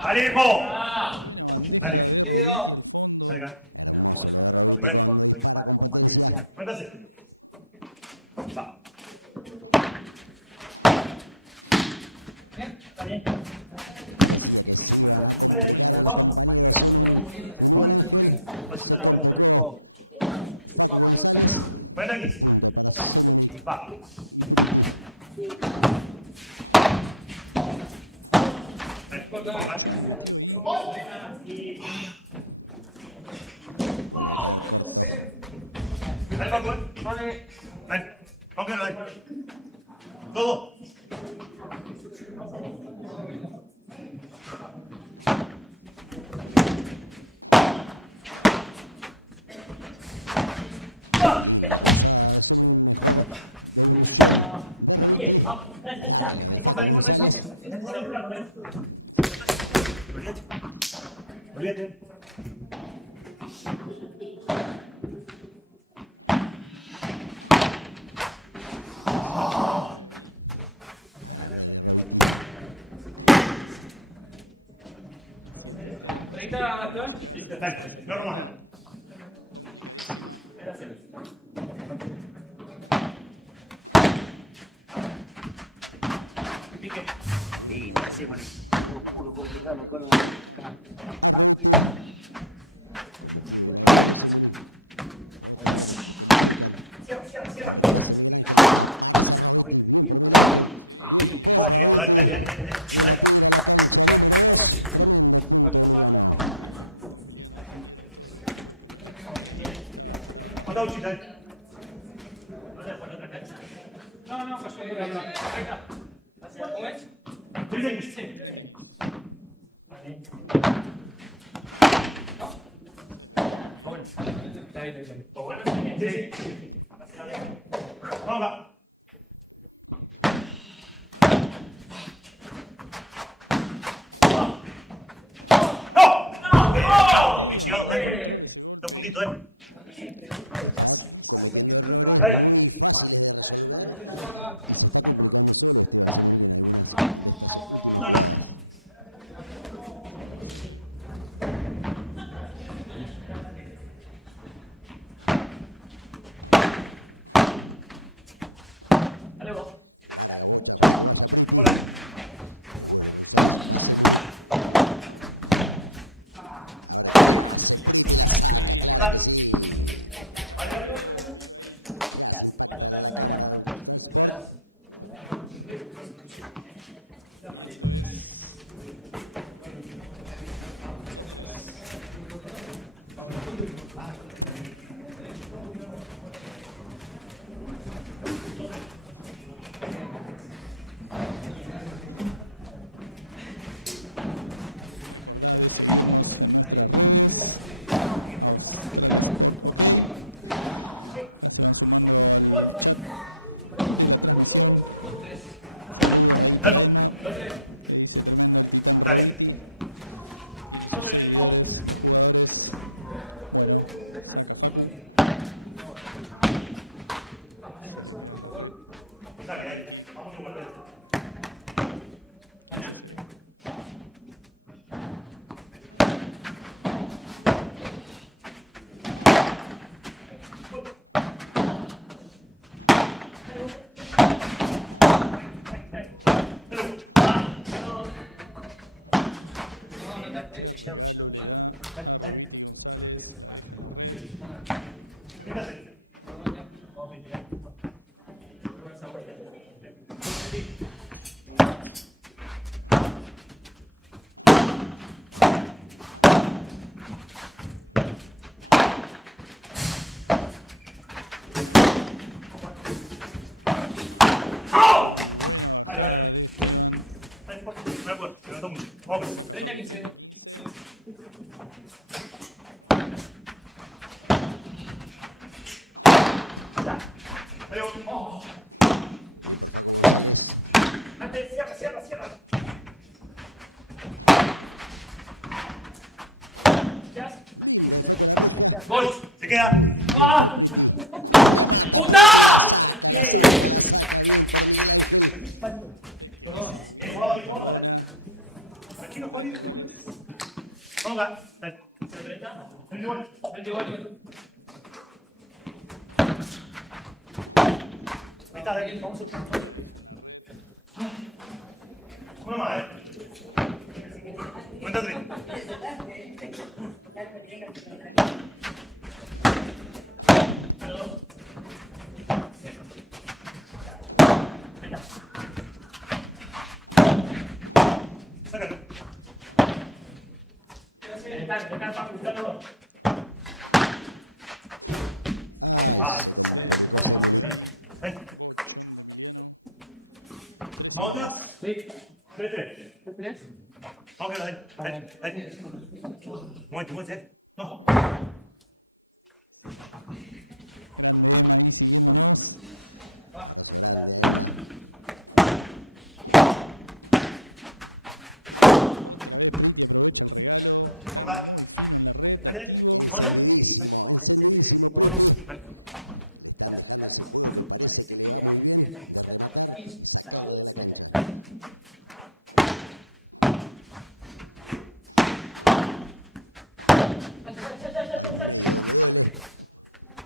¡Alejo! Dale. Salga. Bueno. Cuéntase. Va. Cuenta aquí. Va. Dale, todo. Olvídate. No romas. Y así, bueno, puro complicado con la. Anda uscita. No, pues Vamos va. ¡No! Vicino, dai. Dos puntitos, Dai. No. Hola. Gol. Se queda. ¡Ah! ¡Puta! Tranquilo, Juan. Vamos a ver. Ahí está, de aquí. Vamos a... Una más, Cuenta tres. Sácalo. ¿Vamos ya? Sí. Tres. Vamos a ver, ahí. Un momento, No.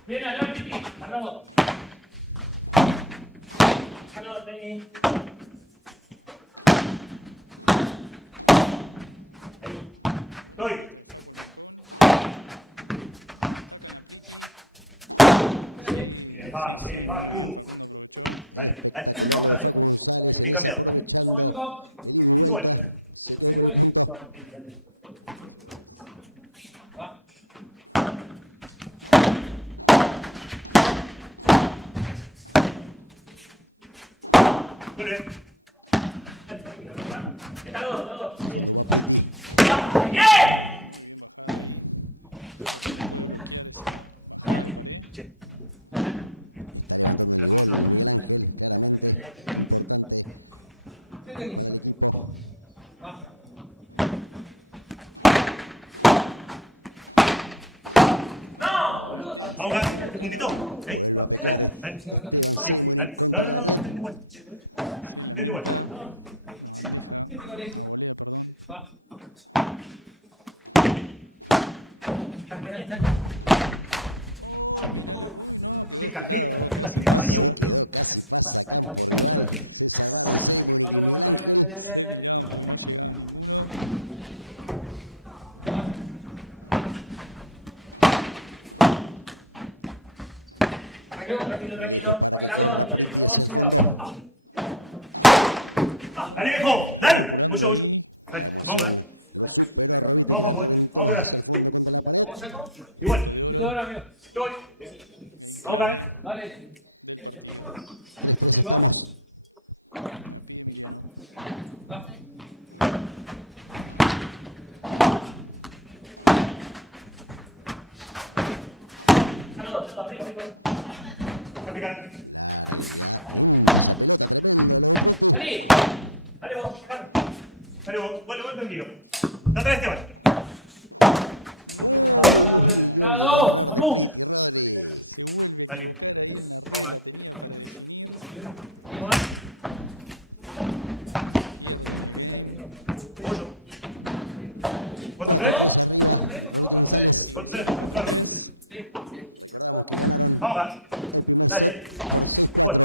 Bien, allá, Titi. Hablamos. Hello, Benny. Doy. Bien, va, pum. Dale, vamos a ver. Bien cambiado. Visual. Muy bien. Che. Pero ¿cómo se lo... Vamos a ver, un puntito. Dale. No, vente igual. Qué cajeta, puta que te parió. Dale, viejo, dale. Voy yo. Dale, vamos a ver. Vamos a ver. Igual. Vamos a ver. Vale. Vamos. Capitán. Dale. Dale vos. Dale vos, vuelve tranquilo. Date Esteban. Bravo. Vamos. Dale. Vamos a ver. Pollo. ¿Cuánto tres? ¿Cuánto tres? Claro. Vamos a ver. Dale. Bueno.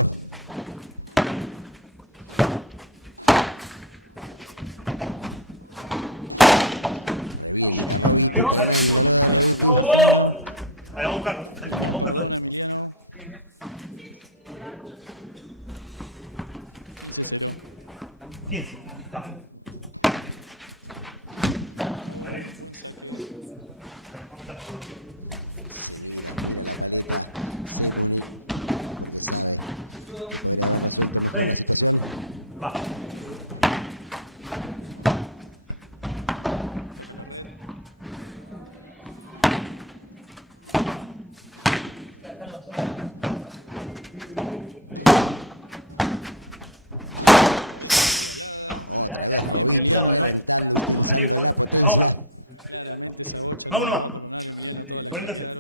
Vale, vamos a buscarlo. Vamos a buscarlo. 15. Va. Vale. Venga. Va. Vamos acá. Vamos nomás. 47.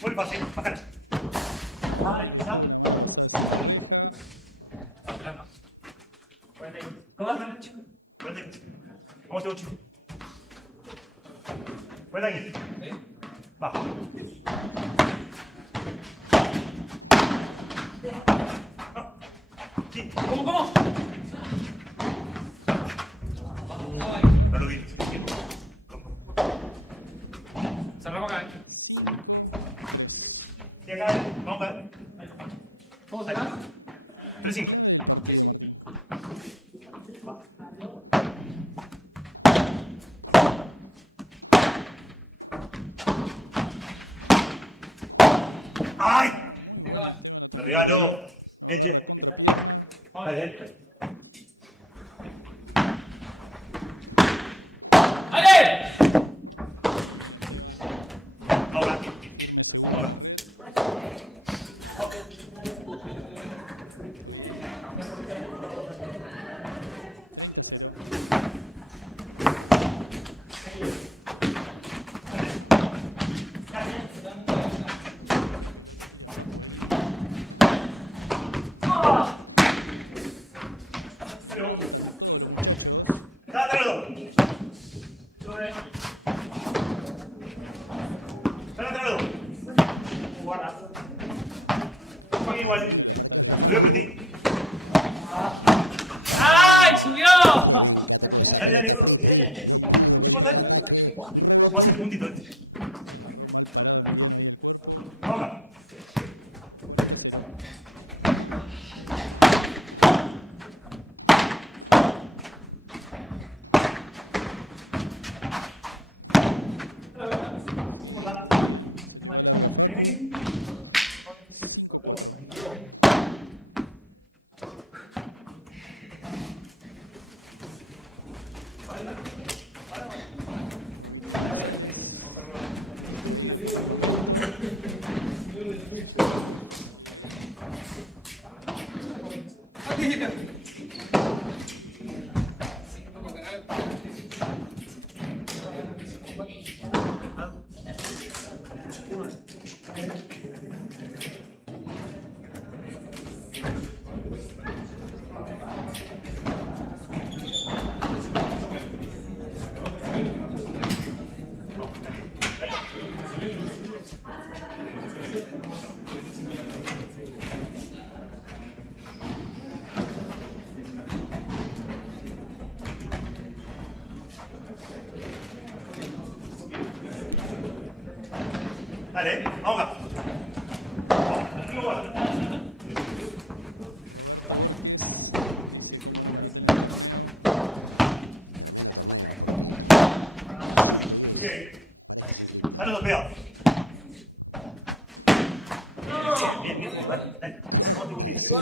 Muy fácil. Acá. Ahí está. ¿Cómo? Vamos a 8. Cuenta aquí. Va. Sí. ¿Cómo? No lo vi. Cerramos acá. Sí, acá. Vamos a ver. ¿Cómo se acá? 3-5. ¡Ay! Me regalo. Eche. Vale. ¡Ale! Ahora. Ahora. ¡Ay, subió! Vamos a hacer un puntito. Vamos. Dale, vamos acá. Bien. Dale los pegados. Bien, bien, bien. Dale, dale. Vamos a puntito.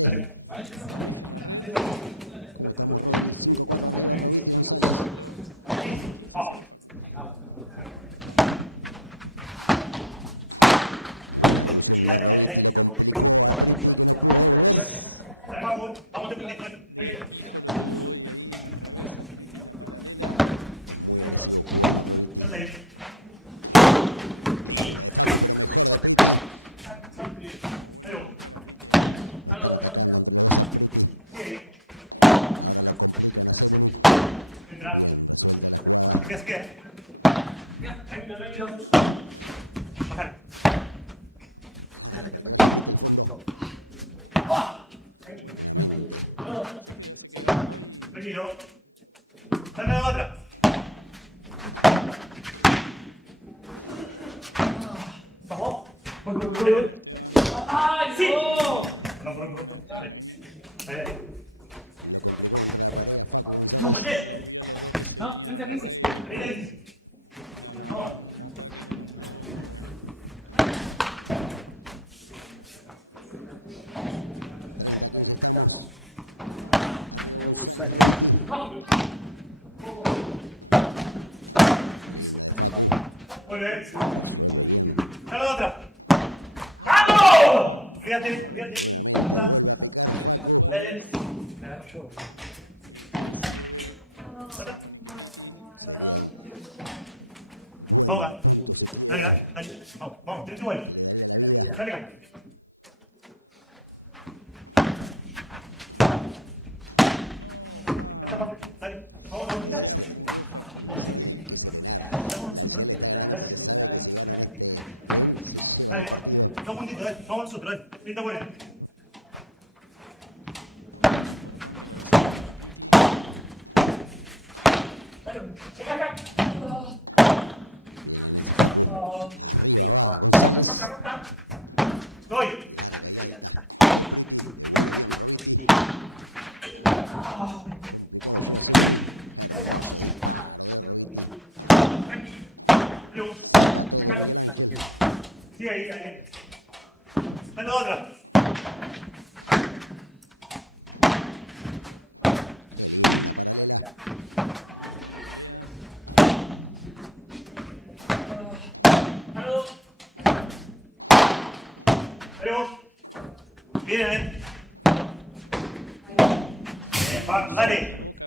Dale. Vamos. Vamos a Entra. Se queda. Bajar. Tranquilo. Dale la otra. Vamos. ¡Ay, Sí. no! No. Ahí. Vamos, ¿qué? No, vente aquí, dices. Ahí. Vamos. Muy bien. Dale la otra. ¡Vamos! Fíjate. Dale. Vamos, dale. Vamos, tienes tu vuelo. Dale, acá. Dale, vamos. Dale, dos puntitos, dale. Vamos nosotros, dale. Linda buena. Voy. Sí, ahí. Dale otra. Bien. Va, dale.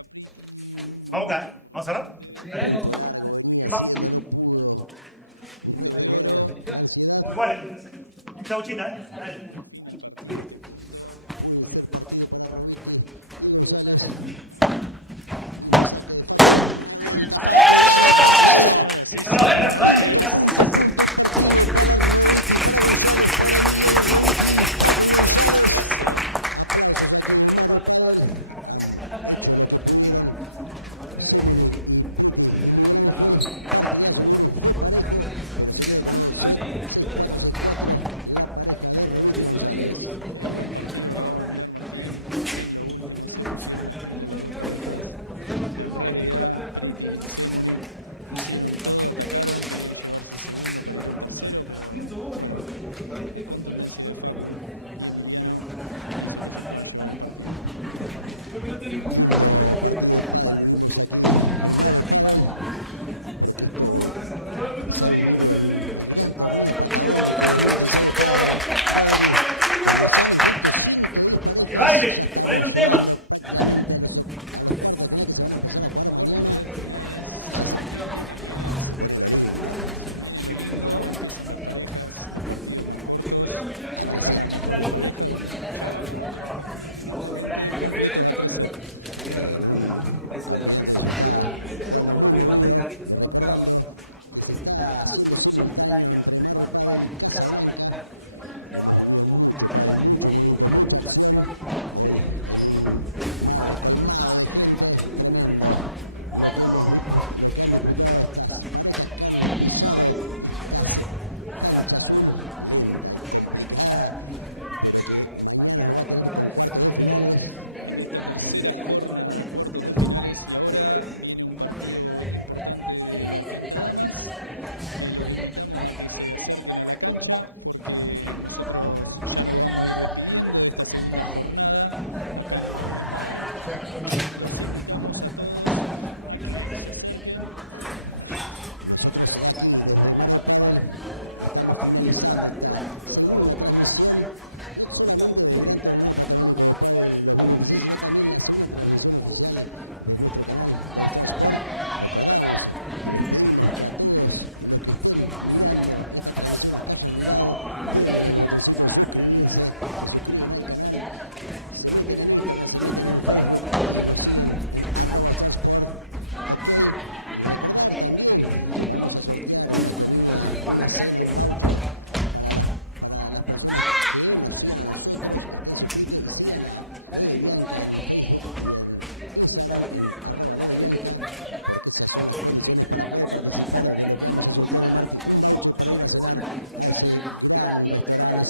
Vamos acá. ¿Vamos a cerrar? ¿Qué más? Igual. Chau, China, Dale. ¡Que baile! ¡Baile un tema!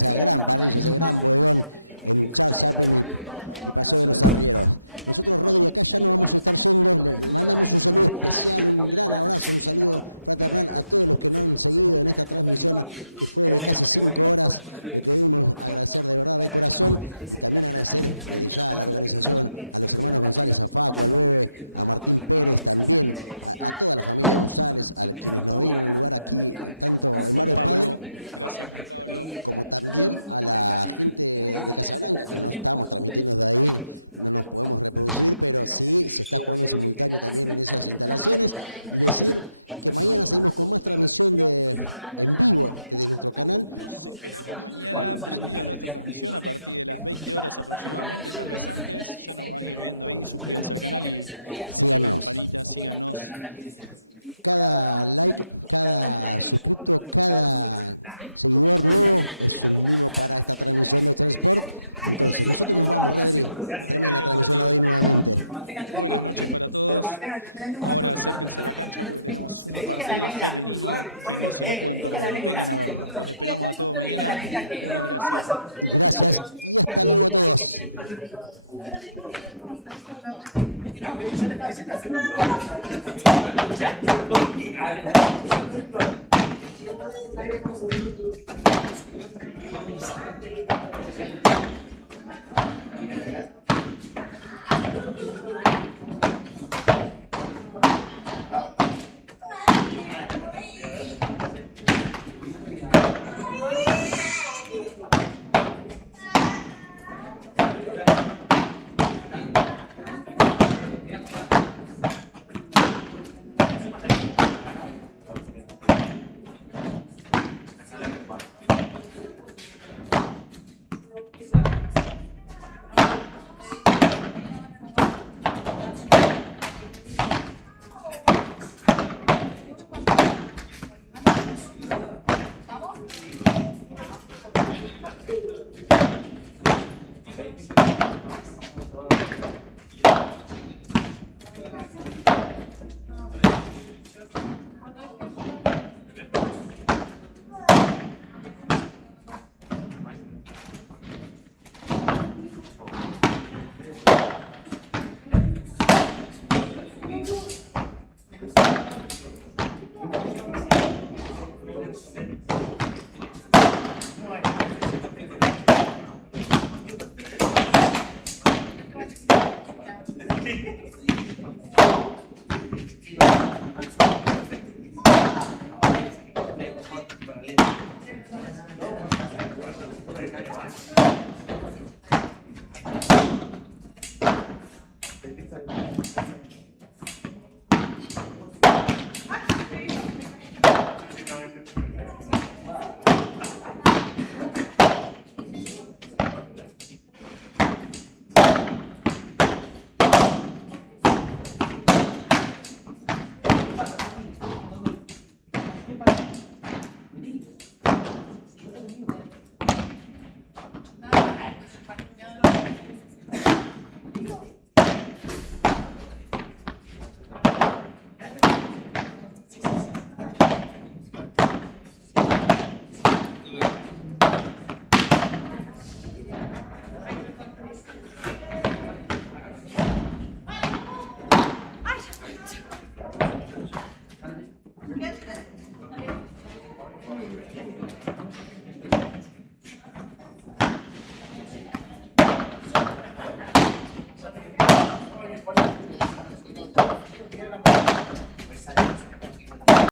Gracias.